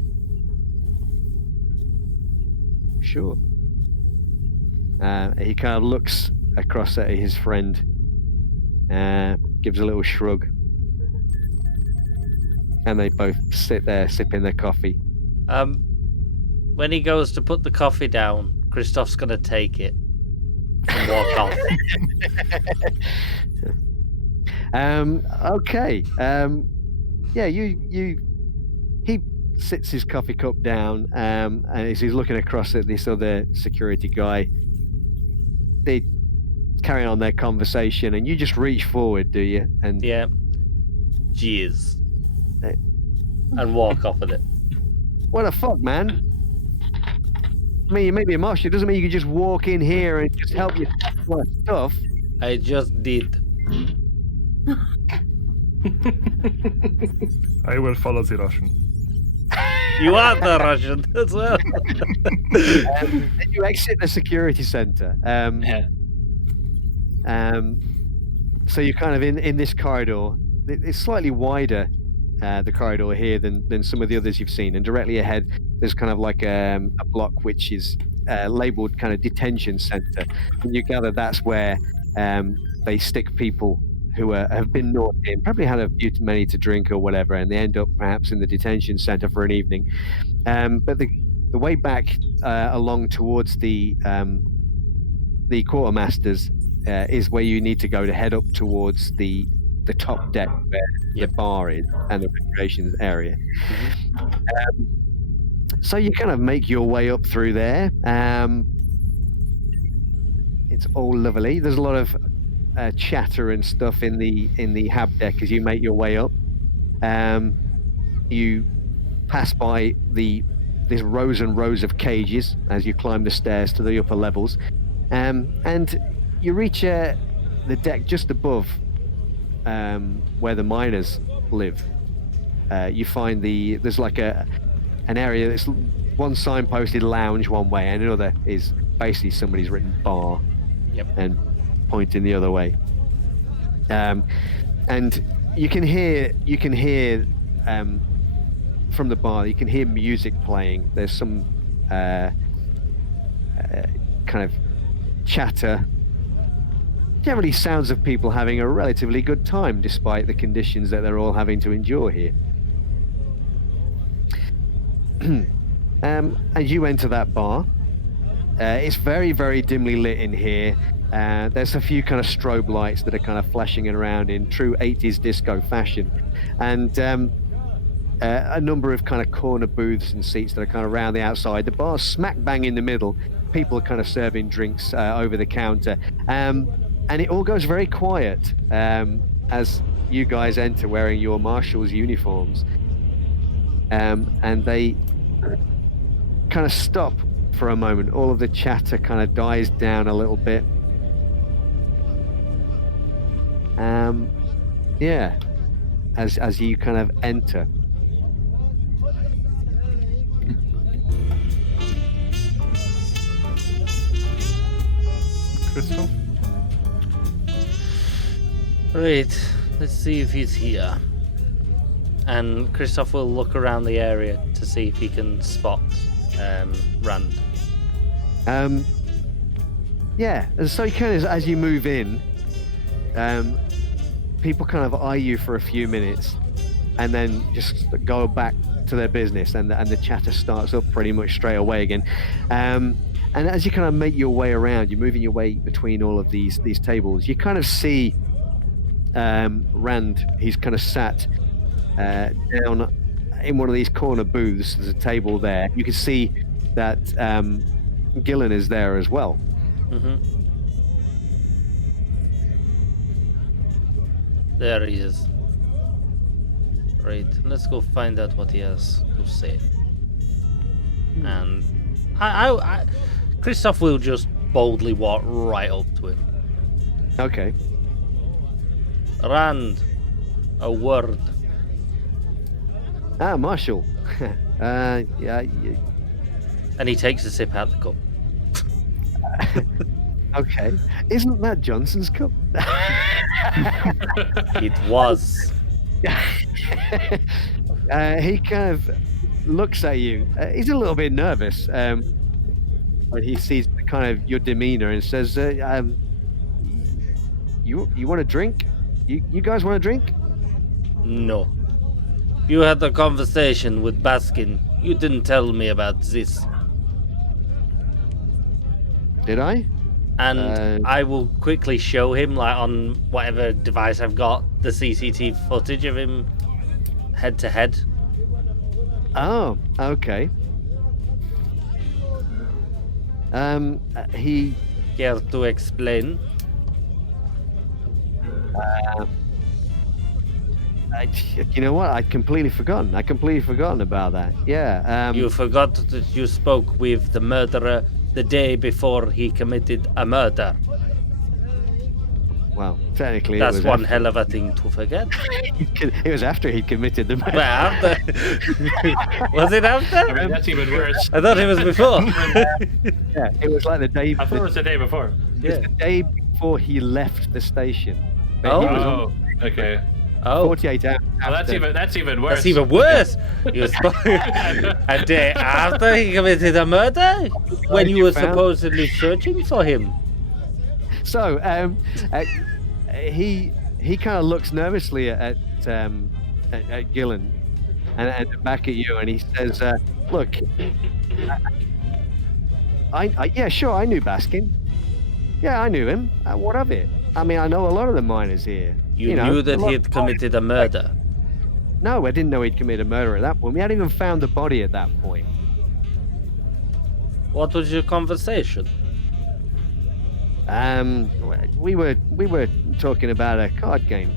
Sure. He kind of looks across at his friend, gives a little shrug, and they both sit there sipping their coffee. When he goes to put the coffee down, Christoph's gonna take it and walk off. Okay. Yeah, he sits his coffee cup down, and as he's looking across at this other security guy, they carry on their conversation, and you just reach forward, do you? And Yeah. Jeez. And walk off with it. what the fuck, man? I mean, you may be a marshal. It doesn't mean you can just walk in here and just help you with stuff. I just did. I will follow the Russian. You are the Russian as well. And you exit the security center. So you're kind of in this corridor. It's slightly wider, the corridor here, than some of the others you've seen. And directly ahead, there's kind of like a block which is labeled kind of detention center. And you gather that's where they stick people who have been naughty and probably had a few too many to drink or whatever, and they end up perhaps in the detention center for an evening. But the way back along towards the quartermasters is where you need to go to head up towards the top deck where the bar is and the recreation area. So you kind of make your way up through there. It's all lovely. There's a lot of chatter and stuff in the hab deck as you make your way up. You pass by this rows and rows of cages as you climb the stairs to the upper levels, and you reach the deck just above where the miners live. You find there's like an area that's one signposted lounge one way, and another is basically somebody's written bar. Yep. And pointing the other way. And you can hear from the bar, you can hear music playing. There's some kind of chatter. Generally sounds of people having a relatively good time despite the conditions that they're all having to endure here. As you enter that bar, it's very, very dimly lit in here. There's a few kind of strobe lights that are kind of flashing around in true 80s disco fashion, and a number of kind of corner booths and seats that are kind of around the outside. The bar's smack bang in the middle. People are kind of serving drinks over the counter, and it all goes very quiet as you guys enter wearing your marshal's uniforms, and they kind of stop for a moment. All of the chatter kind of dies down a little bit. Yeah, as you kind of enter. Christoph? Right, let's see if he's here. And Christoph will look around the area to see if he can spot Rand. Yeah, and so kind of as you move in, people kind of eye you for a few minutes and then just go back to their business, and the chatter starts up pretty much straight away again. And as you kind of make your way around, you're moving your way between all of these tables, you kind of see Rand, he's kind of sat down in one of these corner booths. There's a table there. You can see that Gillen is there as well. Mm-hmm. There he is. Right, let's go find out what he has to say. And Christoph will just boldly walk right up to him. Okay. Rand, a word. Marshall. Yeah. And he takes a sip out the cup. Okay. Isn't that Johnson's cup? It was. He kind of looks at you. He's a little bit nervous when he sees kind of your demeanor and says, "You want a drink? You guys want a drink?" No. You had a conversation with Baskin. You didn't tell me about this. Did I? And I will quickly show him, like on whatever device I've got, the CCTV footage of him head to head. Oh, okay. He Care to explain? you know what? I'd completely forgotten. About that. Yeah. You forgot that you spoke with the murderer the day before he committed a murder. Well, technically, That's it was one hell of a thing to forget. It was after he committed the murder. Well, after. Was it after? I mean, that's even worse. I thought it was before. Yeah, it was like the day. I thought it was the day before. It's the day before he left the station. But he was Oh, okay. Oh, 48 hours. Well, that's even worse. that's even worse. You spoke a day after he committed a murder, when you were supposedly searching for him. So, he kind of looks nervously at Gillen and back at you, and he says, "Look, yeah, sure, I knew Baskin. Yeah, I knew him. What of it? I mean, I know a lot of the miners here. You know, knew that a lot he had of committed a murder. No, I didn't know he'd committed a murder at that point. We hadn't even found the body at that point. What was your conversation? We were talking about a card game.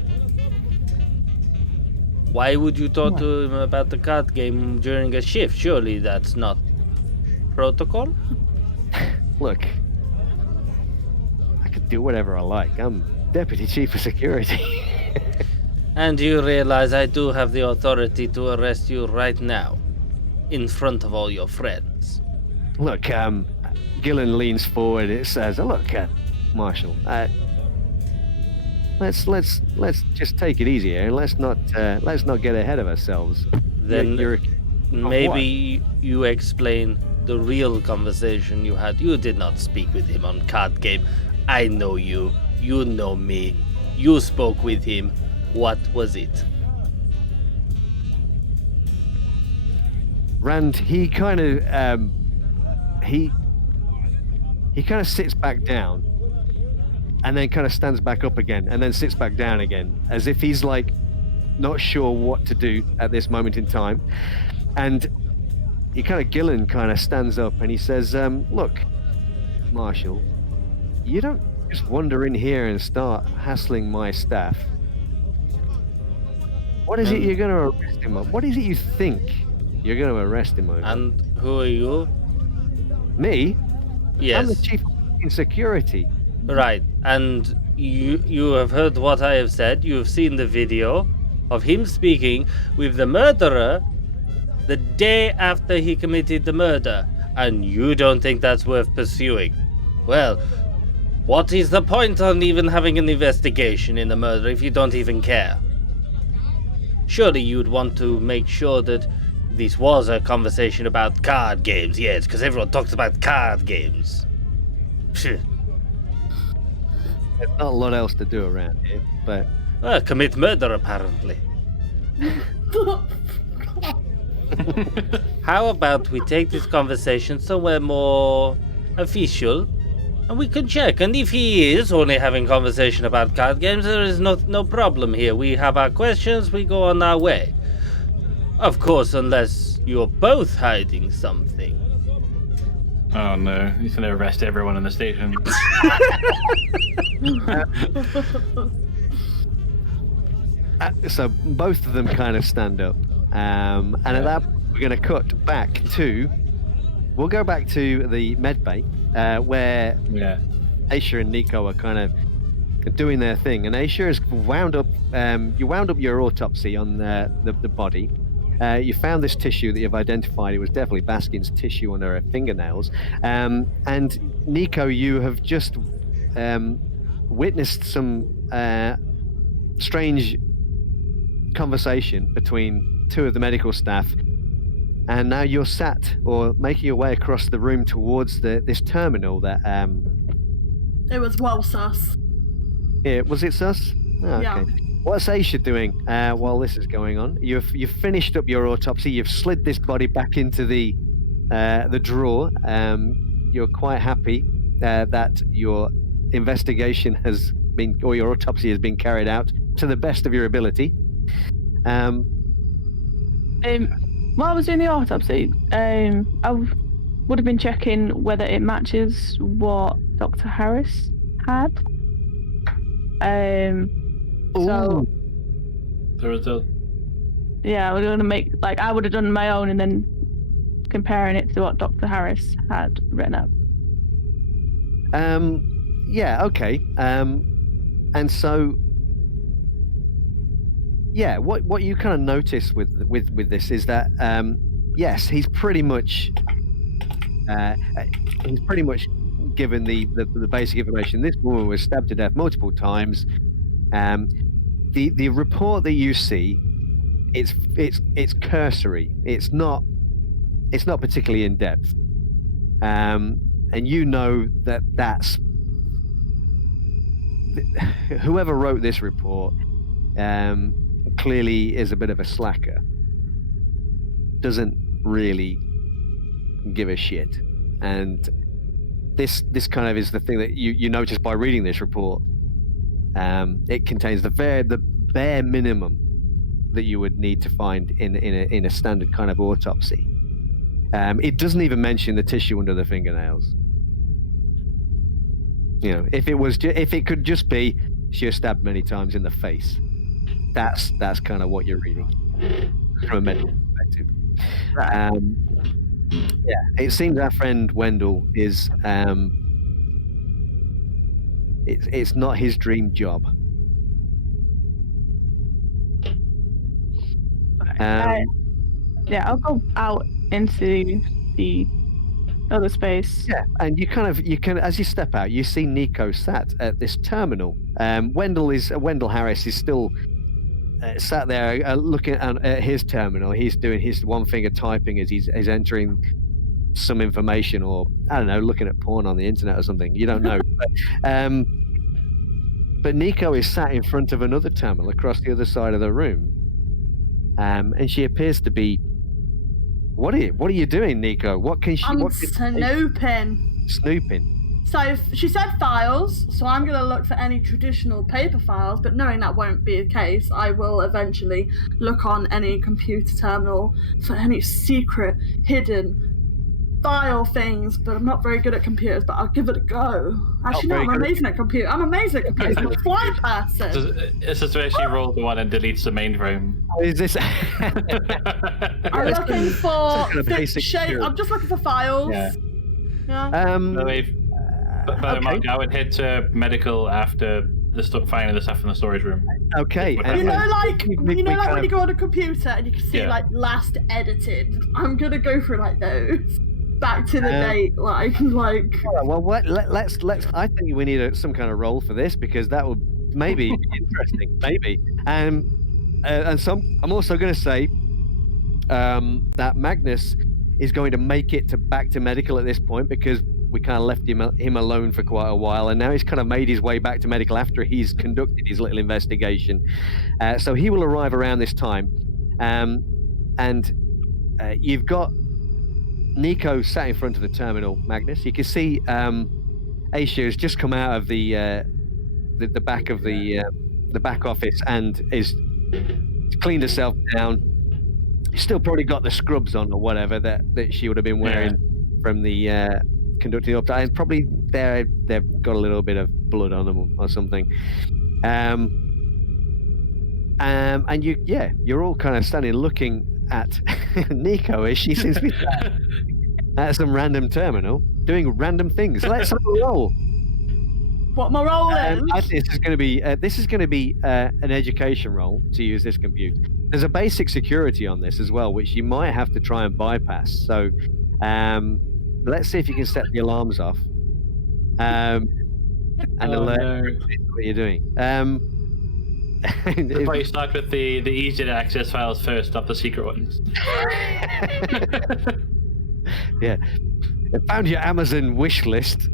Why would you talk to him about the card game during a shift? Surely that's not protocol? Look, I could do whatever I like. I'm Deputy Chief of Security. And you realize I do have the authority to arrest you right now, in front of all your friends. Look, Gillen leans forward. It says, "Look, Marshall, let's just take it easy here. Let's not get ahead of ourselves." Then You're maybe you explain the real conversation you had. You did not speak with him on card game. I know you. You know me. You spoke with him. What was it? Rand, he kind of he kind of sits back down, and then kind of stands back up again, and then sits back down again, as if he's like not sure what to do at this moment in time. And Gillen kind of stands up and he says, "Look, Marshall, you don't just wander in here and start hassling my staff. What is it you're going to arrest him on? What is it you think you're going to arrest him on?" And who are you? Me? Yes. I'm the chief of security. Right. And you have heard what I have said. You have seen the video of him speaking with the murderer the day after he committed the murder. And you don't think that's worth pursuing. Well, what is the point on even having an investigation in the murder if you don't even care? Surely you'd want to make sure that this was a conversation about card games, yes, because everyone talks about card games. There's not a lot else to do around here, but... Commit murder, apparently. How about we take this conversation somewhere more official, And we can check. And if he is only having conversation about card games, there is no problem here. We have our questions, we go on our way. Of course, unless you're both hiding something. Oh no, he's gonna arrest everyone in the station. So both of them kind of stand up, and at that point, we're going to cut back to. We'll go back to the med bay, where Aisha and Nico are kind of doing their thing, and Aisha has wound up. You wound up your autopsy on the body. You found this tissue that you've identified. It was definitely Baskin's tissue under her fingernails. And Nico, you have just witnessed some strange conversation between two of the medical staff, and now you're sat or making your way across the room towards this terminal that It was well sus. was it sus? Oh, okay. Yeah. What's Aisha doing while this is going on? You've finished up your autopsy. You've slid this body back into the drawer. You're quite happy that your investigation has been, or your autopsy has been carried out to the best of your ability. While I was doing the autopsy, I would have been checking whether it matches what Dr. Harris had. So The result. yeah, we're gonna make I would have done my own and then comparing it to what Dr. Harris had written up. Yeah. Okay. And so. Yeah, what you kind of notice with this is that yes, he's pretty much given the basic information. This woman was stabbed to death multiple times. The report that you see, it's cursory. It's not particularly in depth. And you know that's whoever wrote this report. Clearly is a bit of a slacker. Doesn't really give a shit. And this kind of is the thing that you notice by reading this report. It contains the bare minimum that you would need to find in a standard kind of autopsy. It doesn't even mention the tissue under the fingernails. You know, if it could just be she was stabbed many times in the face. That's kind of what you're reading from a medical perspective. Yeah, it seems our friend Wendell is it's not his dream job. Yeah, I'll go out into the other space. Yeah, and you can as you step out, you see Nico sat at this terminal. Wendell Harris is still sat there looking at his terminal. He's doing his one finger typing as he's entering some information, or I don't know, looking at porn on the internet or something. You don't know. But Nico is sat in front of another terminal across the other side of the room, and she appears to be. What are you doing, Nico? I'm snooping. Snooping. So she said files, so I'm going to look for any traditional paper files, but knowing that won't be the case, I will eventually look on any computer terminal for any secret, hidden file things, but I'm not very good at computers, but I'll give it a go. Actually, no, I'm amazing at computers. I'm amazing at computers. I'm a fly person. It's just where she rolls the one and deletes the mainframe. Is this? I'm looking for shape. I'm just looking for files. Yeah. Yeah. I would head to medical after finding the stuff in the storage room. Okay. You know, when you go on a computer and you can see last edited. I'm gonna go for those. Back to the date, like. Well, let's. I think we need some kind of role for this, because that would maybe be interesting, maybe. And I'm also going to say that Magnus is going to make it back to medical at this point, because we kind of left him alone for quite a while, and now he's kind of made his way back to medical after he's conducted his little investigation. So he will arrive around this time, and you've got Nico sat in front of the terminal, Magnus. You can see Aisha has just come out of the back of the back office and is cleaned herself down. Still probably got the scrubs on or whatever that she would have been wearing from the conducting up. And probably they've got a little bit of blood on them or something. And you're all kind of standing looking at Nico as she seems to be at some random terminal doing random things. Let's have a roll. What my role is? This is going to be an education role to use this computer. There's a basic security on this as well, which you might have to try and bypass. So let's see if you can set the alarms off and alert what you're doing. Probably start with the easy to access files first, not the secret ones. Yeah. I found your Amazon wish list.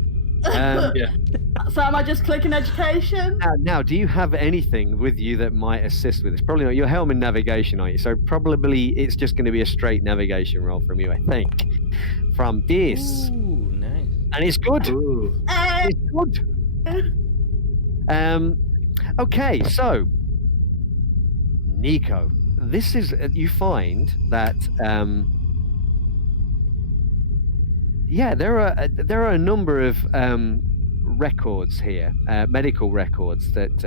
So am I just clicking education? Now, do you have anything with you that might assist with this? Probably not. You're helm in navigation, aren't you? So probably it's just going to be a straight navigation roll from you, I think. From this. Ooh, nice. And it's good. Ooh. It's good. Okay, so Nico, this is you find that there are a number of records here, medical records that.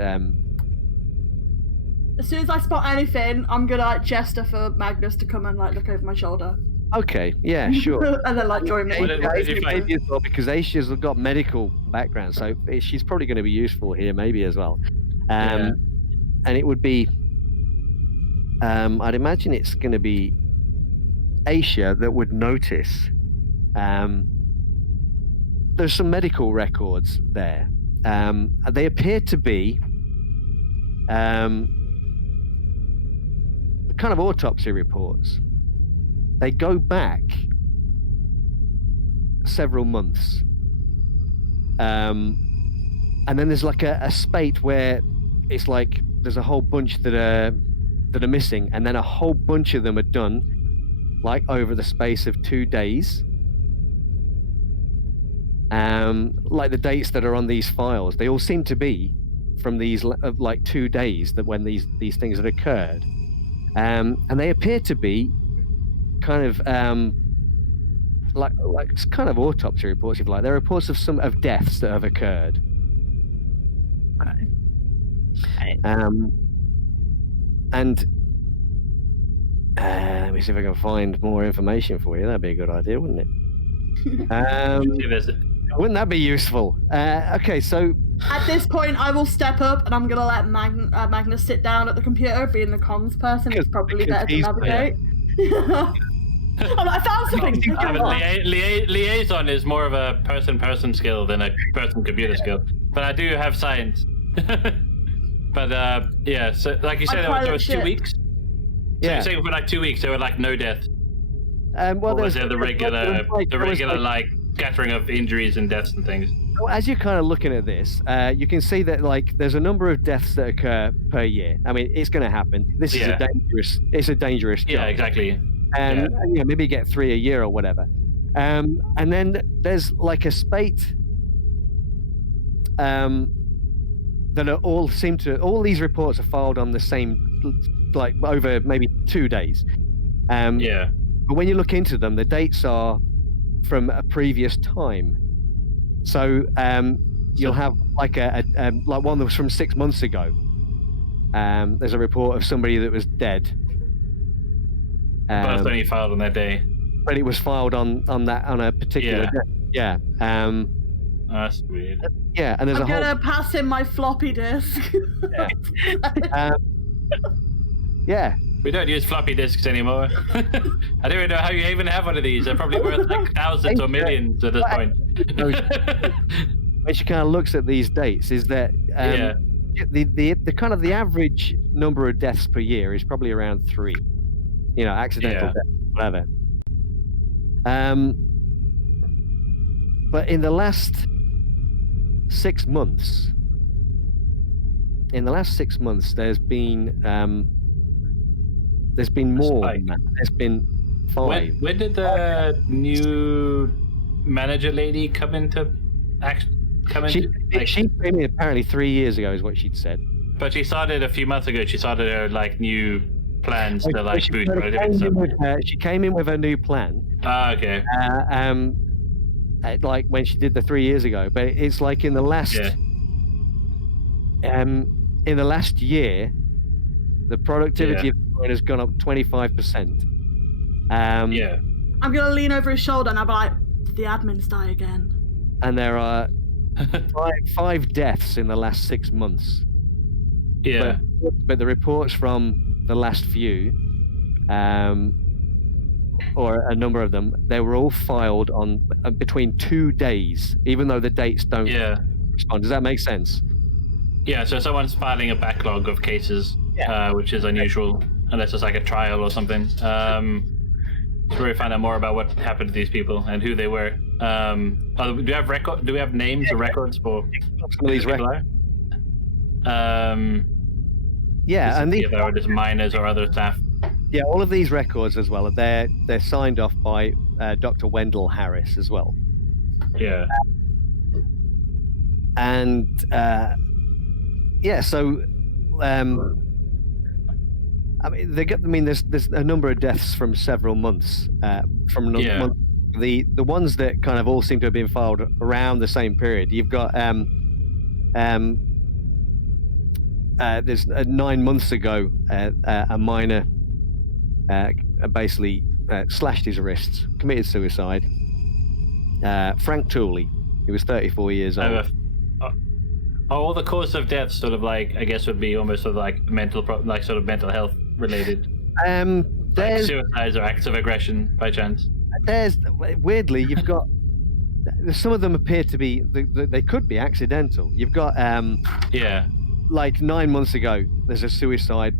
As soon as I spot anything, I'm gonna gesture for Magnus to come and look over my shoulder. Okay, yeah, sure. And then join me. What did you find? Maybe as well, because Aisha's got medical background, so she's probably going to be useful here, maybe as well. And it would be, I'd imagine it's going to be Aisha that would notice. There's some medical records there. They appear to be kind of autopsy reports. They go back several months. And then there's a spate where it's there's a whole bunch that are missing, and then a whole bunch of them are done over the space of 2 days. The dates that are on these files, they all seem to be from these 2 days that when these things had occurred. And they appear to be kind of kind of autopsy reports, if you like. They're reports of deaths that have occurred. Right. And let me see if I can find more information for you. That'd be a good idea, wouldn't it? Wouldn't that be useful? Okay, so at this point, I will step up and I'm gonna let Magnus sit down at the computer, being the comms person. He's probably better to navigate. I found something. Liaison is more of a person skill than a person-computer skill. But I do have science. But so like you said, there was 2 weeks. So you're saying for 2 weeks there were no deaths. Well, or was there the regular scattering of injuries and deaths and things? Well, as you're kind of looking at this, you can see that there's a number of deaths that occur per year. I mean, it's going to happen. This is a dangerous job. Yeah, exactly. Maybe get 3 a year or whatever. And then there's a spate that are all these reports are filed on the same, over maybe 2 days. But when you look into them, the dates are from a previous time. So you'll have one that was from 6 months ago. There's a report of somebody that was dead. But it's only filed on that day. But it was filed on a particular day. Yeah. That's weird. Yeah, and there's I'm gonna pass him my floppy disk. Yeah. We don't use floppy disks anymore. I don't even know how you even have one of these. They're probably worth thousands or millions at this point. When she kind of looks at these dates, is that the kind of the average number of deaths per year is probably around 3. Accidental deaths, whatever. But in the last 6 months, there's been more than that. There's been 5. When did the new manager lady come into come She into? came in apparently 3 years ago, is what she'd said. But she started a few months ago. She started her new plans to boost She productivity. she came in with her new plan. Okay. Like when she did the 3 years ago, but it's like in the last year, the productivity of the mine has gone up 25%. Yeah. I'm gonna lean over his shoulder and I'll be like, did the admins die again? And there are five deaths in the last 6 months. Yeah. But the reports from the last few, or a number of them, they were all filed on between 2 days, even though the dates don't respond. Does that make sense? Yeah, so someone's filing a backlog of cases, which is unusual, unless it's like a trial or something. So we find out more about what happened to these people and who they were. Do we have names or records for some of these records? And if they were just miners or other staff. Yeah, all of these records as well. They're signed off by Dr. Wendell Harris as well. Yeah. And so there's a number of deaths from several months. The ones that kind of all seem to have been filed around the same period. You've got there's 9 months ago a miner basically slashed his wrists, committed suicide. Frank Tooley, he was 34 years old. All the cause of death sort of like, I guess, would be almost sort of like mental health related. There's suicides or acts of aggression by chance. There's weirdly, you've got some of them appear to be they could be accidental. You've got like 9 months ago, there's a suicide,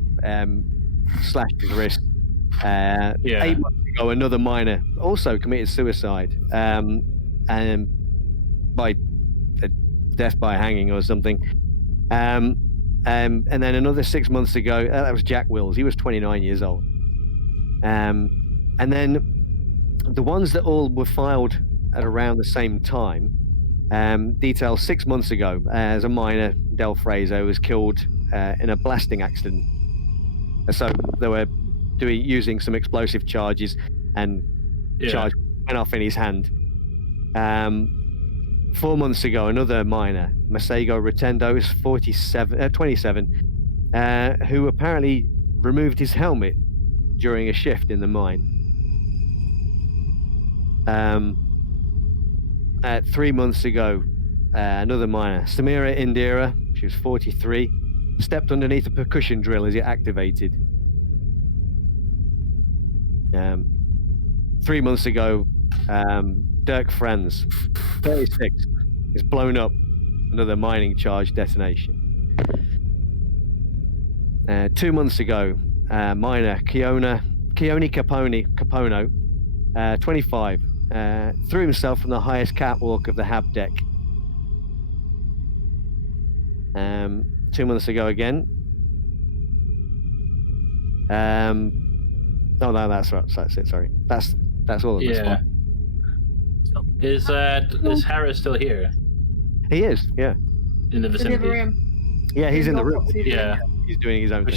slashed his wrist. 8 months ago, another miner also committed suicide, and by death by hanging or something. And then another 6 months ago, that was Jack Wills. He was 29 years old. And then the ones that all were filed at around the same time, details 6 months ago, as a miner, Del Fraser, was killed in a blasting accident. So they were using some explosive charges, and charge went off in his hand. 4 months ago, another miner, Masego Rotendo, is 27, who apparently removed his helmet during a shift in the mine. 3 months ago, another miner, Samira Indira, she was 43, stepped underneath a percussion drill as it activated. 3 months ago, Dirk Franz, 36, is blown up, another mining charge detonation. 2 months ago, miner Keone Capono, 25, threw himself from the highest catwalk of the hab deck. 2 months ago again. Oh no, that's right. That's it. Sorry, that's all of this. Is Harris still here? He is. Yeah. In the vicinity. In the room. Yeah, he's in the room. Yeah. He's doing his own thing.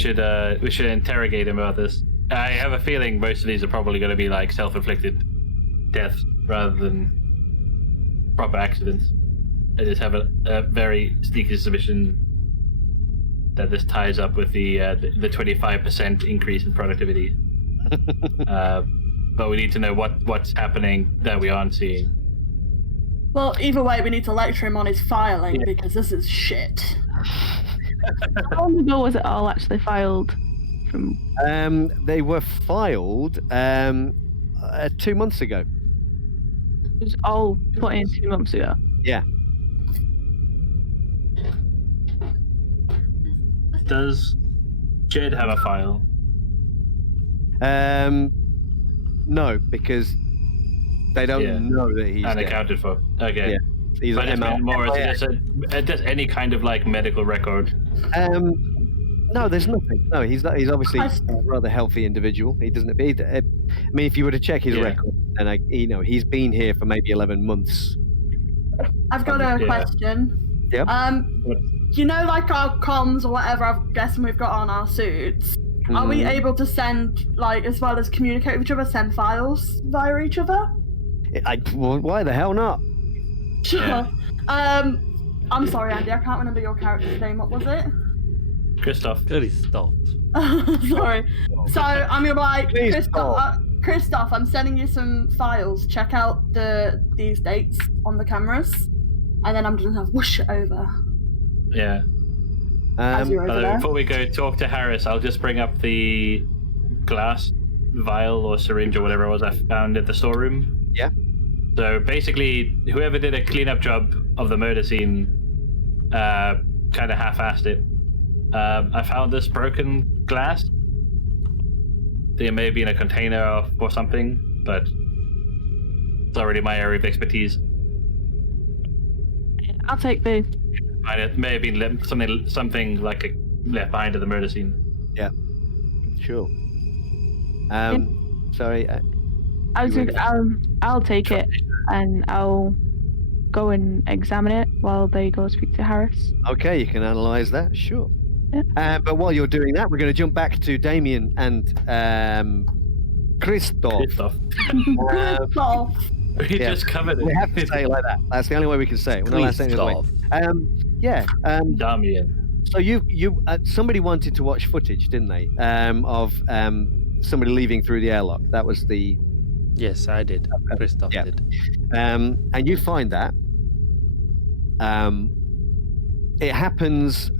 We should interrogate him about this. I have a feeling most of these are probably going to be like self-inflicted deaths rather than proper accidents. I just have a very sneaky suspicion that this ties up with the 25% increase in productivity. But we need to know what's happening that we aren't seeing. Well, either way, we need to lecture him on his filing because this is shit. How long ago was it all actually filed? They were filed 2 months ago. It was all put in 2 months ago. Yeah. Does Jed have a file? No, because they don't know that he's unaccounted for. Okay. Yeah. He's but it's more just any kind of like medical record. No, there's nothing. No, he's not. He's obviously a rather healthy individual. He doesn't. I mean, if you were to check his record, and he's been here for maybe 11 months. I've got a question. Yep. You know, like our comms or whatever, I'm guessing we've got on our suits. Are we able to send, like, as well as communicate with each other, send files via each other? Well, why the hell not? Sure. Yeah. I'm sorry, Andy, I can't remember your character's name. What was it? Christoph. Good stop. Sorry. So I'm gonna be like, Please Christoph, I'm sending you some files. Check out these dates on the cameras, and then I'm just gonna whoosh it over. Yeah. As you're over there. Before we go talk to Harris, I'll just bring up the glass vial or syringe or whatever it was I found at the storeroom. Yeah. So basically, whoever did a cleanup job of the murder scene kind of half-assed it. I found this broken glass. It may be in a container or something, but it's already my area of expertise. I'll take the. And it may have been something like left behind at the murder scene. Yeah. Sure. Sorry. I'll take it and I'll go and examine it while they go speak to Harris. Okay, you can analyze that. Sure. Yeah. But while you're doing that, we're going to jump back to Damien and Christoph. Christoph. We just covered it. We have to say it like that. That's the only way we can say it. We're not allowed to say it another way. Damien. So you somebody wanted to watch footage, didn't they? Of somebody leaving through the airlock. That was the. Yes, I did. Christoph did. And you find that. It happens.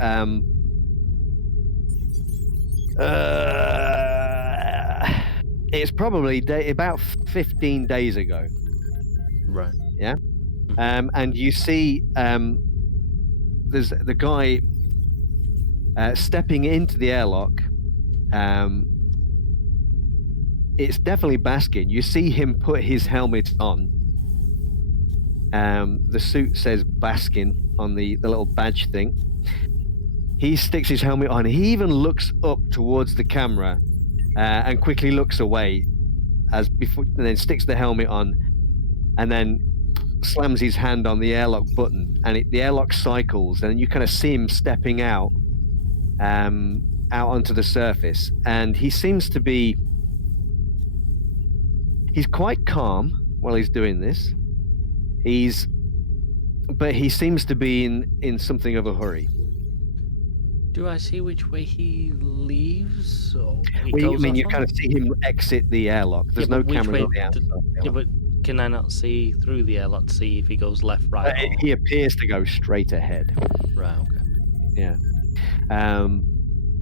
It's probably about 15 days ago. Right. Yeah. And you see there's the guy stepping into the airlock. It's definitely Baskin. You see him put his helmet on. The suit says Baskin on the little badge thing. He sticks his helmet on. He even looks up towards the camera and quickly looks away and then sticks the helmet on and then slams his hand on the airlock button, and the airlock cycles, and you kind of see him stepping out onto the surface, and he seems to be he's quite calm while he's doing this. But he seems to be in something of a hurry. Do I see which way he leaves? Or you kind of see him exit the airlock. There's no camera on the outside. Yeah, but can I not see through the airlock to see if he goes left, right? He appears to go straight ahead. Right. Okay. Yeah.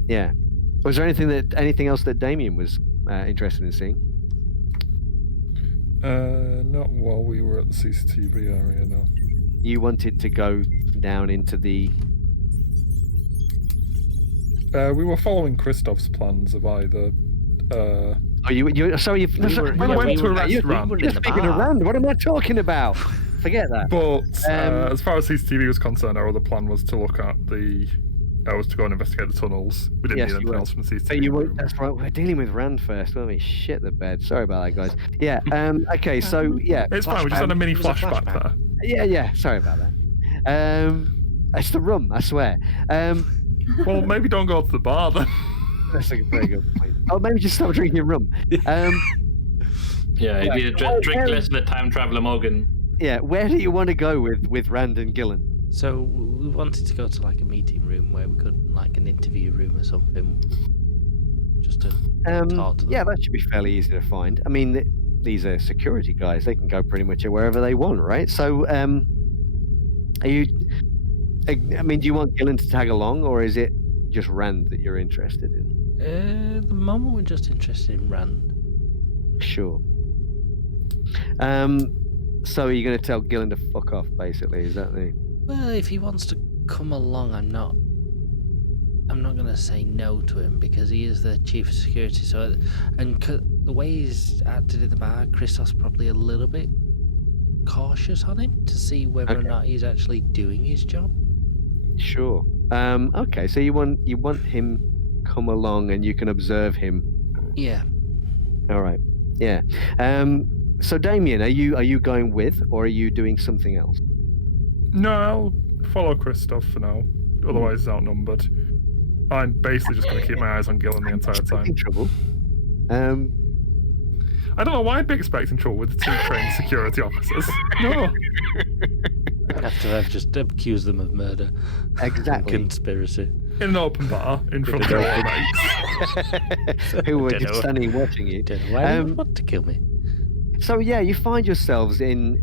Yeah. Was there anything else that Damien was interested in seeing? Not while we were at the CCTV area, no. You wanted to go down into the. We were following Christoph's plans of either. We went to a restaurant. You're speaking around. What am I talking about? Forget that. But as far as CCTV was concerned, our other plan was to look at was to go and investigate the tunnels. We didn't need anything else from the CCTV room. That's right. We're dealing with Rand first, weren't we? Shit the bed. Sorry about that, guys. Yeah. Okay. So yeah. It's fine. We just had a mini flashback there. Yeah. Sorry about that. It's the rum, I swear. Well, maybe don't go to the bar then. That's a very good point. Oh, maybe just stop drinking rum. Yeah, you need to drink less of the time traveler Morgan. Yeah, where do you want to go with Rand and Gillen? So we wanted to go to like a meeting room where we could, like an interview room or something, just to talk to them. Yeah, that should be fairly easy to find. I mean, these are security guys; they can go pretty much wherever they want, right? So, are you? I mean, do you want Gillen to tag along, or is it just Rand that you're interested in? At the moment, we're just interested in Rand. Sure. So you're going to tell Gillen to fuck off, basically? Is that the? Well, if he wants to come along, I'm not going to say no to him because he is the chief of security. So, and the way he's acted in the bar, Christoph's probably a little bit cautious on him to see whether or not he's actually doing his job. Sure. Okay. So you want him come along and you can observe him. Yeah. All right. Yeah. So Damien, are you going with, or are you doing something else? No, I'll follow Christoph for now. Otherwise, he's outnumbered. I'm basically just going to keep my eyes on Gillen the entire time. In trouble. I don't know why I'd be expecting trouble with the 2 trained security officers. No. After I've just accused them of murder. Exactly. And conspiracy. In an open bar, in front of all mates. Who were Dunno. just standing watching you. Why do you want to kill me? So yeah, you find yourselves in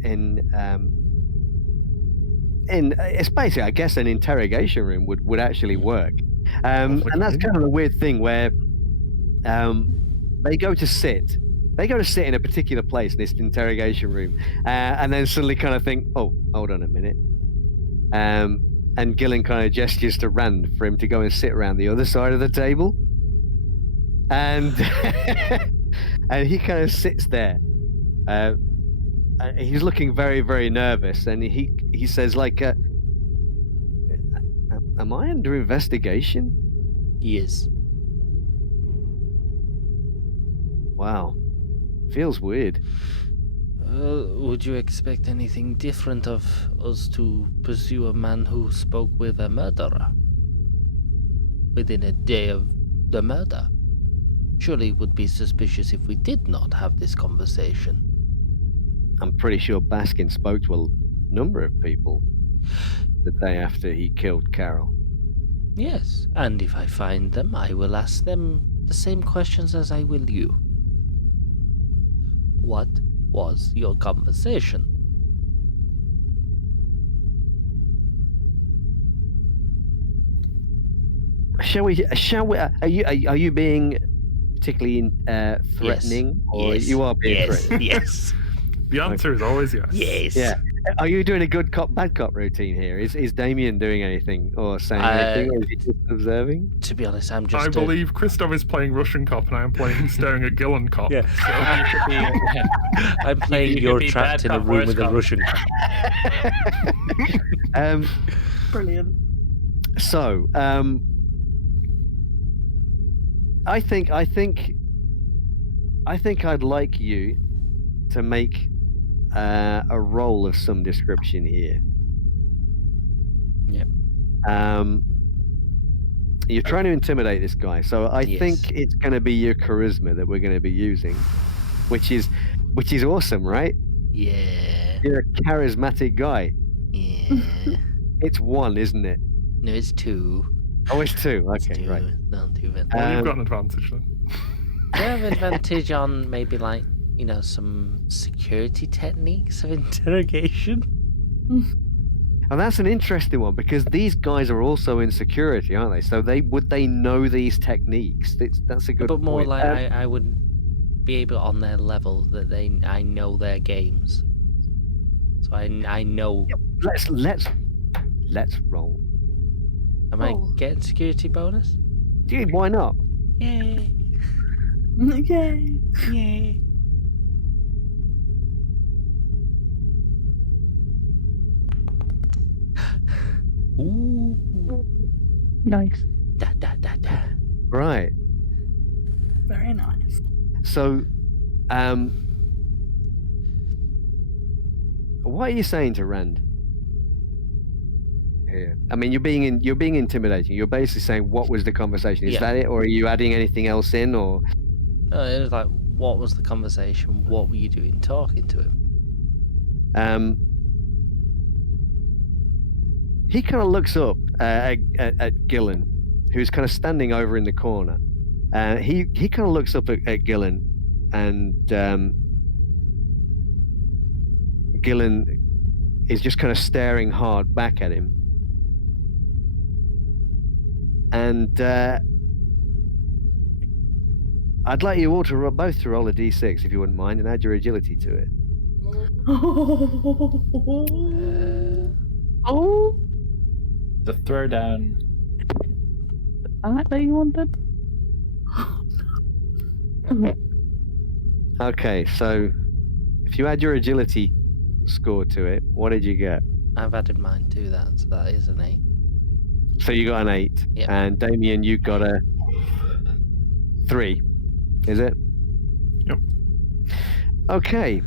it's basically, I guess, an interrogation room would actually work. And that's kind of a weird thing where they go to sit in a particular place in this interrogation room, and then suddenly kind of think, oh, hold on a minute. And Gillen kind of gestures to Rand for him to go and sit around the other side of the table. And and he kind of sits there. He's looking very, very nervous, and he says, like, am I under investigation? Yes. Wow. Feels weird. Would you expect anything different of us to pursue a man who spoke with a murderer within a day of the murder? Surely it would be suspicious if we did not have this conversation. I'm pretty sure Baskin spoke to a number of people the day after he killed Carol. Yes, and if I find them, I will ask them the same questions as I will you. What was your conversation? Shall we? Are you being particularly threatening, or Yes. you are being threatening? Yes. The answer is always yes. Yes. Yeah. Are you doing a good cop, bad cop routine here? Is Damien doing anything or saying anything, or is he just observing? To be honest, I'm just. I believe Christoph is playing Russian cop and I am playing staring at Gillen cop. Yeah. So. You could be, I'm playing you could you're be trapped bad in a cop, room worse with a cop. Russian. Brilliant. So, I think I'd like you to make a roll of some description here. Yep. You're trying to intimidate this guy, so I Yes. think it's going to be your charisma that we're going to be using, which is awesome, right? Yeah. You're a charismatic guy. Yeah. It's 1, isn't it? No, it's 2. Oh, it's 2. It's Okay, 2. right. Not too bad. Well, you've got an advantage then. Do I have advantage on maybe like, some security techniques of interrogation? And that's an interesting one because these guys are also in security, aren't they? So would they know these techniques? That's a good But more point. like I would be able on their level that I know their games. So I know. Let's roll. Am I getting security bonus? Dude, why not? Yay! Yay. Yay! Ooh! Nice. Da da da da. Right. Very nice. So, what are you saying to Rand? Here, I mean, you're being intimidating. You're basically saying, "What was the conversation? Is Yeah. that it, or are you adding anything else in, or?" No, it was like, what was the conversation? What were you doing talking to him? He kind of looks up at Gillen, who's kind of standing over in the corner. He kind of looks up at Gillen, and Gillen is just kind of staring hard back at him. And I'd like you all to both to roll a d6 if you wouldn't mind, and add your agility to it. Oh, The throwdown. I like that you wanted. Okay, so if you add your agility score to it, what did you get? I've added mine to that, so that is an 8. So you got an 8, Yep. and Damien, you got a 3. Is it? Yep. Okay.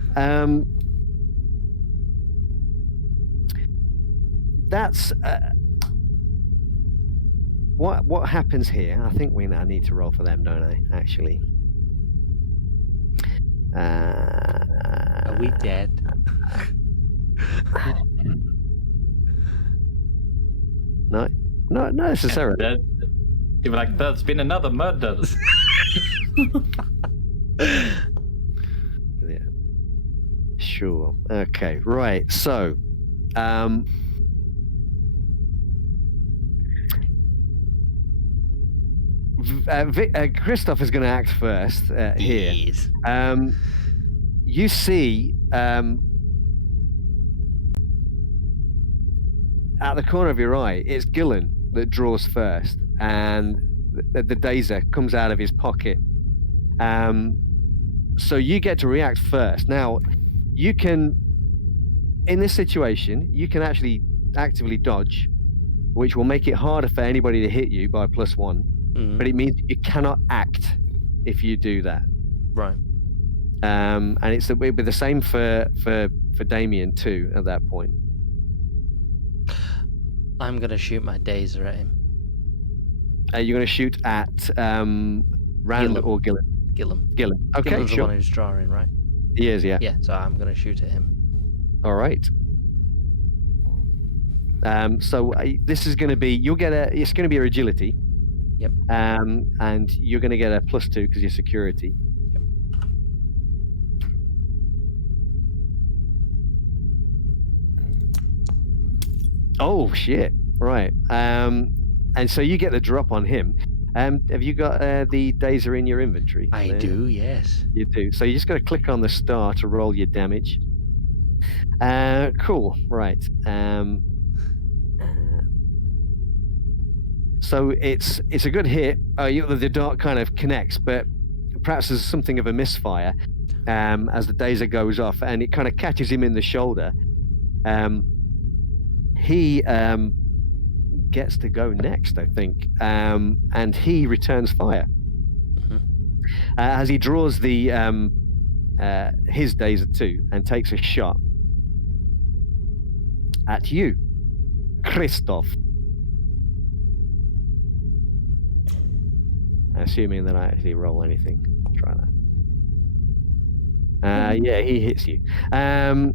that's what happens here. I think I need to roll for them, don't I? Actually. Are we dead? No, not necessarily. You'd be like, there's been another murder. Yeah. Sure. Okay. Right. So, Christoph is going to act first here. Yes. You see, at the corner of your eye, it's Gillen that draws first, and the Dazer comes out of his pocket. So you get to react first. Now, you can, in this situation, you can actually actively dodge, which will make it harder for anybody to hit you by +1. But it means you cannot act if you do that. Right. And it'll be the same for Damien too at that point. I'm gonna shoot my Dazer at him. You're going to shoot at Rand Gillen. or Gillen? Gillen. Okay, Gillen's sure. the one who's drawing, right? He is, yeah. Yeah, so I'm gonna shoot at him. All right. So this is going to be, it's going to be your agility. Yep. And you're going to get a +2 because you're security. Yep. Oh shit! Right. And so you get the drop on him. Have you got the Dazer in your inventory? I do, yes. You do. So you just got to click on the star to roll your damage. Cool. Right. So it's a good hit. The dart kind of connects, but perhaps there's something of a misfire as the Dazer goes off, and it kind of catches him in the shoulder. He gets to go next, I think, and he returns fire as he draws the his Dazer too and takes a shot at you, Christoph. Assuming that I actually roll anything. Try that. Yeah, he hits you. And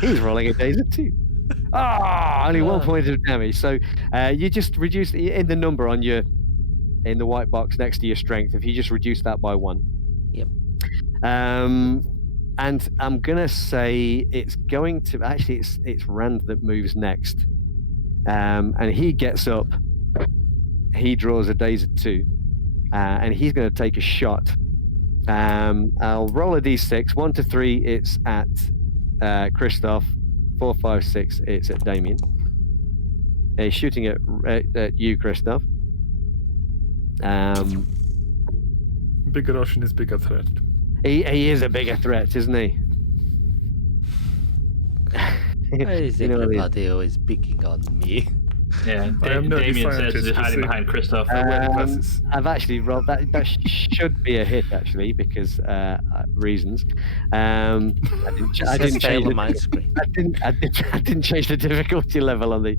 he's rolling a Dazer too. Only 1 point of damage. So you just reduce in the number on in the white box next to your strength. If you just reduce that by 1. Yep. And I'm gonna say it's going to actually it's Rand that moves next. And he gets up. He draws a Dazer too, and he's going to take a shot. I'll roll a d6. 1 to 3, it's at Christoph. 4, 5, 6, it's at Damien. He's shooting at you, Christoph. Bigger Russian is bigger threat. He is a bigger threat, isn't he? Why is everybody always picking on me? Yeah, I am not Damien the says scientist, he's hiding you see. behind Christoph. I've actually rolled that. That should be a hit actually because reasons. I didn't change on my screen. I didn't change the difficulty level on the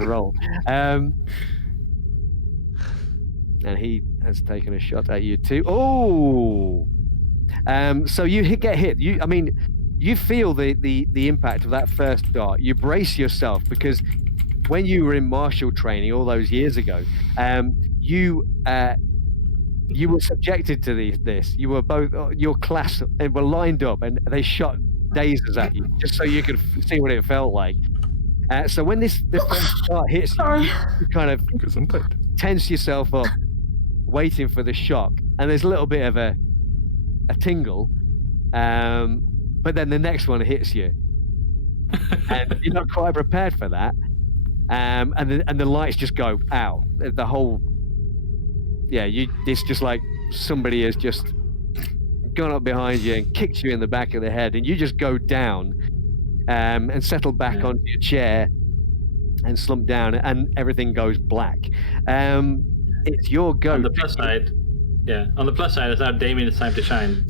roll. And he has taken a shot at you too. Oh, so you get hit. You feel the impact of that first dart. You brace yourself because when you were in martial training all those years ago, you were subjected to this. You were both your class and were lined up, and they shot Dazers at you just so you could see what it felt like. So when the first dart hits you, you kind of tense yourself up, waiting for the shock, and there's a little bit of a tingle. But then the next one hits you, and you're not quite prepared for that. And the lights just go out. The whole, it's just like somebody has just gone up behind you and kicked you in the back of the head, and you just go down, and settle back onto your chair, and slump down, and everything goes black. It's your go. On the plus side, Yeah. On the plus side, it's now Damien's time to shine.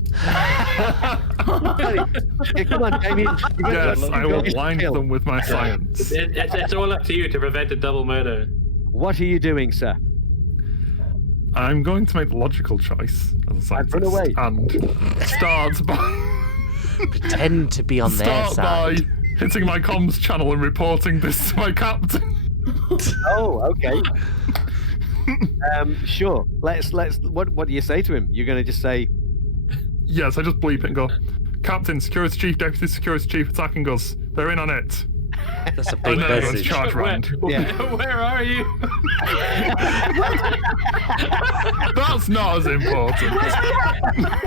Yeah, come on, Damien. Yes, I will blind them with my science. It's all up to you to prevent a double murder. What are you doing, sir? I'm going to make the logical choice as a scientist run away. and start by Pretend to be on their start side. by hitting my comms channel and reporting this to my captain. Oh, okay. Sure. Let's. What do you say to him? You're going to just say, Yes, I just bleep it and go, Captain, Security Chief, Deputy Security Chief attacking us. They're in on it. That's a big And then everyone's message. charge round. Yeah. Where are you? That's not as important.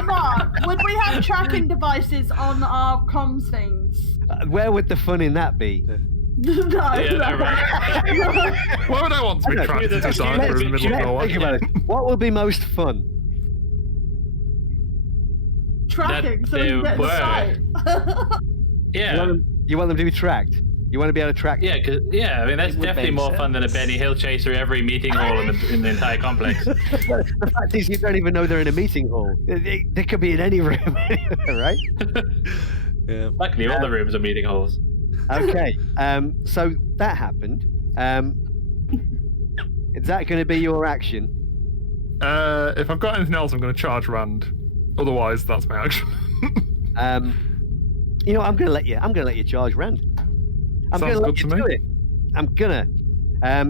Mark, would we have tracking devices on our comms things? where would the fun in that be? No. Yeah, no, right. Why would I want to be I know. trapped in a Let's- diver in the middle of Let's nowhere? think about it. What would be most fun? Tracking, so That we can get they the site. Yeah. You want them to be tracked? You want to be able to track? Yeah, I mean that's It would definitely make more fun than a Benny Hill chase through every meeting hall in the entire complex. The fact is, you don't even know they're in a meeting hall. They could be in any room, right? Yeah. Luckily, all the rooms are meeting halls. Okay. So that happened. Is that going to be your action? If I've got anything else, I'm going to charge Rand. Otherwise, that's my action. I'm going to let you charge Rand. I'm going Sounds to let good you to do me. it. I'm gonna.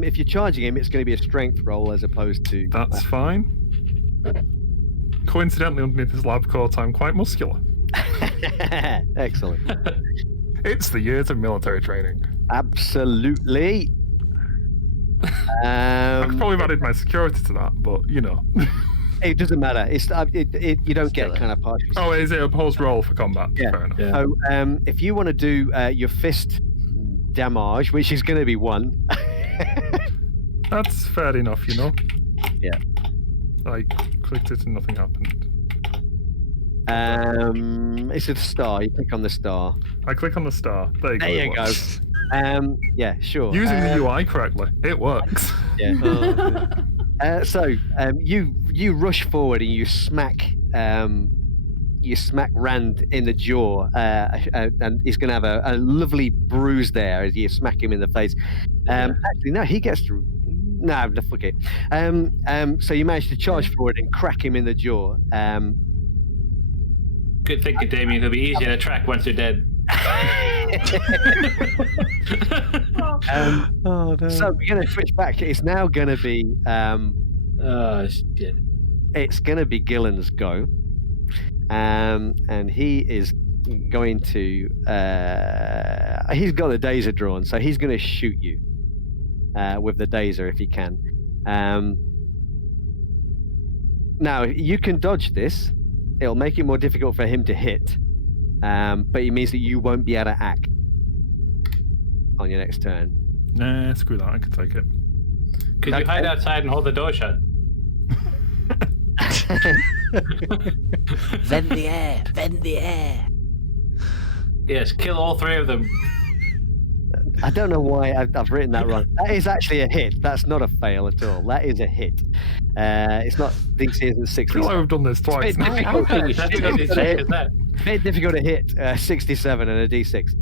If you're charging him, it's going to be a strength roll as opposed to. That's fine. Coincidentally, underneath this lab coat, I'm quite muscular. Excellent. It's the years of military training. Absolutely. I could probably have added my security to that, but you know. It doesn't matter. It's you don't get kind of partial. Oh, is it a opposed roll for combat? Yeah. Fair enough. Yeah. So if you want to do your fist damage, which is going to be 1. That's fair enough, you know. Yeah. I clicked it and nothing happened. It's a star. You click on the star. I click on the star. There you go. There it you go. works. Yeah, sure. Using the UI correctly, it works. Yeah. So you rush forward and you smack Rand in the jaw, and he's going to have a lovely bruise there as you smack him in the face. Actually, no, he gets through. No, fuck it. So you manage to charge forward and crack him in the jaw. Good thinking, Damien. It'll be easier to track once you're dead. Oh no. So we're going to switch back. It's now going to be Oh shit. it's going to be Gillen's go, and he is going to he's got the dazer drawn, so he's going to shoot you with the dazer if he can. Now you can dodge this. It'll make it more difficult for him to hit, but it means that you won't be able to act on your next turn. Nah, screw that. I can take it. Could you hide outside and hold the door shut? Vent the air. Vent the air. Yes, kill all 3 of them. I don't know why I've written that wrong. That is actually a hit. That's not a fail at all. That is a hit. It's not. DC isn't I 60. feel like we've done this twice It's now. difficult. think we That's should. what they say, is that? Bit difficult to hit. 67 and a D6.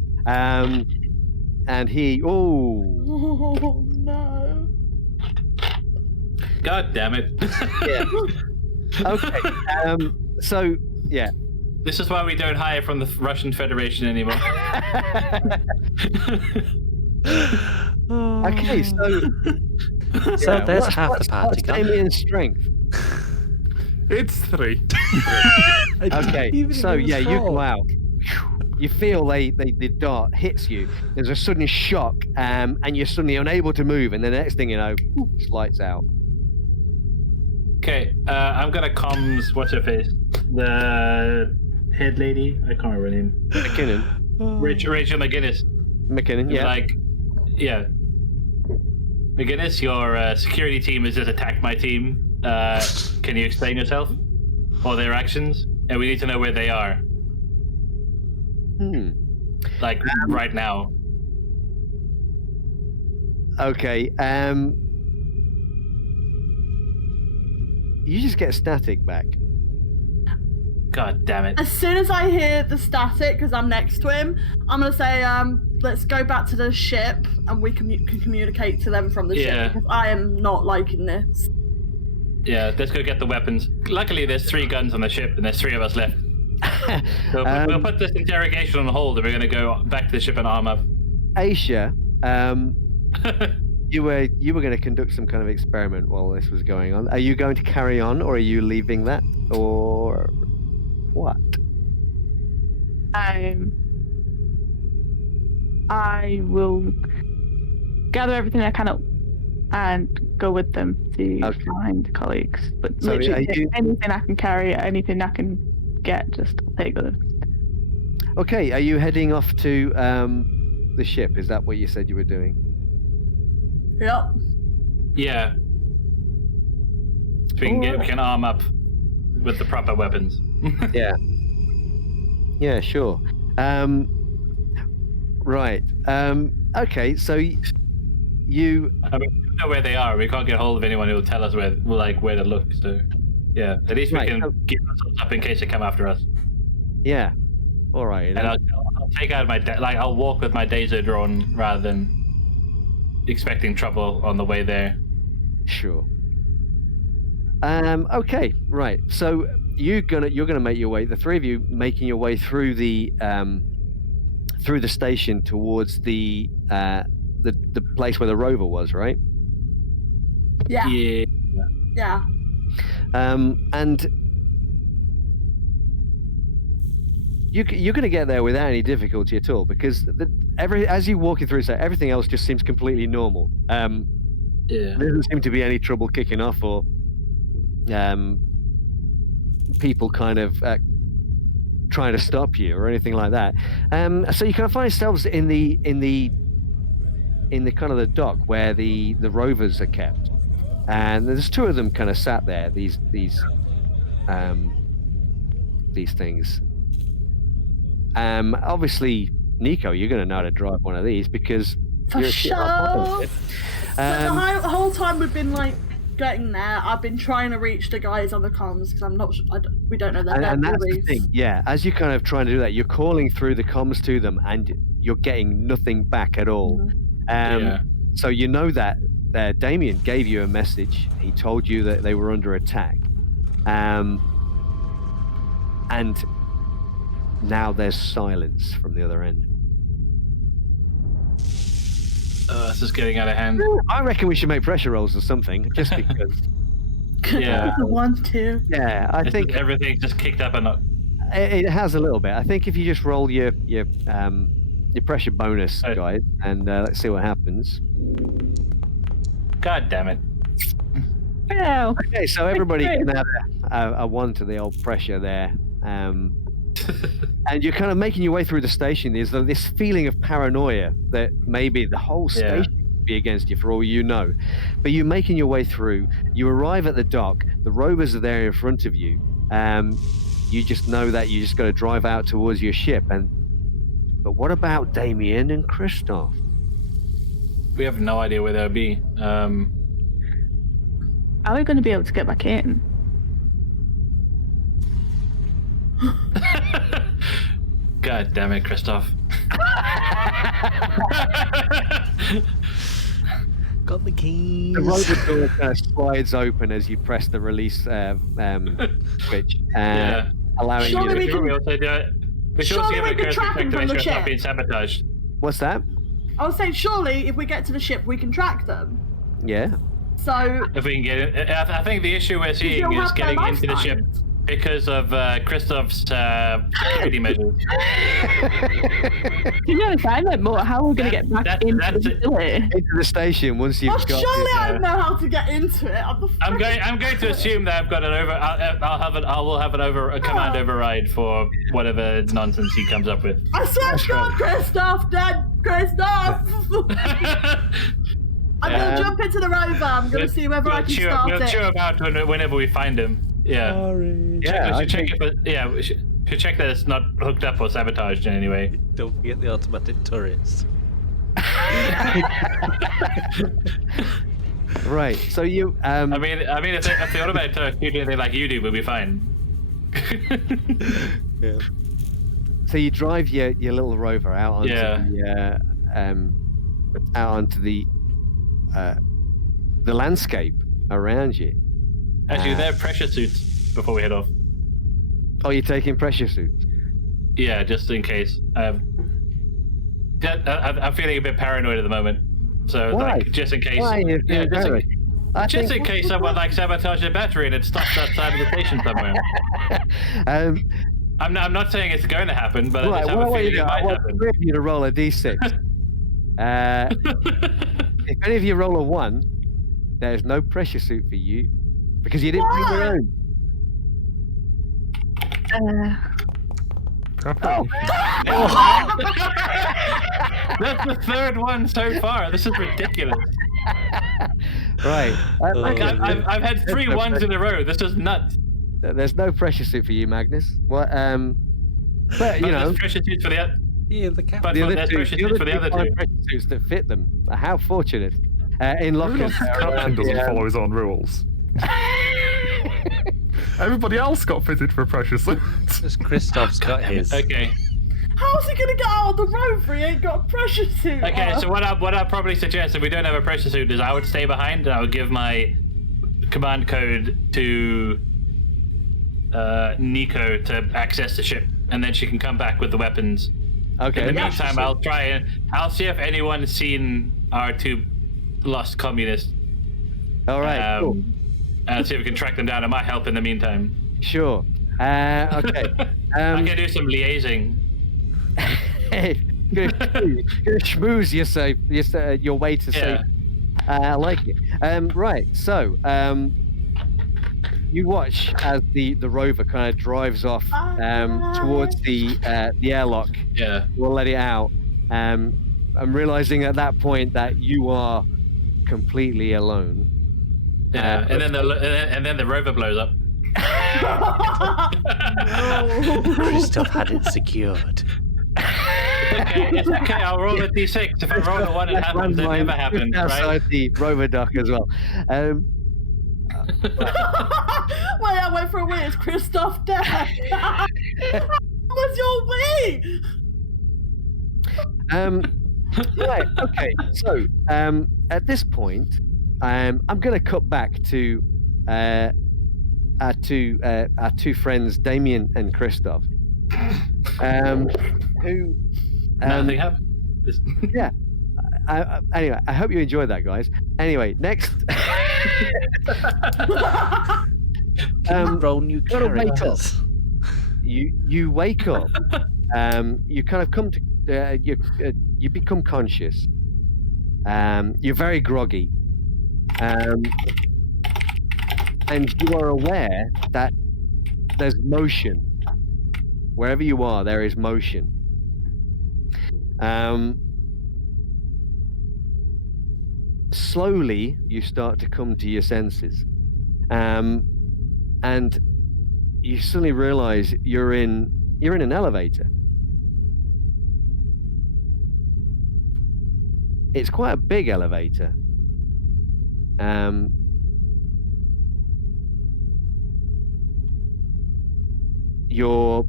And he. Oh. Oh no. God damn it. Yeah. Okay. So yeah. This is why we don't hire from the Russian Federation anymore. Okay. So. So yeah, there's what's- half what's- the party What's gone. Damien's strength? It's 3. Okay. So yeah, you go out. You feel the dart hits you. There's a sudden shock, and you're suddenly unable to move. And then the next thing you know, it's lights out. Okay, I'm gonna comms. What's her face? The head lady. I can't remember her name. McKinnon. Rachel McGinnis. McKinnon. Yeah. Like, yeah. McGinnis, your security team has just attacked my team. Can you explain yourself or their actions? And we need to know where they are. Like right now. Okay. you just get static back. God damn it. As soon as I hear the static, because I'm next to him, I'm gonna say, let's go back to the ship and we can communicate to them from the ship, because I am not liking this. Yeah, let's go get the weapons. Luckily, there's 3 guns on the ship, and there's 3 of us left. So we'll put this interrogation on hold, and we're going to go back to the ship and arm up. Aisha, you were going to conduct some kind of experiment while this was going on. Are you going to carry on, or are you leaving that, or what? I will gather everything I can up and go with them to find colleagues. But So literally, anything I can carry, anything I can get, just take with them. Okay, are you heading off to the ship? Is that what you said you were doing? Yep. Yeah. So we can arm up with the proper weapons. Yeah. Yeah, sure. Right. Okay, so you... I mean, we don't know where they are. We can't get hold of anyone who will tell us where to look. So, yeah, at least we can keep ourselves up in case they come after us. Yeah. All right. And I'll take out my I'll walk with my dazer drawn rather than expecting trouble on the way there. Sure. Okay. Right. So you're gonna make your way. The 3 of you making your way through the station towards the place where the rover was, right? Yeah. Yeah. Yeah. And you're going to get there without any difficulty at all, because as you're walking through, so everything else just seems completely normal. Yeah. There doesn't seem to be any trouble kicking off, or people kind of trying to stop you or anything like that. So you kind of find yourselves in the kind of the dock where the rovers are kept, and there's 2 of them kind of sat there. These things. Obviously, Nico, you're going to know how to drive one of these because For you're sure. up The whole time we've been like getting there, I've been trying to reach the guys on the comms because I'm not. We don't know their and that's the thing. Yeah, as you're kind of trying to do that, you're calling through the comms to them, and you're getting nothing back at all. So you know that Damien gave you a message. He told you that they were under attack, and now there's silence from the other end. This is getting out of hand. I reckon we should make pressure rolls or something, just because. Yeah. 1, 2. Yeah, I think everything just kicked up a notch. it has a little bit. I think if you just roll your pressure bonus, guys, and let's see what happens. God damn it. Oh. Okay, so everybody can add a 1 to the old pressure there. And you're kind of making your way through the station. There's this feeling of paranoia that maybe the whole station could be against you for all you know. But you're making your way through. You arrive at the dock. The rovers are there in front of you. You just know that you just got to drive out towards your ship. But what about Damien and Christoph? We have no idea where they'll be. Are we going to be able to get back in? God damn it, Christoph. Got the keys. The rover door kind of slides open as you press the release switch, allowing Surely you to... we can- also do it. We should Surely also we give a can curse track him to from make the sure it's not ship. being sabotaged. What's that? I was saying, surely if we get to the ship, we can track them. Yeah. So If we can get it. I think the issue we're seeing you'll is have their getting into the ship lifetimes. because of Christoph's security measures. To be honest, I meant more how we're going to get back into the facility. Into the station once you've got... surely I know how to get into it. I'm going to assume that I've got an over. I will have a command override for whatever nonsense he comes up with. I swear to God, Christoph, Christoph. I'm gonna jump into the rover. I'm gonna see whether I can start We'll it. chew about whenever we find him. Yeah. Sorry. Yeah, We should check that it's not hooked up or sabotaged in any way. Don't forget the automatic turrets. Right. So you. I mean, if the automatic turret do anything like you do, we'll be fine. Yeah. So you drive your little rover out onto the landscape around you. Actually, they're pressure suits before we head off. Oh, you're taking pressure suits? Yeah, just in case. I'm feeling a bit paranoid at the moment. So, Why? like, just in case. Why are you Yeah, feeling just in case someone like sabotages a battery and it stops outside of the station somewhere. I'm not saying it's going to happen, but I just have a feeling it might happen. I want you to roll a d6. If any of you roll a 1, there's no pressure suit for you because you didn't bring your own. That's the third one so far. This is ridiculous. Right. I've had 3 1s in a row. This is nuts. There's no pressure suit for you, Magnus. What? But you know, there's pressure suits for the other. Yeah, the captain. But there's pressure suits for the other 2. Pressure suits that fit them. How fortunate. In lockers. Captain doesn't follow his own rules. Everybody else got fitted for pressure suits. Just Christoph's got his. Okay. How's he gonna get out of the rover? He ain't got a pressure suit. Okay, so what I'd probably suggest if we don't have a pressure suit is I would stay behind and I would give my command code to Nico to access the ship, and then she can come back with the weapons. Okay. In the meantime, I'll see if anyone's seen our 2 lost communists. All right. Cool. And see if we can track them down. It might help in the meantime. Sure. Okay. I can do some liaising. Gonna schmooze your way to safety. I like it. Right. So you watch as the rover kind of drives off towards the airlock. Yeah. We'll let it out. I'm realizing at that point that you are completely alone. Yeah, and then the rover blows up. Christoph had it secured. It's okay. I'll roll a d6. If I roll a 1, it happens. It never happens, right? Outside the rover dock as well. Wait, I went for a wee. Is Christoph dead? What's your wee? Right. Okay. So at this point, I'm going to cut back to our two friends, Damien and Christoph, who nothing happened. Yeah. Anyway, I hope you enjoyed that, guys. Anyway, next. Roll new characters. You wake up. You kind of come to you become conscious. You're very groggy. And you are aware that there's motion. Wherever you are, there is motion. Slowly, you start to come to your senses. And you suddenly realize you're in an elevator. It's quite a big elevator. You're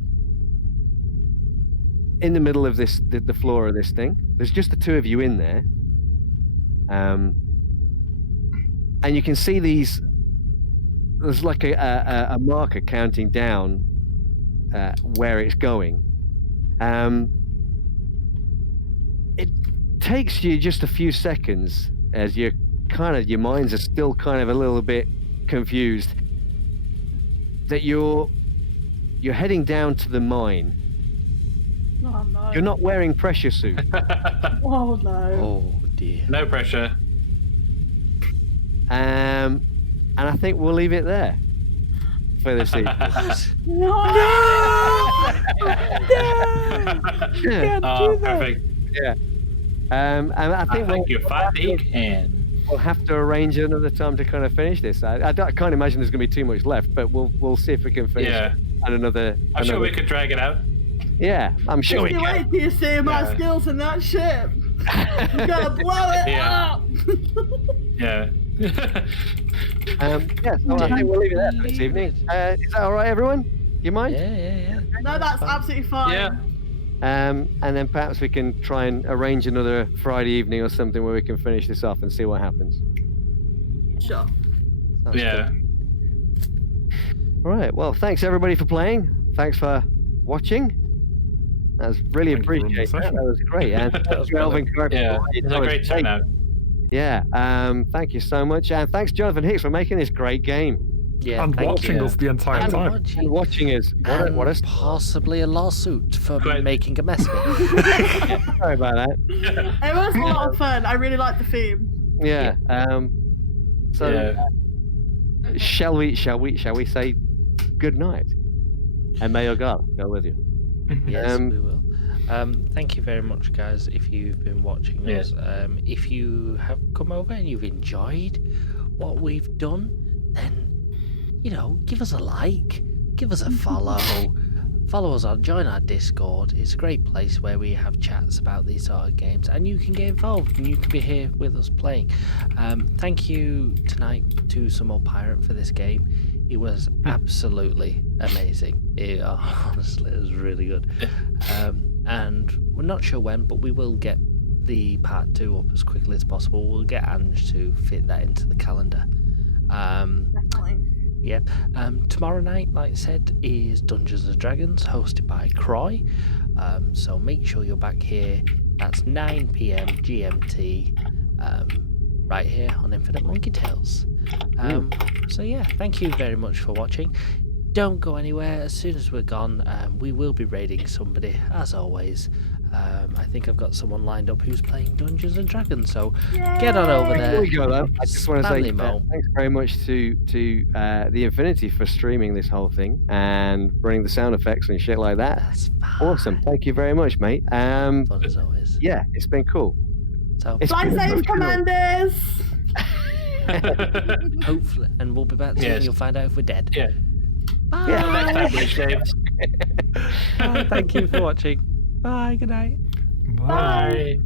in the middle of the floor of this thing. There's just the 2 of you in there. And you can see there's like a marker counting down where it's going. It takes you just a few seconds as your minds are still kind of a little bit confused that you're heading down to the mine. Oh no. You're not wearing pressure suit. Oh no. Oh dear. No pressure. And I think we'll leave it there for this evening. No! Oh, perfect. Yeah. And I think we'll have to arrange another time to kind of finish this. I can't imagine there's going to be too much left, but we'll see if we can finish. Yeah. And another. I'm sure we could drag it out. Yeah, I'm sure we Just can. wait till you see my skills in that ship. You gotta blow it up. Yeah. Yeah, so I think we'll leave it there for this evening. Is that all right, everyone? You mind? Yeah. No, that's absolutely fine. Yeah. And then perhaps we can try and arrange another Friday evening or something where we can finish this off and see what happens. Sure. Sounds Yeah. All right. Well, thanks everybody for playing. Thanks for watching. That was really Thank you for running the appreciated. That session. was great. And thanks to Elvin Clark for Yeah. providing It was a great turnout. Yeah. Thank you so much, and thanks Jonathan Hicks for making this great game Yeah, And thank watching you. us the entire And time. and watching us. What a And possibly a lawsuit for Quite- making a mess of it. sorry about that. It was a lot of fun. I really liked the theme. Yeah. So Yeah. shall we say good night, and may your God go with you. Yes, we will. Thank you very much, guys, if you've been watching Yeah. us. If you have come over and you've enjoyed what we've done, then, give us a like, give us a follow, follow us on, join our Discord. It's a great place where we have chats about these sort of games, and you can get involved and you can be here with us playing. Thank you tonight to Some Old Pirate for this game. It was absolutely amazing. Honestly, it was really good. And we're not sure when, but we will get the part 2 up as quickly as possible. We'll get Ange to fit that into the calendar. Definitely. Yeah. Tomorrow night, like I said, is Dungeons and Dragons, hosted by Croy. So make sure you're back here. That's 9 p.m. GMT, right here on Infinite Monkey Tales. So yeah, thank you very much for watching. Don't go anywhere. As soon as we're gone, we will be raiding somebody, as always. I think I've got someone lined up who's playing Dungeons and Dragons, so get on over there. Before we go, though, I just want to say Stanley Mo. thanks very much to TheInfinity for streaming this whole thing and running the sound effects and shit like that. That's fine. Awesome. Thank you very much, mate. Fun as always. Yeah, it's been cool. So It's Fly been safe, cool. commanders! hopefully, and we'll be back soon. Yes. You'll find out if we're dead. Yeah. Bye. Yeah. Next time, please, James. Bye. Thank you for watching. Bye. Good night. Bye. Bye.